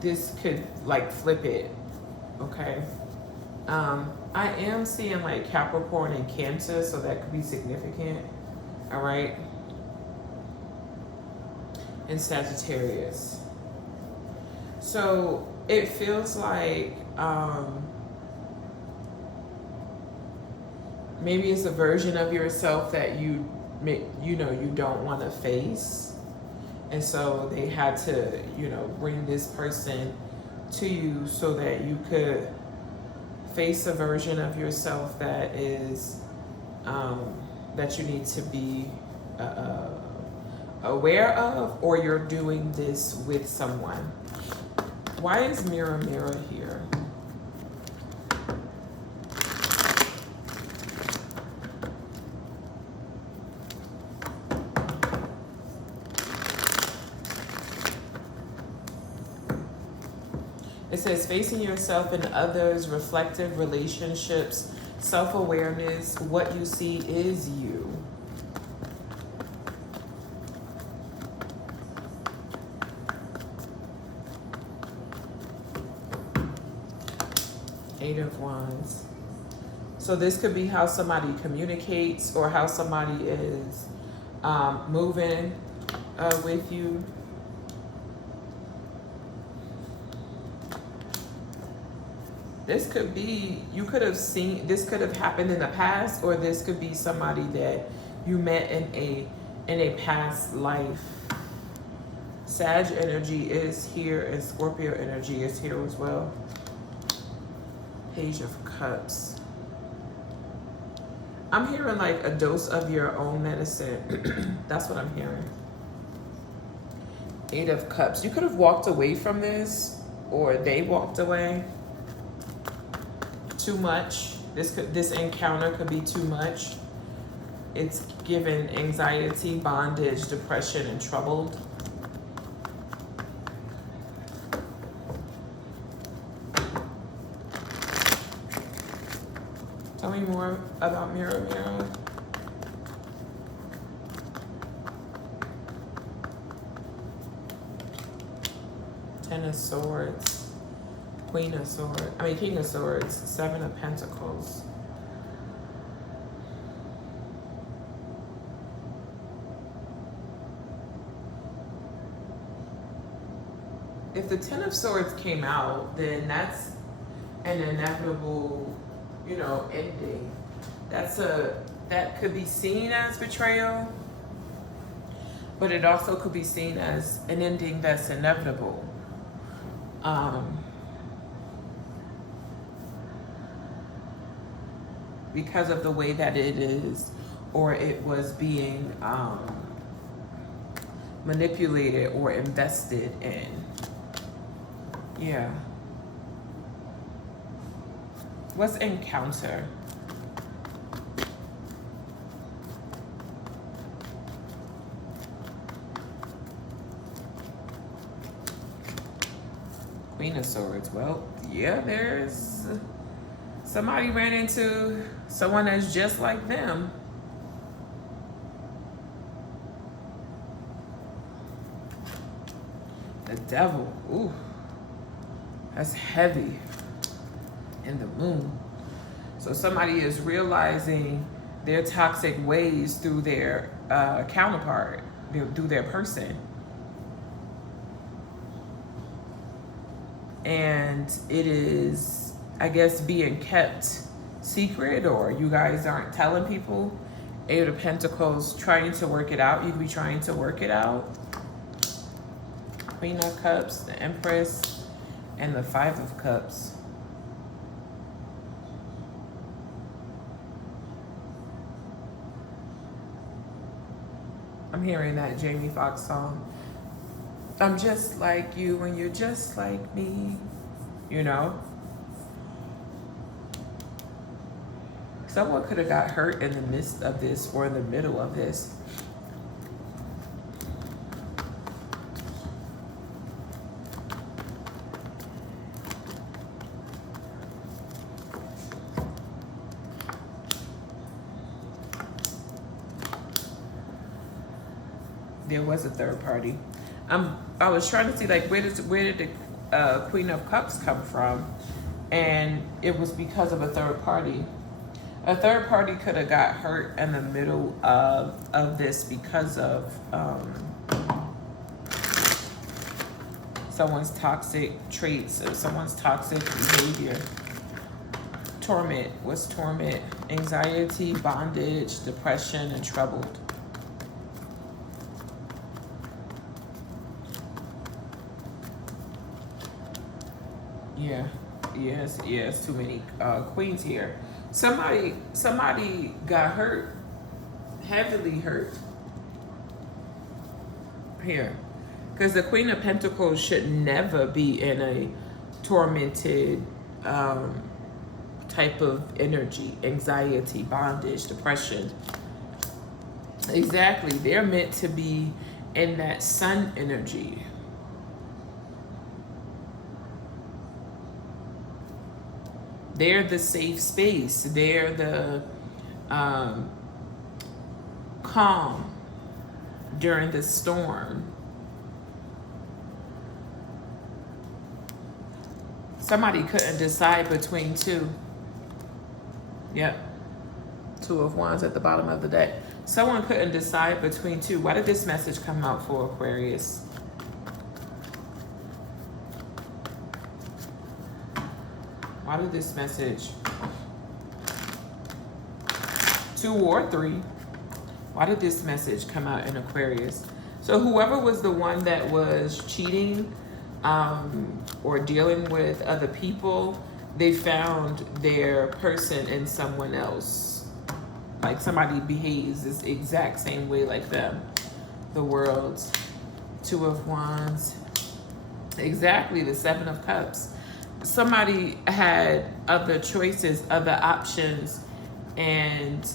this could like flip it, okay? I am seeing like Capricorn and Cancer, so that could be significant, all right? And Sagittarius. So it feels like, maybe it's a version of yourself that you don't want to face. And so they had to, bring this person to you so that you could face a version of yourself that is, that you need to be aware of, or you're doing this with someone. Why is Mirror, Mirror here? It says facing yourself and others, reflective relationships, self-awareness, what you see is you. Eight of Wands. So this could be how somebody communicates or how somebody is moving with you. This could be, you could have seen, this could have happened in the past, or this could be somebody that you met in a past life. Sag energy is here and Scorpio energy is here as well. Page of Cups. I'm hearing like a dose of your own medicine. That's what I'm hearing. Eight of Cups. You could have walked away from this, or they walked away. too much. This encounter could be too much. It's given anxiety, bondage, depression, and troubled. Tell me more about Mirror Mirror. Ten of Swords, King of Swords, Seven of Pentacles. If the Ten of Swords came out, then that's an inevitable, you know, ending. That could be seen as betrayal, but it also could be seen as an ending that's inevitable. Because of the way that it is, or it was being manipulated or invested in. Yeah. What's encounter? Queen of Swords. Well, yeah, there's somebody ran into someone that's just like them. The Devil. Ooh. That's heavy. In the Moon. So somebody is realizing their toxic ways through their counterpart, through their person. And it is, I guess, being kept secret, or you guys aren't telling people. Eight of Pentacles, trying to work it out. You could be trying to work it out. Queen of Cups, the Empress, and the Five of Cups. I'm hearing that Jamie Foxx song. I'm just like you and you're just like me, you know? Someone could have got hurt in the midst of this or in the middle of this. There was a third party. I was trying to see, like, where did the Queen of Cups come from, and it was because of a third party. A third party could have got hurt in the middle of this because of someone's toxic traits or someone's toxic behavior. Torment. What's torment? Anxiety, bondage, depression, and troubled. Yeah, yes, too many queens here. Somebody got hurt, heavily hurt here. Because the Queen of Pentacles should never be in a tormented type of energy, anxiety, bondage, depression. Exactly, they're meant to be in that sun energy. They're the safe space. They're the calm during the storm. Somebody couldn't decide between two. Yep. Two of Wands at the bottom of the deck. Someone couldn't decide between two. Why did this message come out for Aquarius? Why did this message, 2 or 3, why did this message come out in Aquarius? So whoever was the one that was cheating or dealing with other people, they found their person in someone else. Like somebody behaves this exact same way like them. The World, 2 of Wands. Exactly, the 7 of Cups. somebody had other choices, other options, and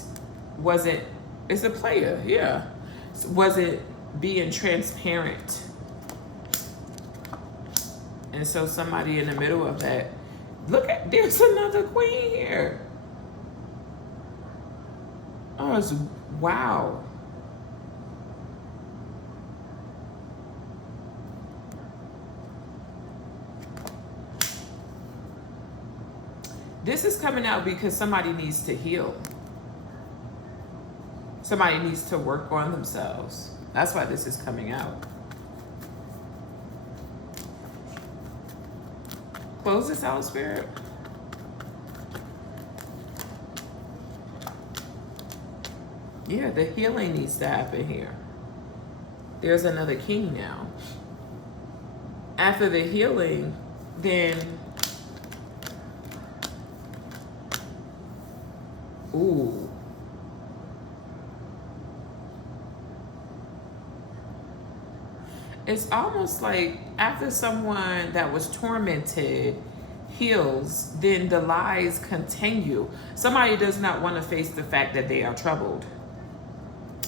wasn't, it's a player, yeah. Wasn't being transparent. And so somebody in the middle of that, look at, there's another queen here. Oh, it's, wow. This is coming out because somebody needs to heal. Somebody needs to work on themselves. That's why this is coming out. Close this out, Spirit. Yeah, the healing needs to happen here. There's another king now. After the healing, then... Ooh. It's almost like after someone that was tormented heals, then the lies continue. Somebody does not want to face the fact that they are troubled.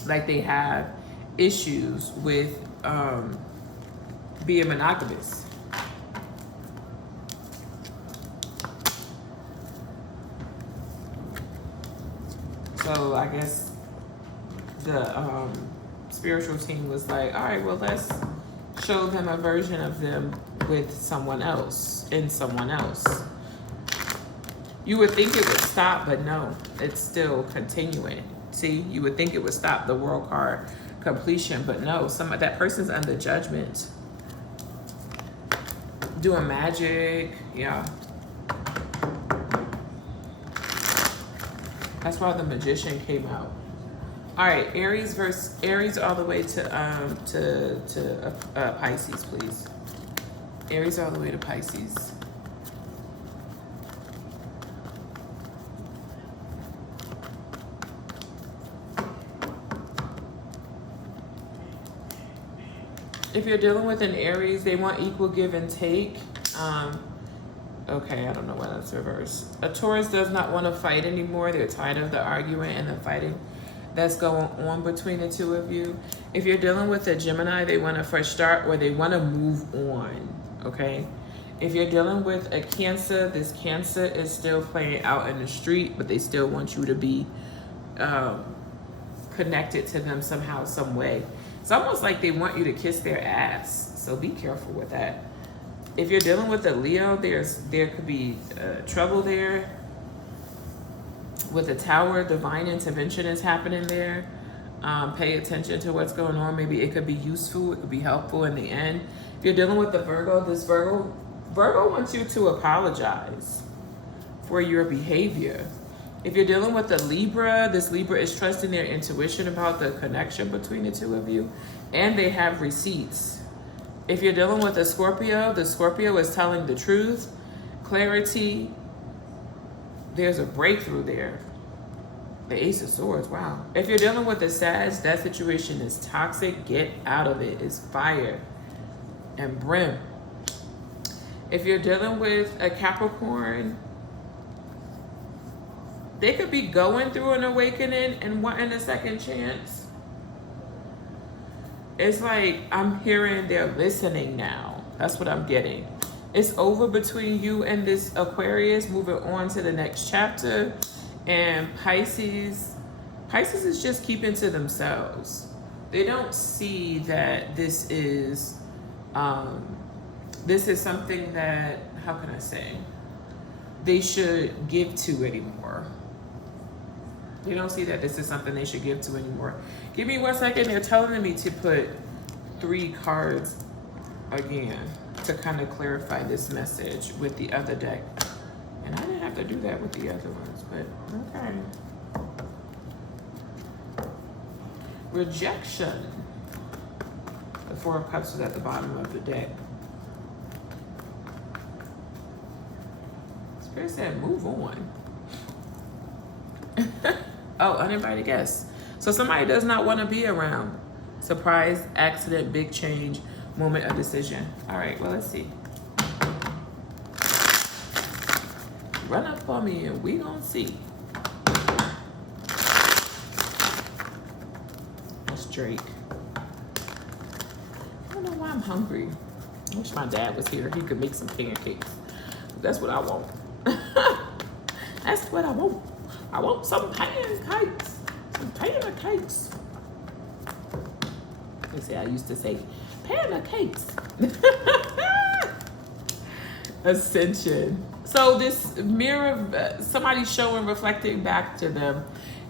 Like they have issues with being monogamous. So I guess the spiritual team was like, all right, well, let's show them a version of them with someone else, in someone else. You would think it would stop, but no, it's still continuing. See, you would think it would stop, the world card completion, but no, that person's under judgment. Doing magic, yeah. That's why the magician came out. All right, Aries versus Aries all the way to Pisces, please. Aries all the way to Pisces. If you're dealing with an Aries, they want equal give and take. Okay, I don't know why that's reversed. A Taurus does not want to fight anymore. They're tired of the argument and the fighting that's going on between the two of you. If you're dealing with a Gemini, they want a fresh start or they want to move on, okay? If you're dealing with a Cancer, this Cancer is still playing out in the street, but they still want you to be connected to them somehow, some way. It's almost like they want you to kiss their ass, so be careful with that. If you're dealing with a Leo, there could be trouble there. With a Tower, divine intervention is happening there. Pay attention to what's going on. Maybe it could be useful. It could be helpful in the end. If you're dealing with the Virgo, this Virgo wants you to apologize for your behavior. If you're dealing with the Libra, this Libra is trusting their intuition about the connection between the two of you, and they have receipts. If you're dealing with a Scorpio, the Scorpio is telling the truth, clarity. There's a breakthrough there. The Ace of Swords, wow. If you're dealing with a Sag, that situation is toxic. Get out of it. It's fire and brim. If you're dealing with a Capricorn, they could be going through an awakening and wanting a second chance. It's like I'm hearing they're listening now. That's what I'm getting. It's over between you and this Aquarius, moving on to the next chapter. And Pisces is just keeping to themselves. They don't see that this is something that, how can I say, they should give to anymore. They don't see that this is something they should give to anymore. Give me 1 second. They're telling me to put 3 cards again to kind of clarify this message with the other deck. And I didn't have to do that with the other ones, but okay. Rejection. The 4 of Cups is at the bottom of the deck. Spirit said, move on. Oh, uninvited guests. So somebody does not want to be around. Surprise, accident, big change, moment of decision. All right, well, let's see. Run up on me and we gonna see. That's Drake. I don't know why I'm hungry. I wish my dad was here. He could make some pancakes. That's what I want. That's what I want. I want some pancakes. Some pancakes. They say I used to say pancakes. Ascension. So this mirror, somebody showing, reflecting back to them,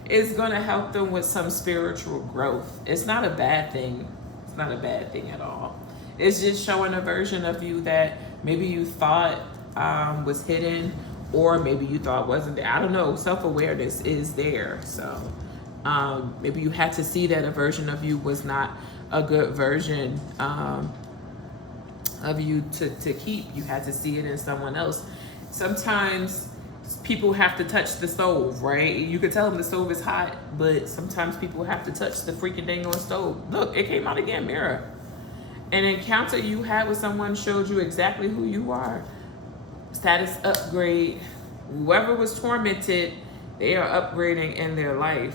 is going to help them with some spiritual growth. It's not a bad thing. It's not a bad thing at all. It's just showing a version of you that maybe you thought was hidden, or maybe you thought wasn't there. I don't know. Self-awareness is there. So maybe you had to see that a version of you was not a good version of you to keep. You had to see it in someone else. Sometimes people have to touch the stove, right? You could tell them the stove is hot, but sometimes people have to touch the freaking dang on stove. Look, it came out again, mirror. An encounter you had with someone showed you exactly who you are. Status upgrade. Whoever was tormented, they are upgrading in their life.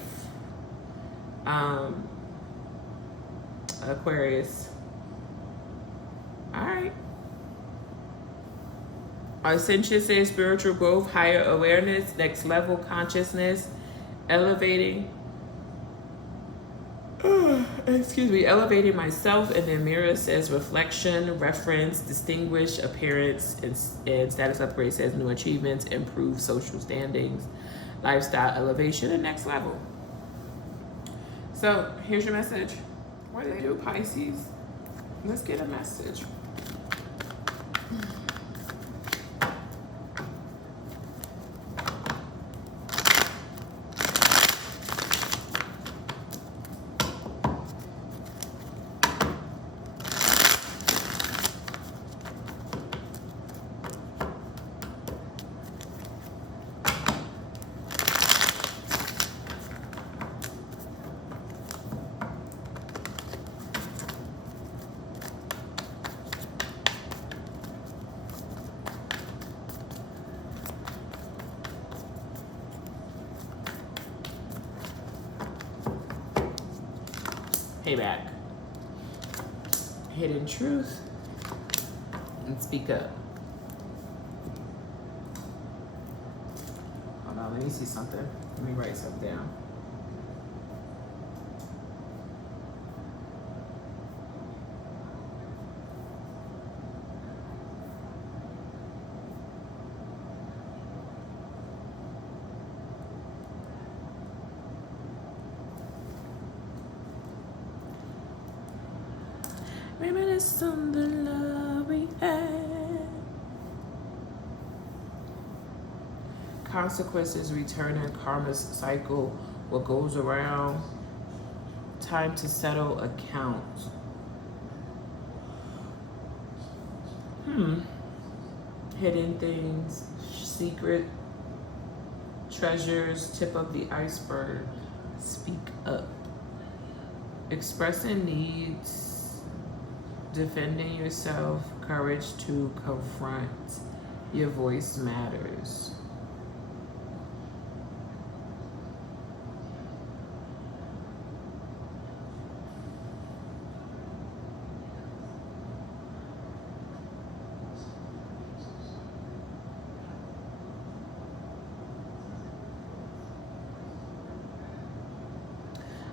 Aquarius. All right. Ascension says spiritual growth, higher awareness, next level consciousness, elevating. Elevating myself. And then mirror says reflection, reference, distinguished appearance, and status upgrade says new achievements, improved social standings, lifestyle elevation, and next level. So here's your message. What do they do, Pisces? Let's get a message. Payback. Hidden truth. And speak up. Hold on, let me see something. Let me write something down. Reminisce on the love we had. Consequences return in karma's cycle. What goes around. Time to settle accounts. Hidden things. Secret treasures. Tip of the iceberg. Speak up. Expressing needs. Defending yourself, courage to confront. Your voice matters.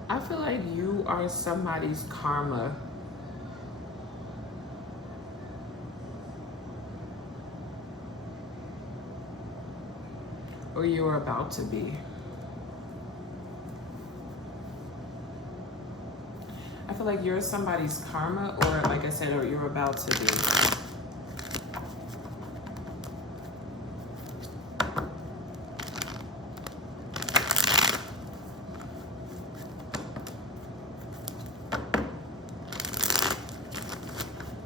I feel like you are somebody's karma. Or you're about to be. I feel like you're somebody's karma, or like I said, or you're about to be.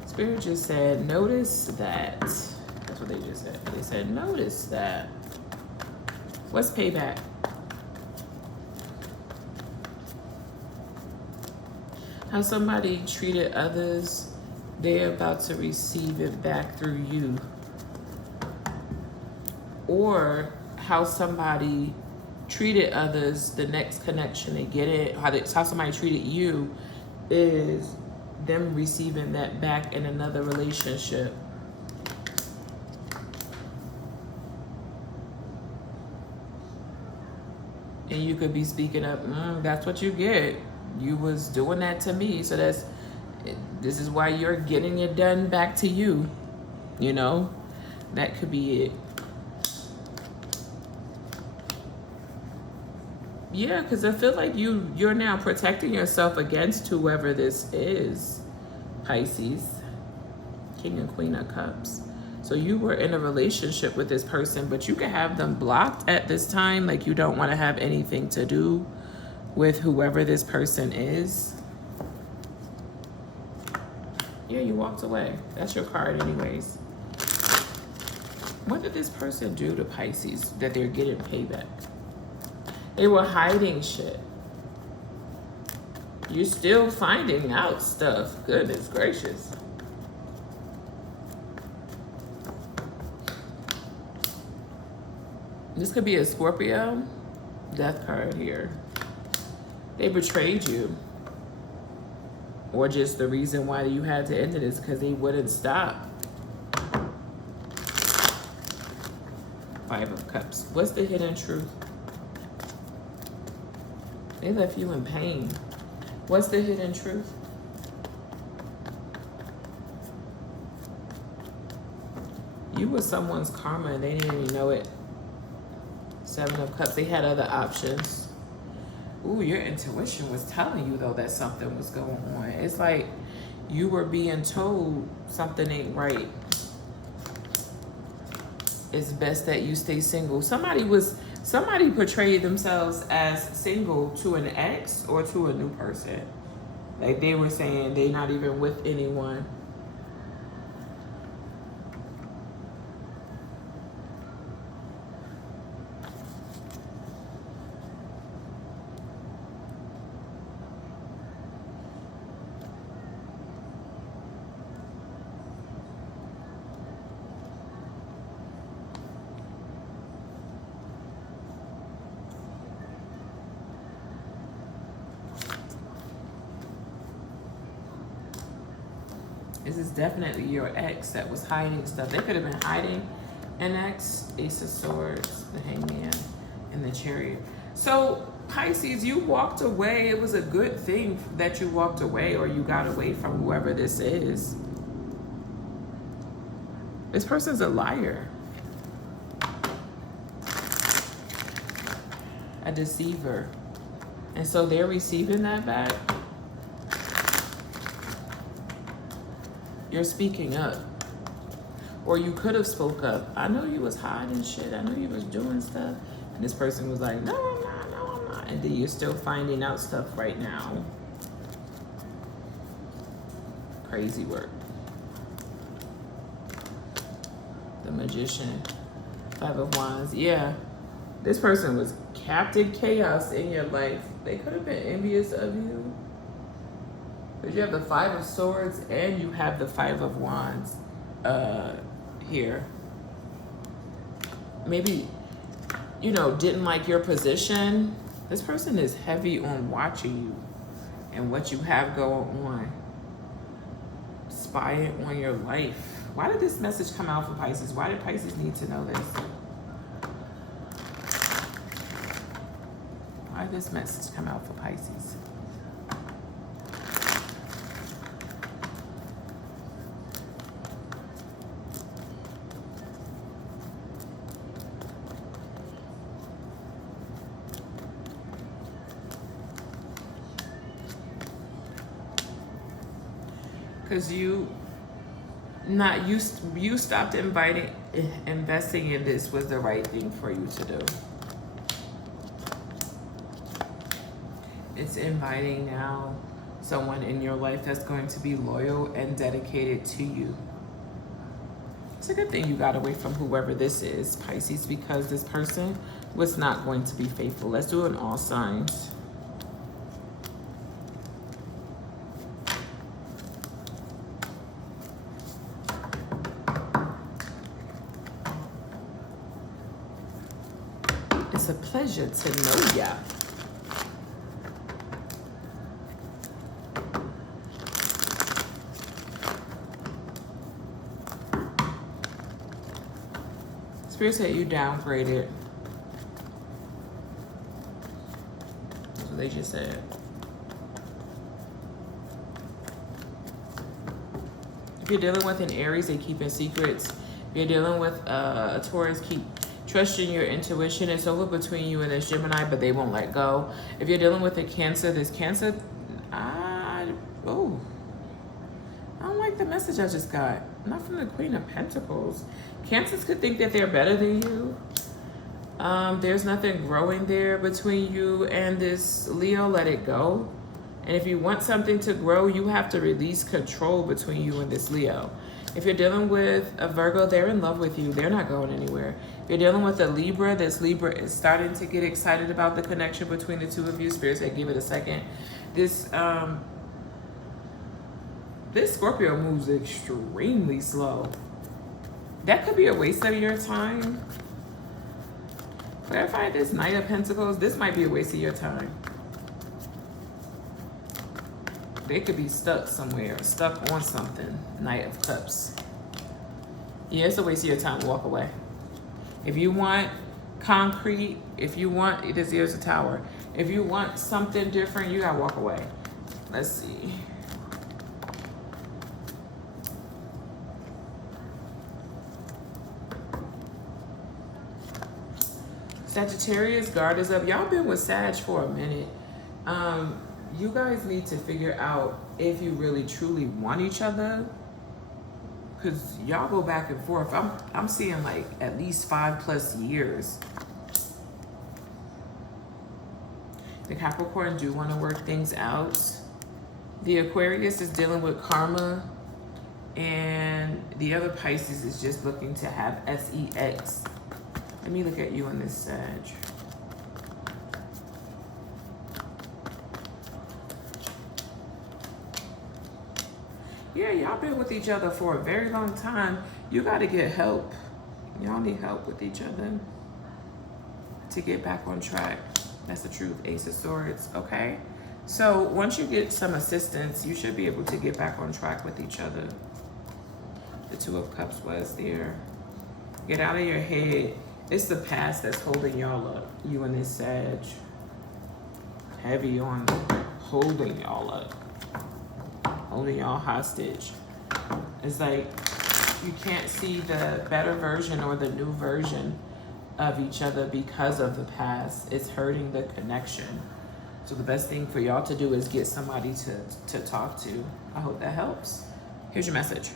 Spirit just said, notice that. That's what they just said. They said, notice that. What's payback? How somebody treated others, they're about to receive it back through you. or how somebody treated others, the next connection they get it, how somebody treated you is them receiving that back in another relationship. And you could be speaking up, that's what you get. You was doing that to me, so this is why you're getting it done back to you. You know, that could be it. Yeah, because I feel like you're now protecting yourself against whoever this is, Pisces. King and Queen of Cups. So you were in a relationship with this person, but you can have them blocked at this time. Like you don't want to have anything to do with whoever this person is. Yeah, you walked away. That's your card anyways. What did this person do to Pisces that they're getting payback? They were hiding shit. You're still finding out stuff. Goodness gracious. This could be a Scorpio. Death card here. They betrayed you. Or just the reason why you had to end it is because they wouldn't stop. Five of Cups. What's the hidden truth? They left you in pain. What's the hidden truth? You were someone's karma and they didn't even know it. Seven of Cups. They had other options. Ooh, your intuition was telling you, though, that something was going on. It's like you were being told something ain't right. It's best that you stay single. Somebody portrayed themselves as single to an ex or to a new person. Like they were saying they're not even with anyone. This is definitely your ex that was hiding stuff. They could have been hiding an ex. Ace of Swords, the Hangman, and the Chariot. So, Pisces, you walked away. It was a good thing that you walked away or you got away from whoever this is. This person's a liar. A deceiver. And so they're receiving that back. You're speaking up. Or you could have spoke up. I know you was hiding shit. I know you was doing stuff. And this person was like, no, I'm not, no, I'm not. And then you're still finding out stuff right now. Crazy work. The Magician. Five of Wands. Yeah. This person was Captain Chaos in your life. They could have been envious of you. But you have the Five of Swords and you have the Five of Wands here. Maybe, you know, didn't like your position. This person is heavy on watching you and what you have going on. Spying on your life. Why did this message come out for Pisces? Why did Pisces need to know this? Why did this message come out for Pisces? Because you stopped investing in this was the right thing for you to do. It's inviting now someone in your life that's going to be loyal and dedicated to you. It's a good thing you got away from whoever this is, Pisces, because this person was not going to be faithful. Let's do it in all signs. It's a pleasure to know ya. Spirit said you downgraded. That's what they just said. If you're dealing with an Aries, they keep in secrets. If you're dealing with a Taurus, keep trusting your intuition. It's over between you and this Gemini, but they won't let go. If you're dealing with a Cancer, this Cancer, I don't like the message I just got. Not from the Queen of Pentacles. Cancers could think that they're better than you. There's nothing growing there between you and this Leo. Let it go. And if you want something to grow, you have to release control between you and this Leo. If you're dealing with a Virgo, they're in love with you. They're not going anywhere. If you're dealing with a Libra, this Libra is starting to get excited about the connection between the two of you. Spirit said, give it a second. This Scorpio moves extremely slow. That could be a waste of your time. Clarify this Knight of Pentacles. This might be a waste of your time. They could be stuck somewhere, stuck on something. Knight of Cups. Yeah, it's a waste of your time. Walk away. If you want concrete, if you want, here's a Tower. If you want something different, you gotta walk away. Let's see. Sagittarius, guard is up. Y'all been with Sag for a minute. You guys need to figure out if you really truly want each other, because y'all go back and forth. I'm seeing like at least 5+ years. The Capricorn do want to work things out. The Aquarius is dealing with karma, and the other Pisces is just looking to have sex. Let me look at you in this Sag. Yeah, y'all been with each other for a very long time. You got to get help. Y'all need help with each other to get back on track. That's the truth. Ace of Swords, okay? So once you get some assistance, you should be able to get back on track with each other. The Two of Cups was there. Get out of your head. It's the past that's holding y'all up. You and this Sag. Heavy on holding y'all up. Holding y'all hostage. It's like you can't see the better version or the new version of each other because of the past. It's hurting the connection. So the best thing for y'all to do is get somebody to talk to. I hope that helps. Here's your message.